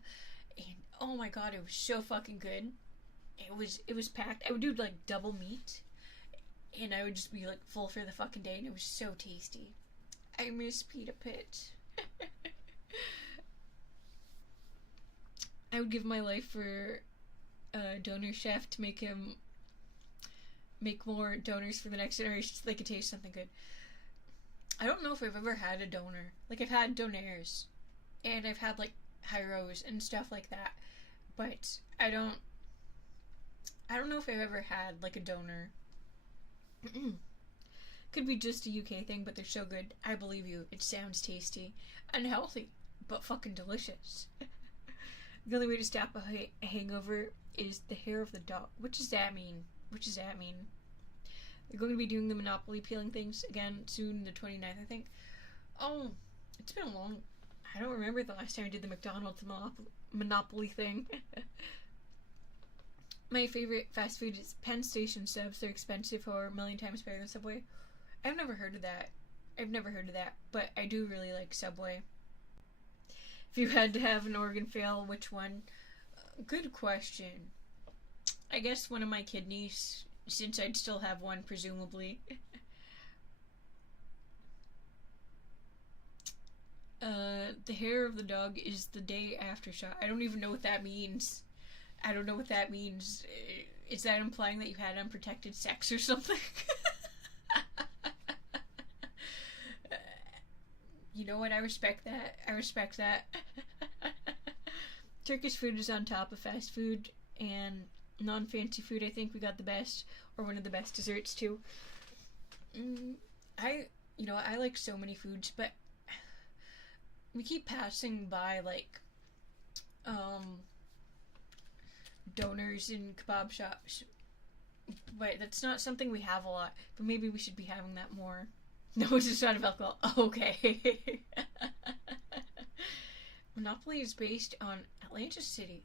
and oh my god, it was so fucking good. It was packed. I would do like double meat, and I would just be like full for the fucking day, and it was so tasty. I miss Pita Pit. I would give my life for a donor chef to make more donors for the next generation so they could taste something good. I don't know if I've ever had a donor. Like, I've had donors, and I've had like hyros and stuff like that, but I don't know if I've ever had like a donor. Could be just a UK thing, but they're so good. I believe you. It sounds tasty. Unhealthy, but fucking delicious. The only way to stop a hangover is the hair of the dog. What does that mean? They're going to be doing the Monopoly peeling things again soon, the 29th, I think. Oh, it's been a long... I don't remember the last time I did the McDonald's Monopoly thing. My favorite fast food is Penn Station subs. They're expensive, or a million times better than Subway. I've never heard of that, but I do really like Subway. If you had to have an organ fail, which one? Good question. I guess one of my kidneys, since I'd still have one, presumably. The hair of the dog is the day after shot. I don't even know what that means. Is that implying that you had unprotected sex or something? You know what? I respect that. Turkish food is on top of fast food, and non-fancy food, I think we got the best, or one of the best desserts too. I like so many foods, but we keep passing by like donors in kebab shops, but that's not something we have a lot, but maybe we should be having that more. No, it's just out of alcohol. Okay. Monopoly is based on Atlantis City.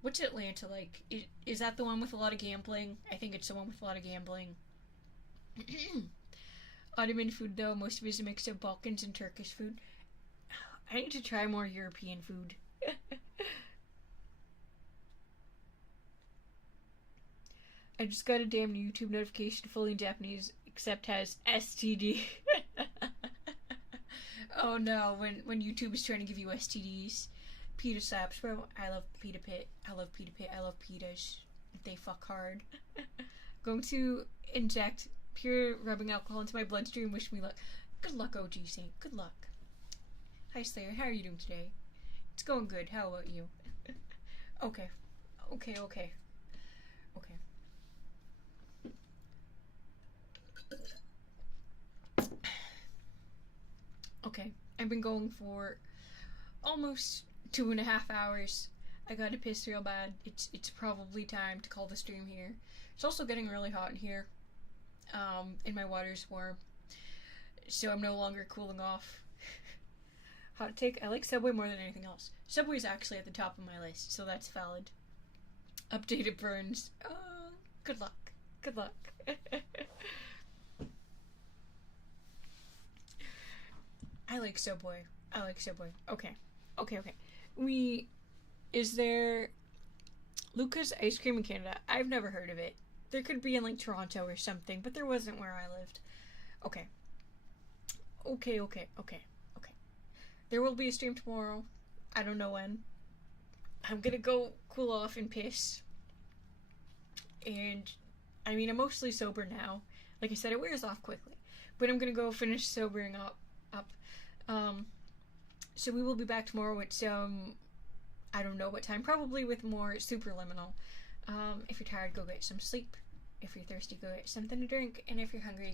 What's Atlanta like? Is that the one with a lot of gambling? I think it's the one with a lot of gambling. Ottoman food, though, most of it is a mix of Balkans and Turkish food. I need to try more European food. I just got a damn YouTube notification fully in Japanese, except has STD. Oh no, when YouTube is trying to give you STDs. Pita slaps, bro. I love Pita Pit. I love pitas. They fuck hard. Going to inject pure rubbing alcohol into my bloodstream. Wish me luck. Good luck, OG Saint. Good luck. Hi Slayer, how are you doing today? It's going good. How about you? Okay. Okay, I've been going for almost 2.5 hours. I gotta piss real bad. It's probably time to call the stream here. It's also getting really hot in here. And my water's warm. So I'm no longer cooling off. Hot take, I like Subway more than anything else. Subway's actually at the top of my list, so that's valid. Updated burns. Oh, good luck. Good luck. I like Subway. I like Subway. Okay. Is there Luca's Ice Cream in Canada? I've never heard of it. There could be in like Toronto or something, but there wasn't where I lived. Okay. There will be a stream tomorrow. I don't know when. I'm gonna go cool off and piss. And, I mean, I'm mostly sober now. Like I said, it wears off quickly. But I'm gonna go finish sobering up. So we will be back tomorrow with some, I don't know what time, probably with more Superliminal. If you're tired, go get some sleep. If you're thirsty, go get something to drink. And if you're hungry,